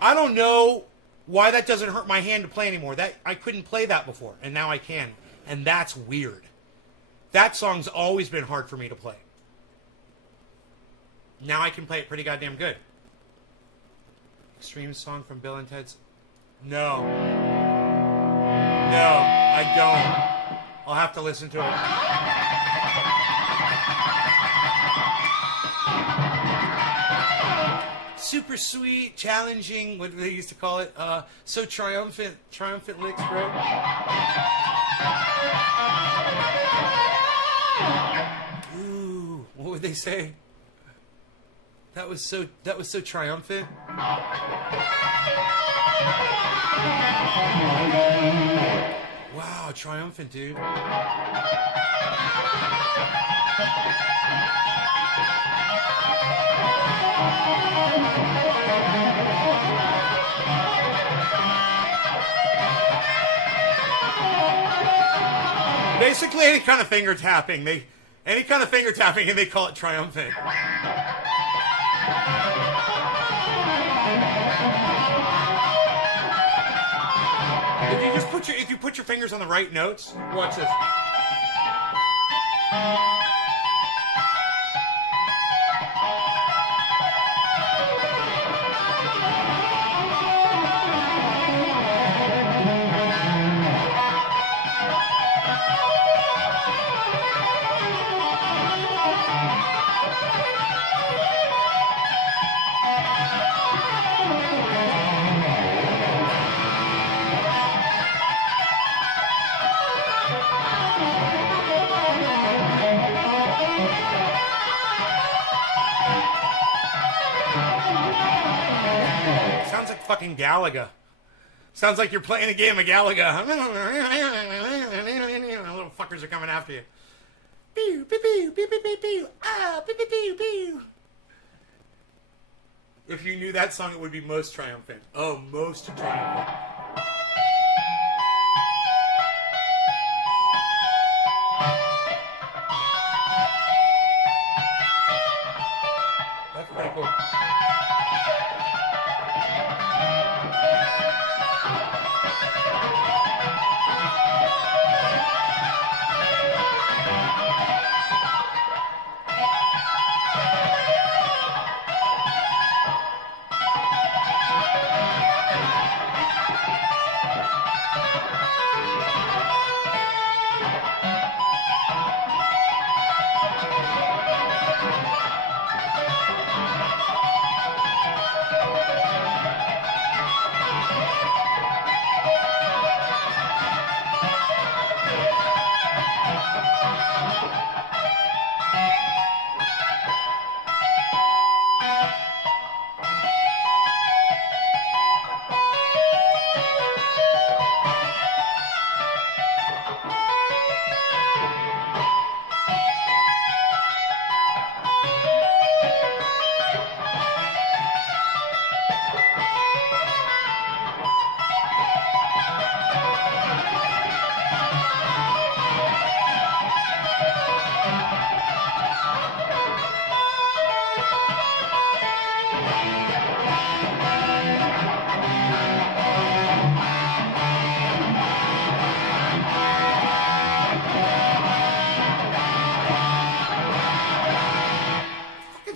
I don't know why that doesn't hurt my hand to play anymore. That I couldn't play that before, and now I can. And that's weird. That song's always been hard for me to play. Now I can play it pretty goddamn good. Extreme song from Bill and Ted's... No. No, I don't. I'll have to listen to it. Super sweet, challenging, what do they used to call it? So triumphant licks, bro. Ooh, what would they say? That was so triumphant. Wow, triumphant, dude. Basically, any kind of finger tapping, and they call it triumphant. If you put your fingers on the right notes, watch this. Sounds like fucking Galaga. Sounds like you're playing a game of Galaga. Little fuckers are coming after you. Pew, pew, pew, pew, pew, pew, pew. Ah, pew, pew, pew, pew. If you knew that song, it would be most triumphant. Oh, most triumphant. That's pretty cool.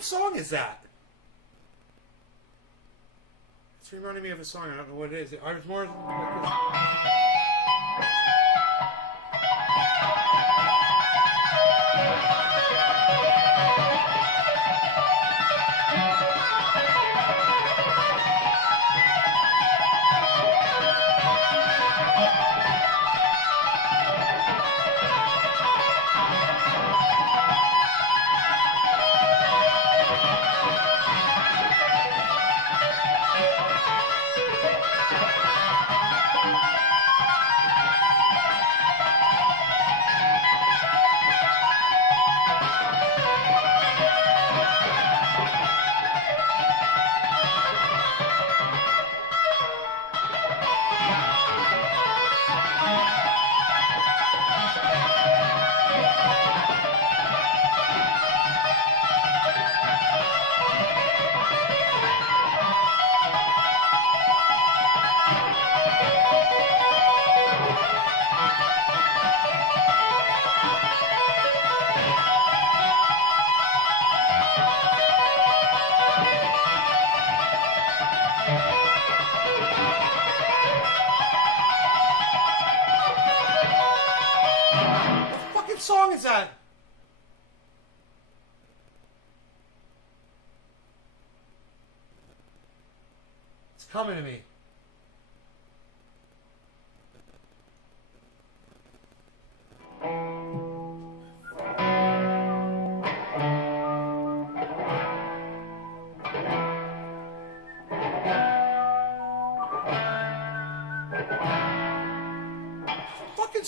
Song is that? It's reminding me of a song. I don't know what it is. I was more. What song is that? It's coming to me.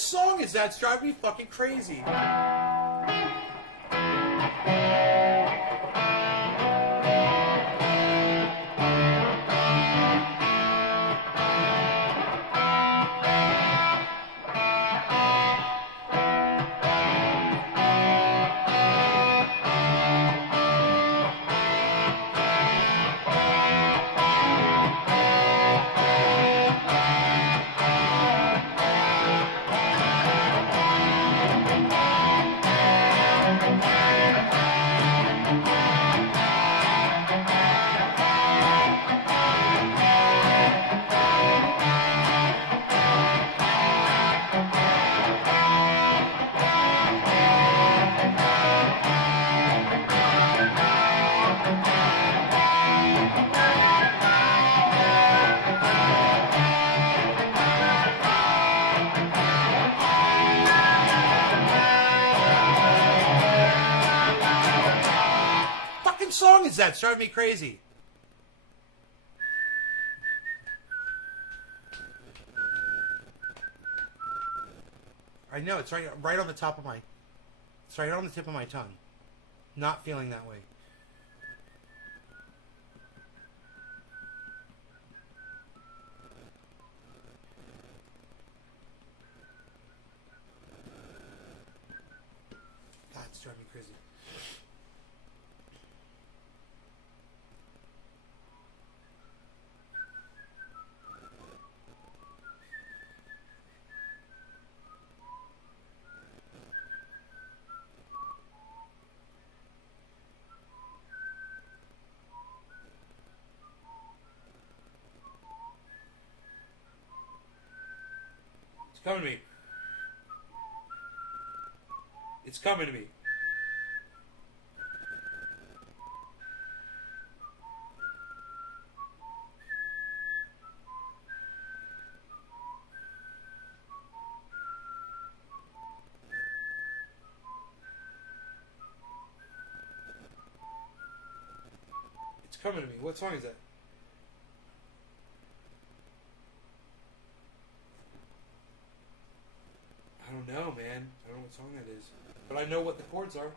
song is that? It's driving me fucking crazy. Song is that? It's driving me crazy. I know it's right on the top of my. It's right on the tip of my tongue. Not feeling that way. God, it's driving me crazy. It's coming to me. It's coming to me. It's coming to me. What song is that? I don't know, man. I don't know what song that is. But I know what the chords are.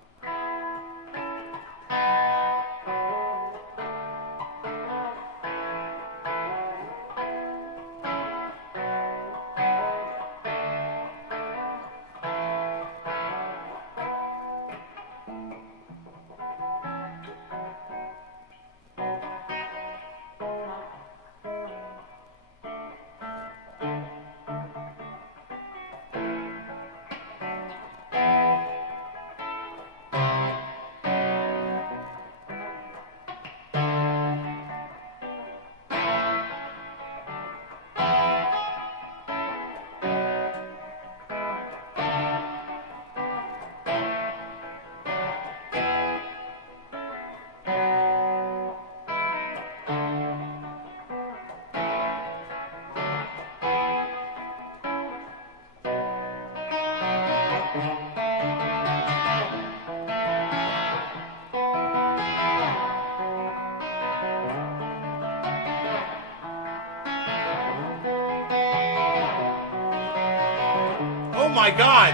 Oh my God!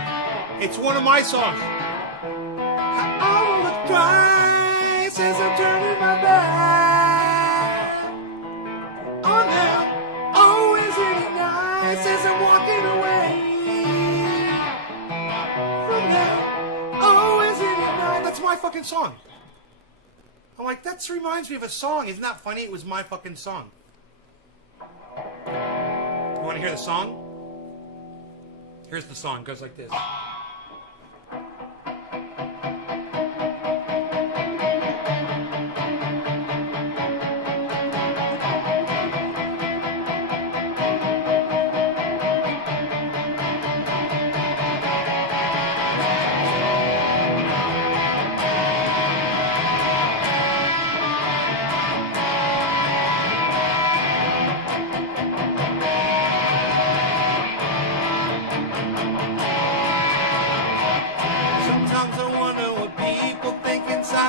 It's one of my songs. All the cries as I'm turning my back on them. Oh, isn't it nice as I'm walking away from them? Oh, isn't it nice? That's my fucking song. I'm like, that reminds me of a song. Isn't that funny? It was my fucking song. You want to hear the song? Here's the song. It goes like this.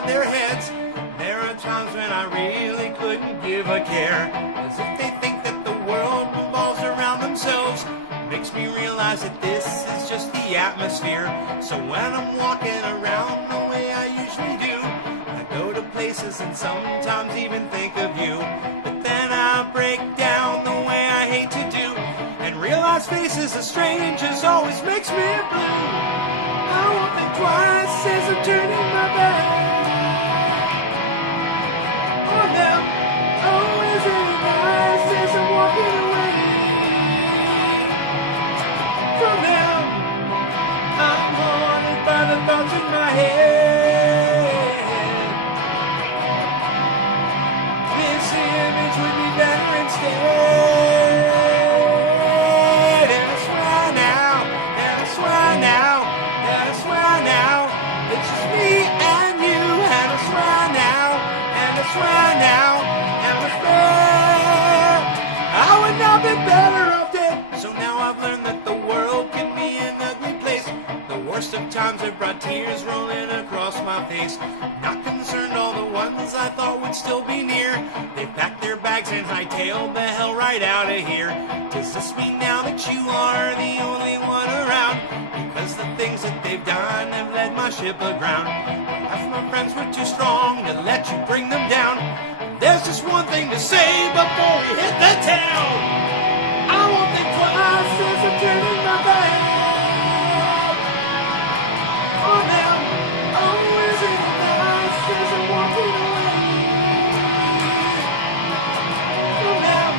Their heads. There are times when I really couldn't give a care, as if they think that the world revolves around themselves. Makes me realize that this is atmosphere. So when I'm walking around the way I usually do, I go to places and sometimes even think of you. But then I break down the way I hate to do, and realize faces of strangers always makes me blue. I won't think twice as I'm turning my back on them. Always really nice as I'm walking away from them. I'm haunted by the thoughts in my head. This image would be better instead. And I swear now, and I swear now, and I swear now, it's just me and you. And I swear now, and I swear now, and I swear I would not be better off dead. So now I've learned that the world can be an ugly place. The worst of times have brought tears rolling across my face. Not concerned all the ones I thought would still be near. They've packed their bags and hightailed the hell right out of here. Does this mean now that you are the only one around? Because the things that they've done have led my ship aground. Half my friends were too strong to let you bring them down. There's just one thing to say before we hit the town. I won't think twice as I'm turning my back on them. Always in the night as I'm walking away from them.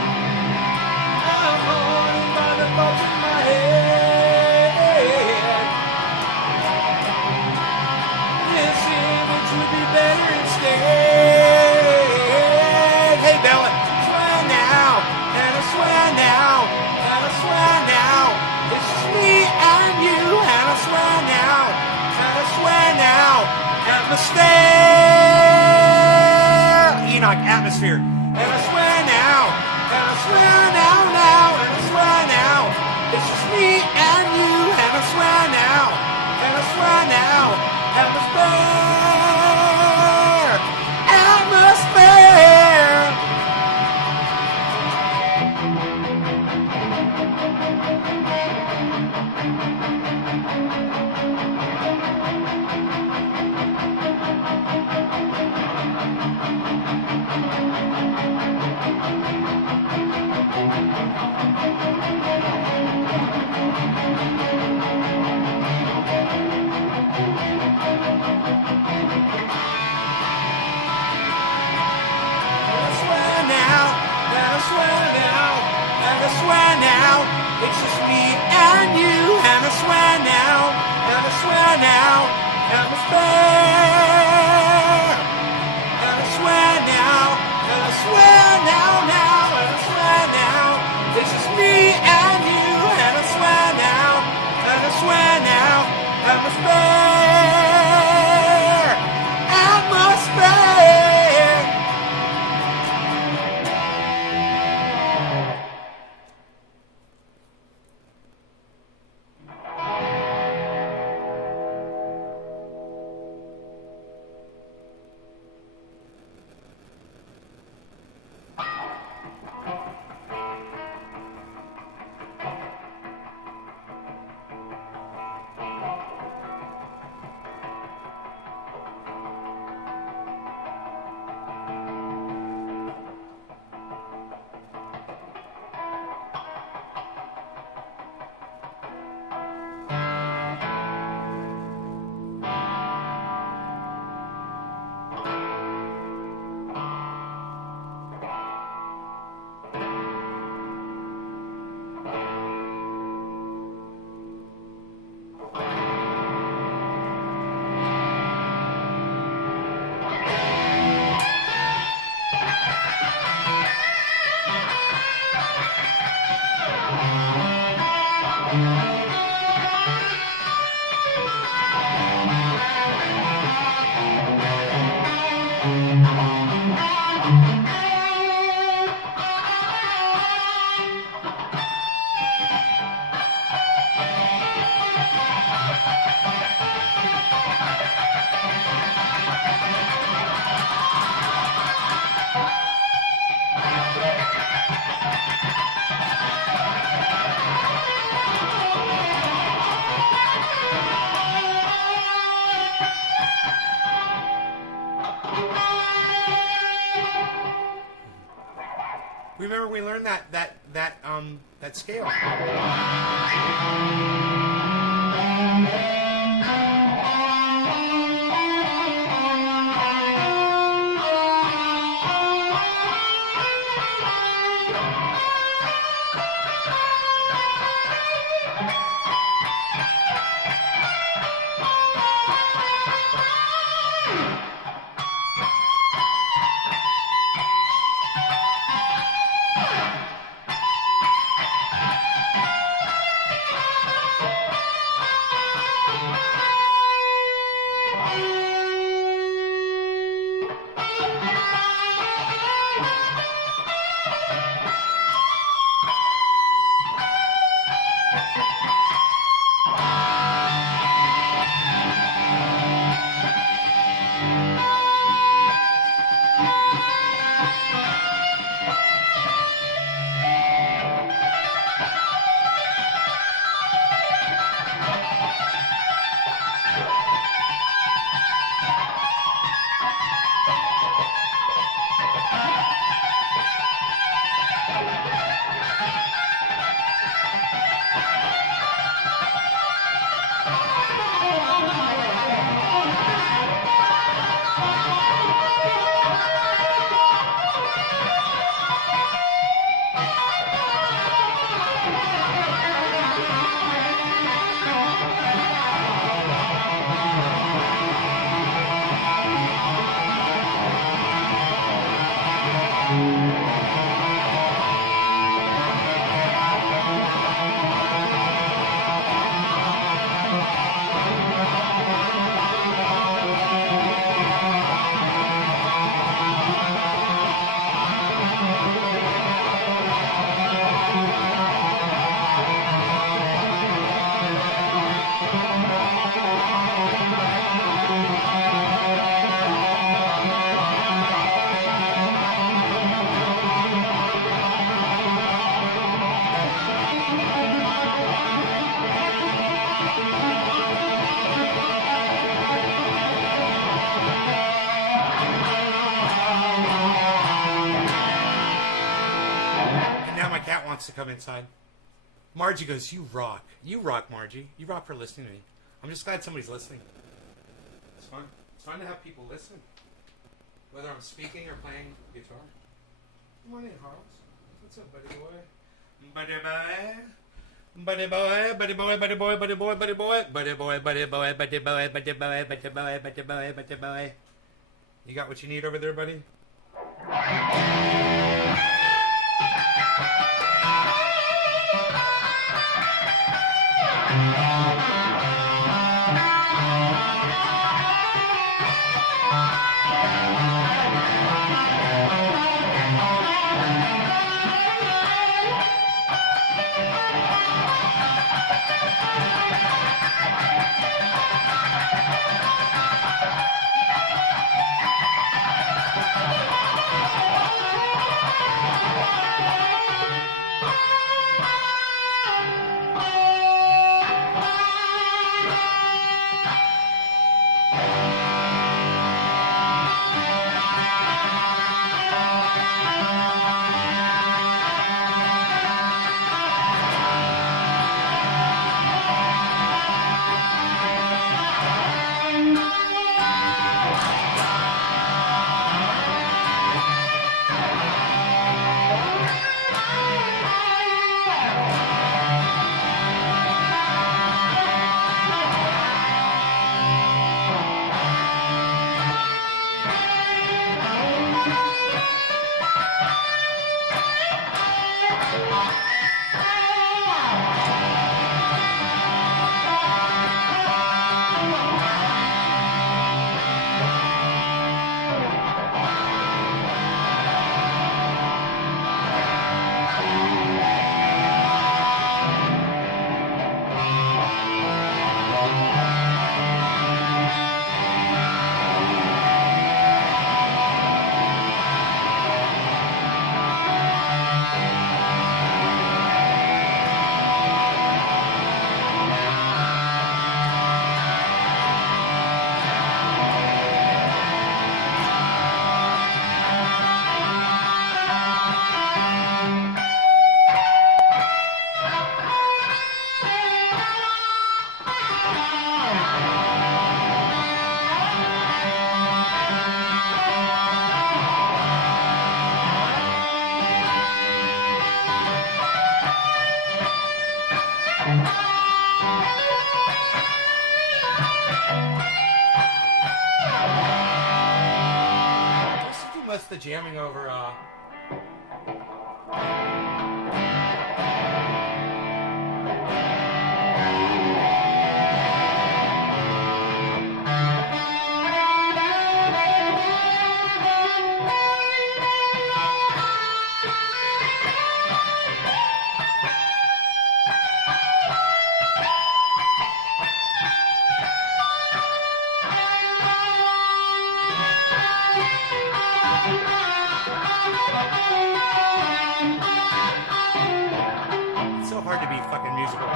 I'm haunted by the thoughts in my head. This image would be better instead. Hey Bella, swear now, and I swear now, and I swear now, it's just me and you. And I swear now, and I swear now, atmosphere, Enoch, atmosphere. And I swear now, and I swear now, and I swear now, it's just me and you. And I swear now, and I swear now, atmosphere, atmosphere. It's just me and you. And I swear now, and I swear now, atmosphere. And I swear now, and I swear now, and I swear now, it's just me and you. And I swear now, and I swear now, atmosphere, atmosphere. Remember we learned that scale. To come inside. Margie goes, you rock. You rock, Margie. You rock for listening to me. I'm just glad somebody's listening. It's fun. It's fun to have people listen. Whether I'm speaking or playing guitar. Come on in, Harles. What's up, buddy boy? Buddy boy. Buddy boy, buddy boy, buddy boy, buddy boy, buddy boy, buddy boy, buddy boy, buddy boy, buddy boy, buddy boy, buddy boy, buddy boy. You got what you need over there, buddy? jamming over. It's so hard to be fucking musical.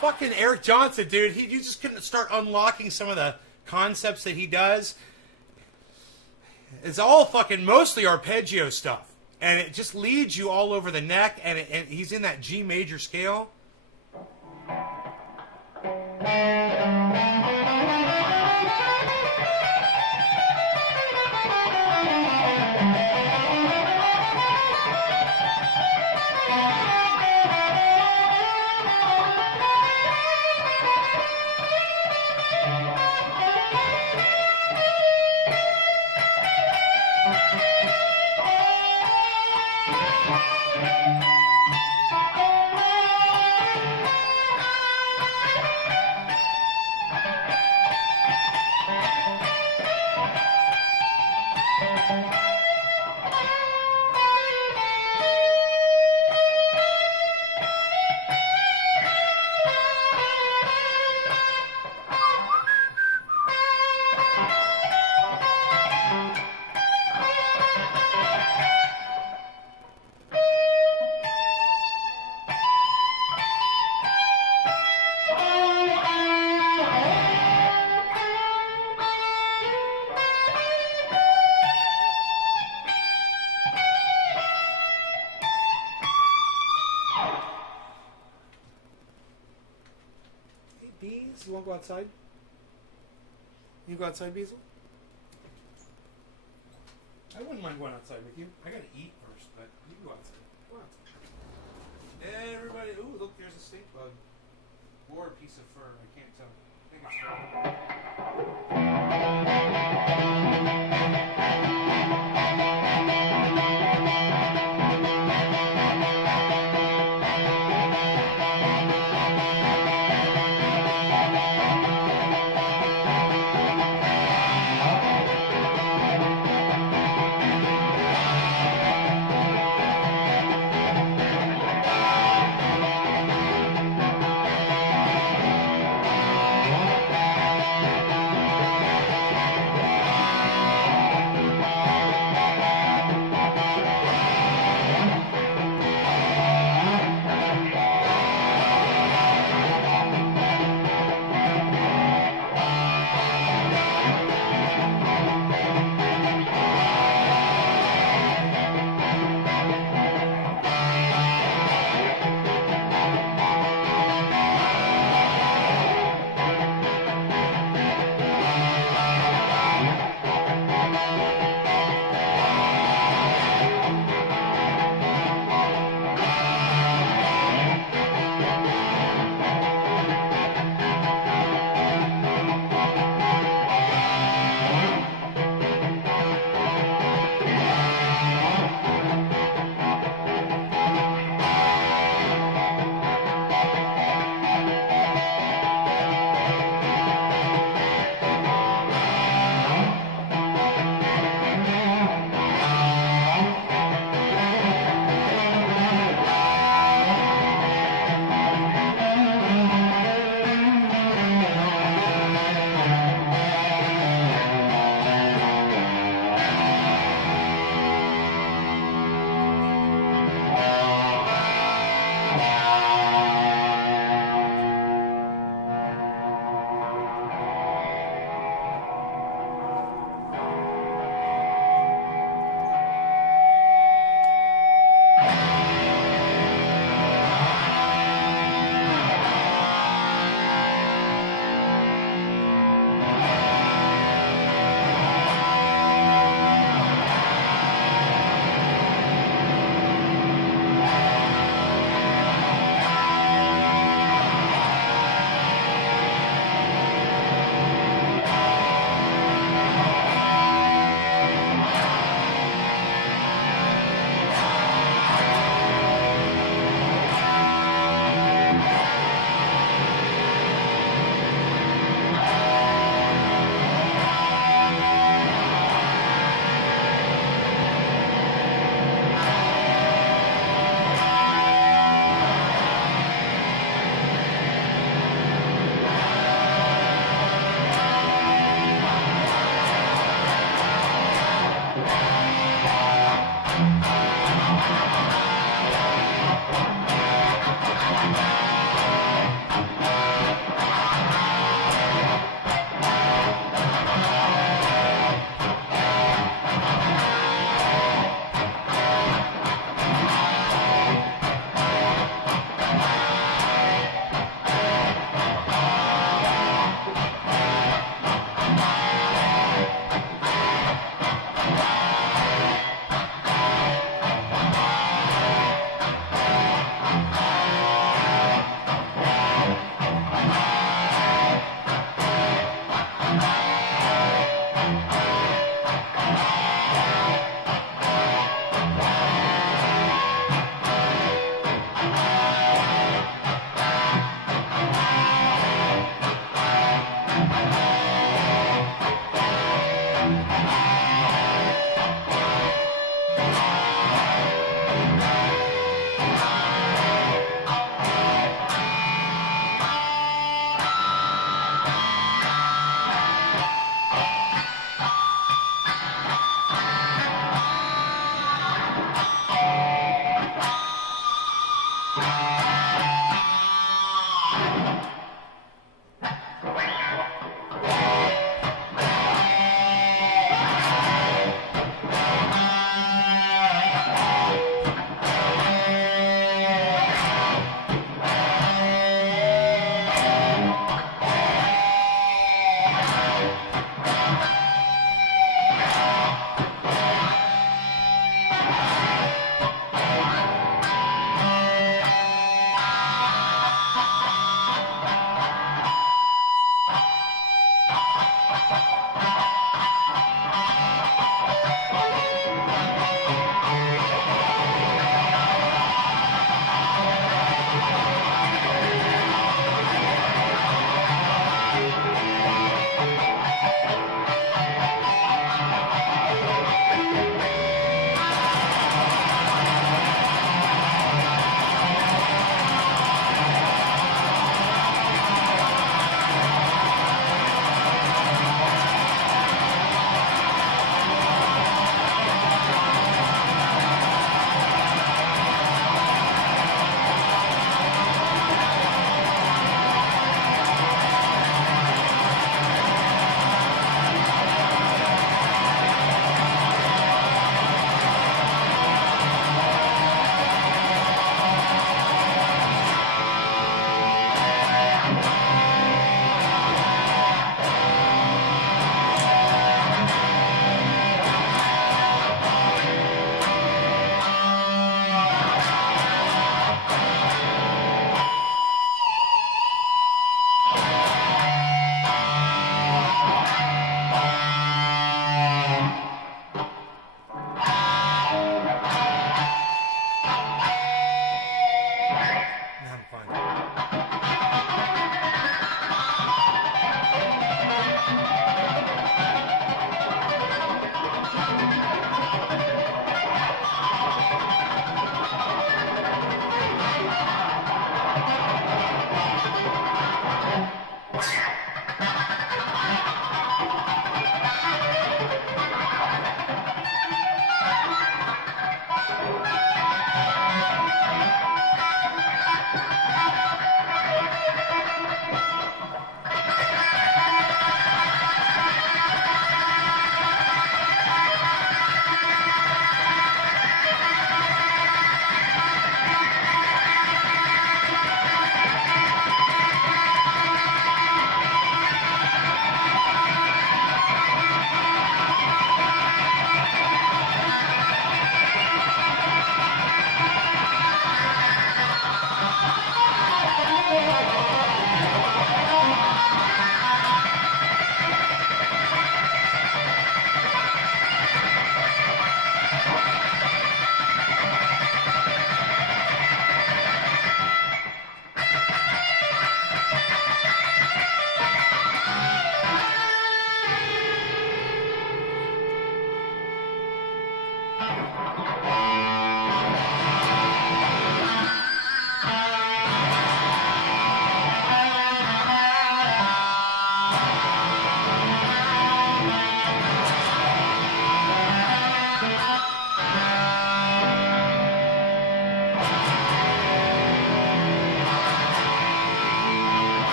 Fucking Eric Johnson, dude. You just couldn't start unlocking some of the concepts that he does. It's all fucking mostly arpeggio stuff. And it just leads you all over the neck. And he's in that G major scale. Bees, you want to go outside? You go outside, Beazle? I wouldn't mind going outside with you. I gotta eat first, but you can go outside. Go outside. Everybody, ooh, look, there's a stink bug. Or a piece of fur, I can't tell. I think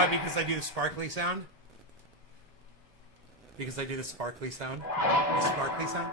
Why? Because I do the sparkly sound? Because I do the sparkly sound? The sparkly sound?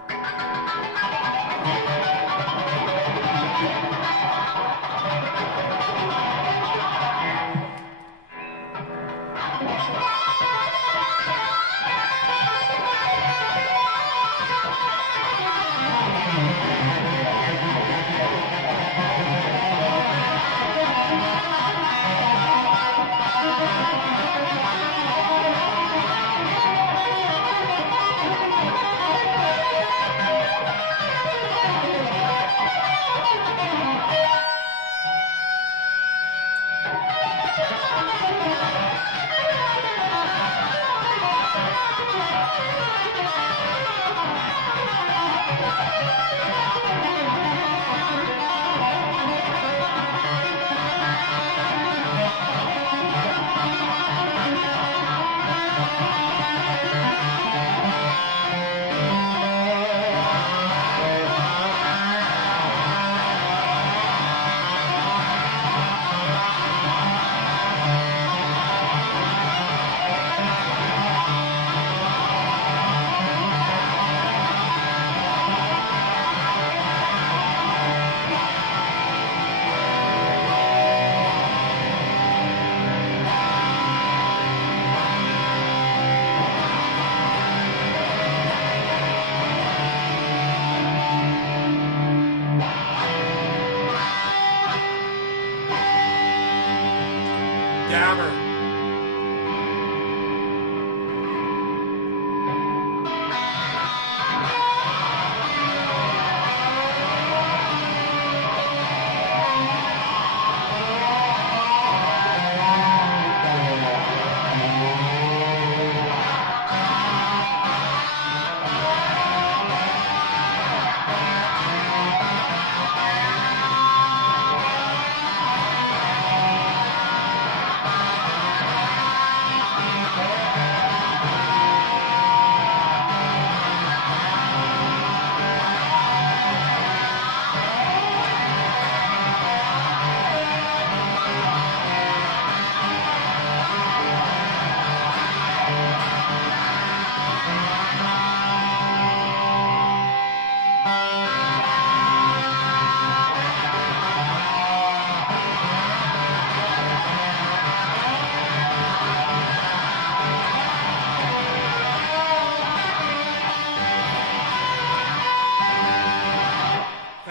Dabber.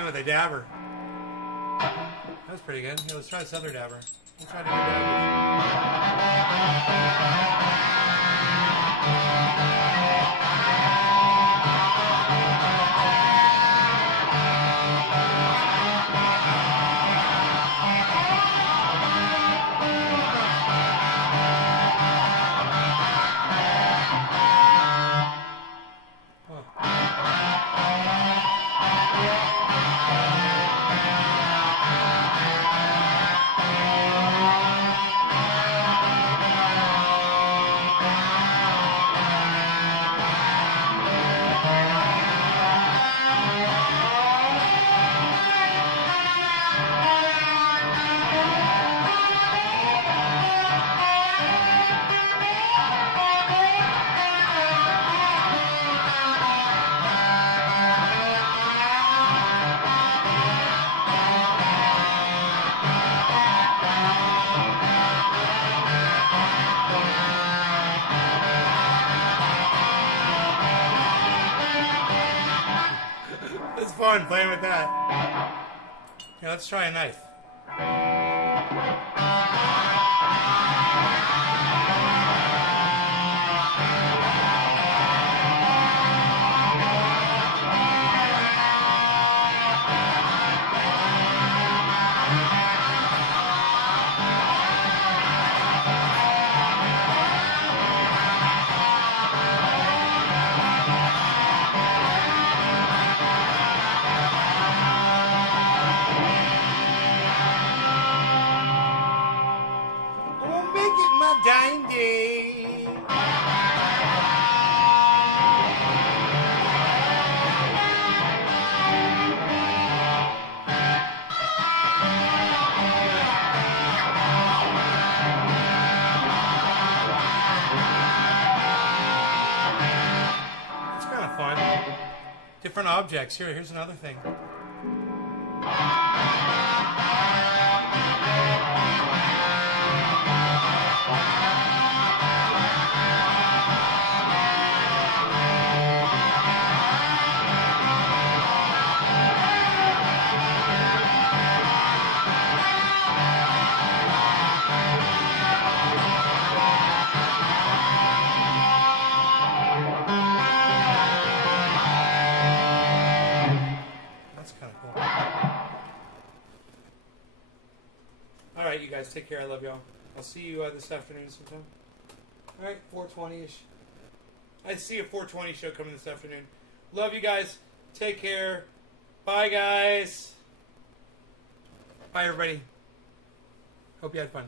With a dabber. That was pretty good. Yeah, let's try this other dabber. We'll try to do fun playing with that. Here, let's try a knife. Oh, make it my dime day. It's kind of fun. Different objects. Here's another thing. That's kind of cool. All right, you guys, take care. I love y'all. I'll see you this afternoon sometime. All right, 4:20ish. I see a 4:20 show coming this afternoon. Love you guys. Take care. Bye, guys. Bye, everybody. Hope you had fun.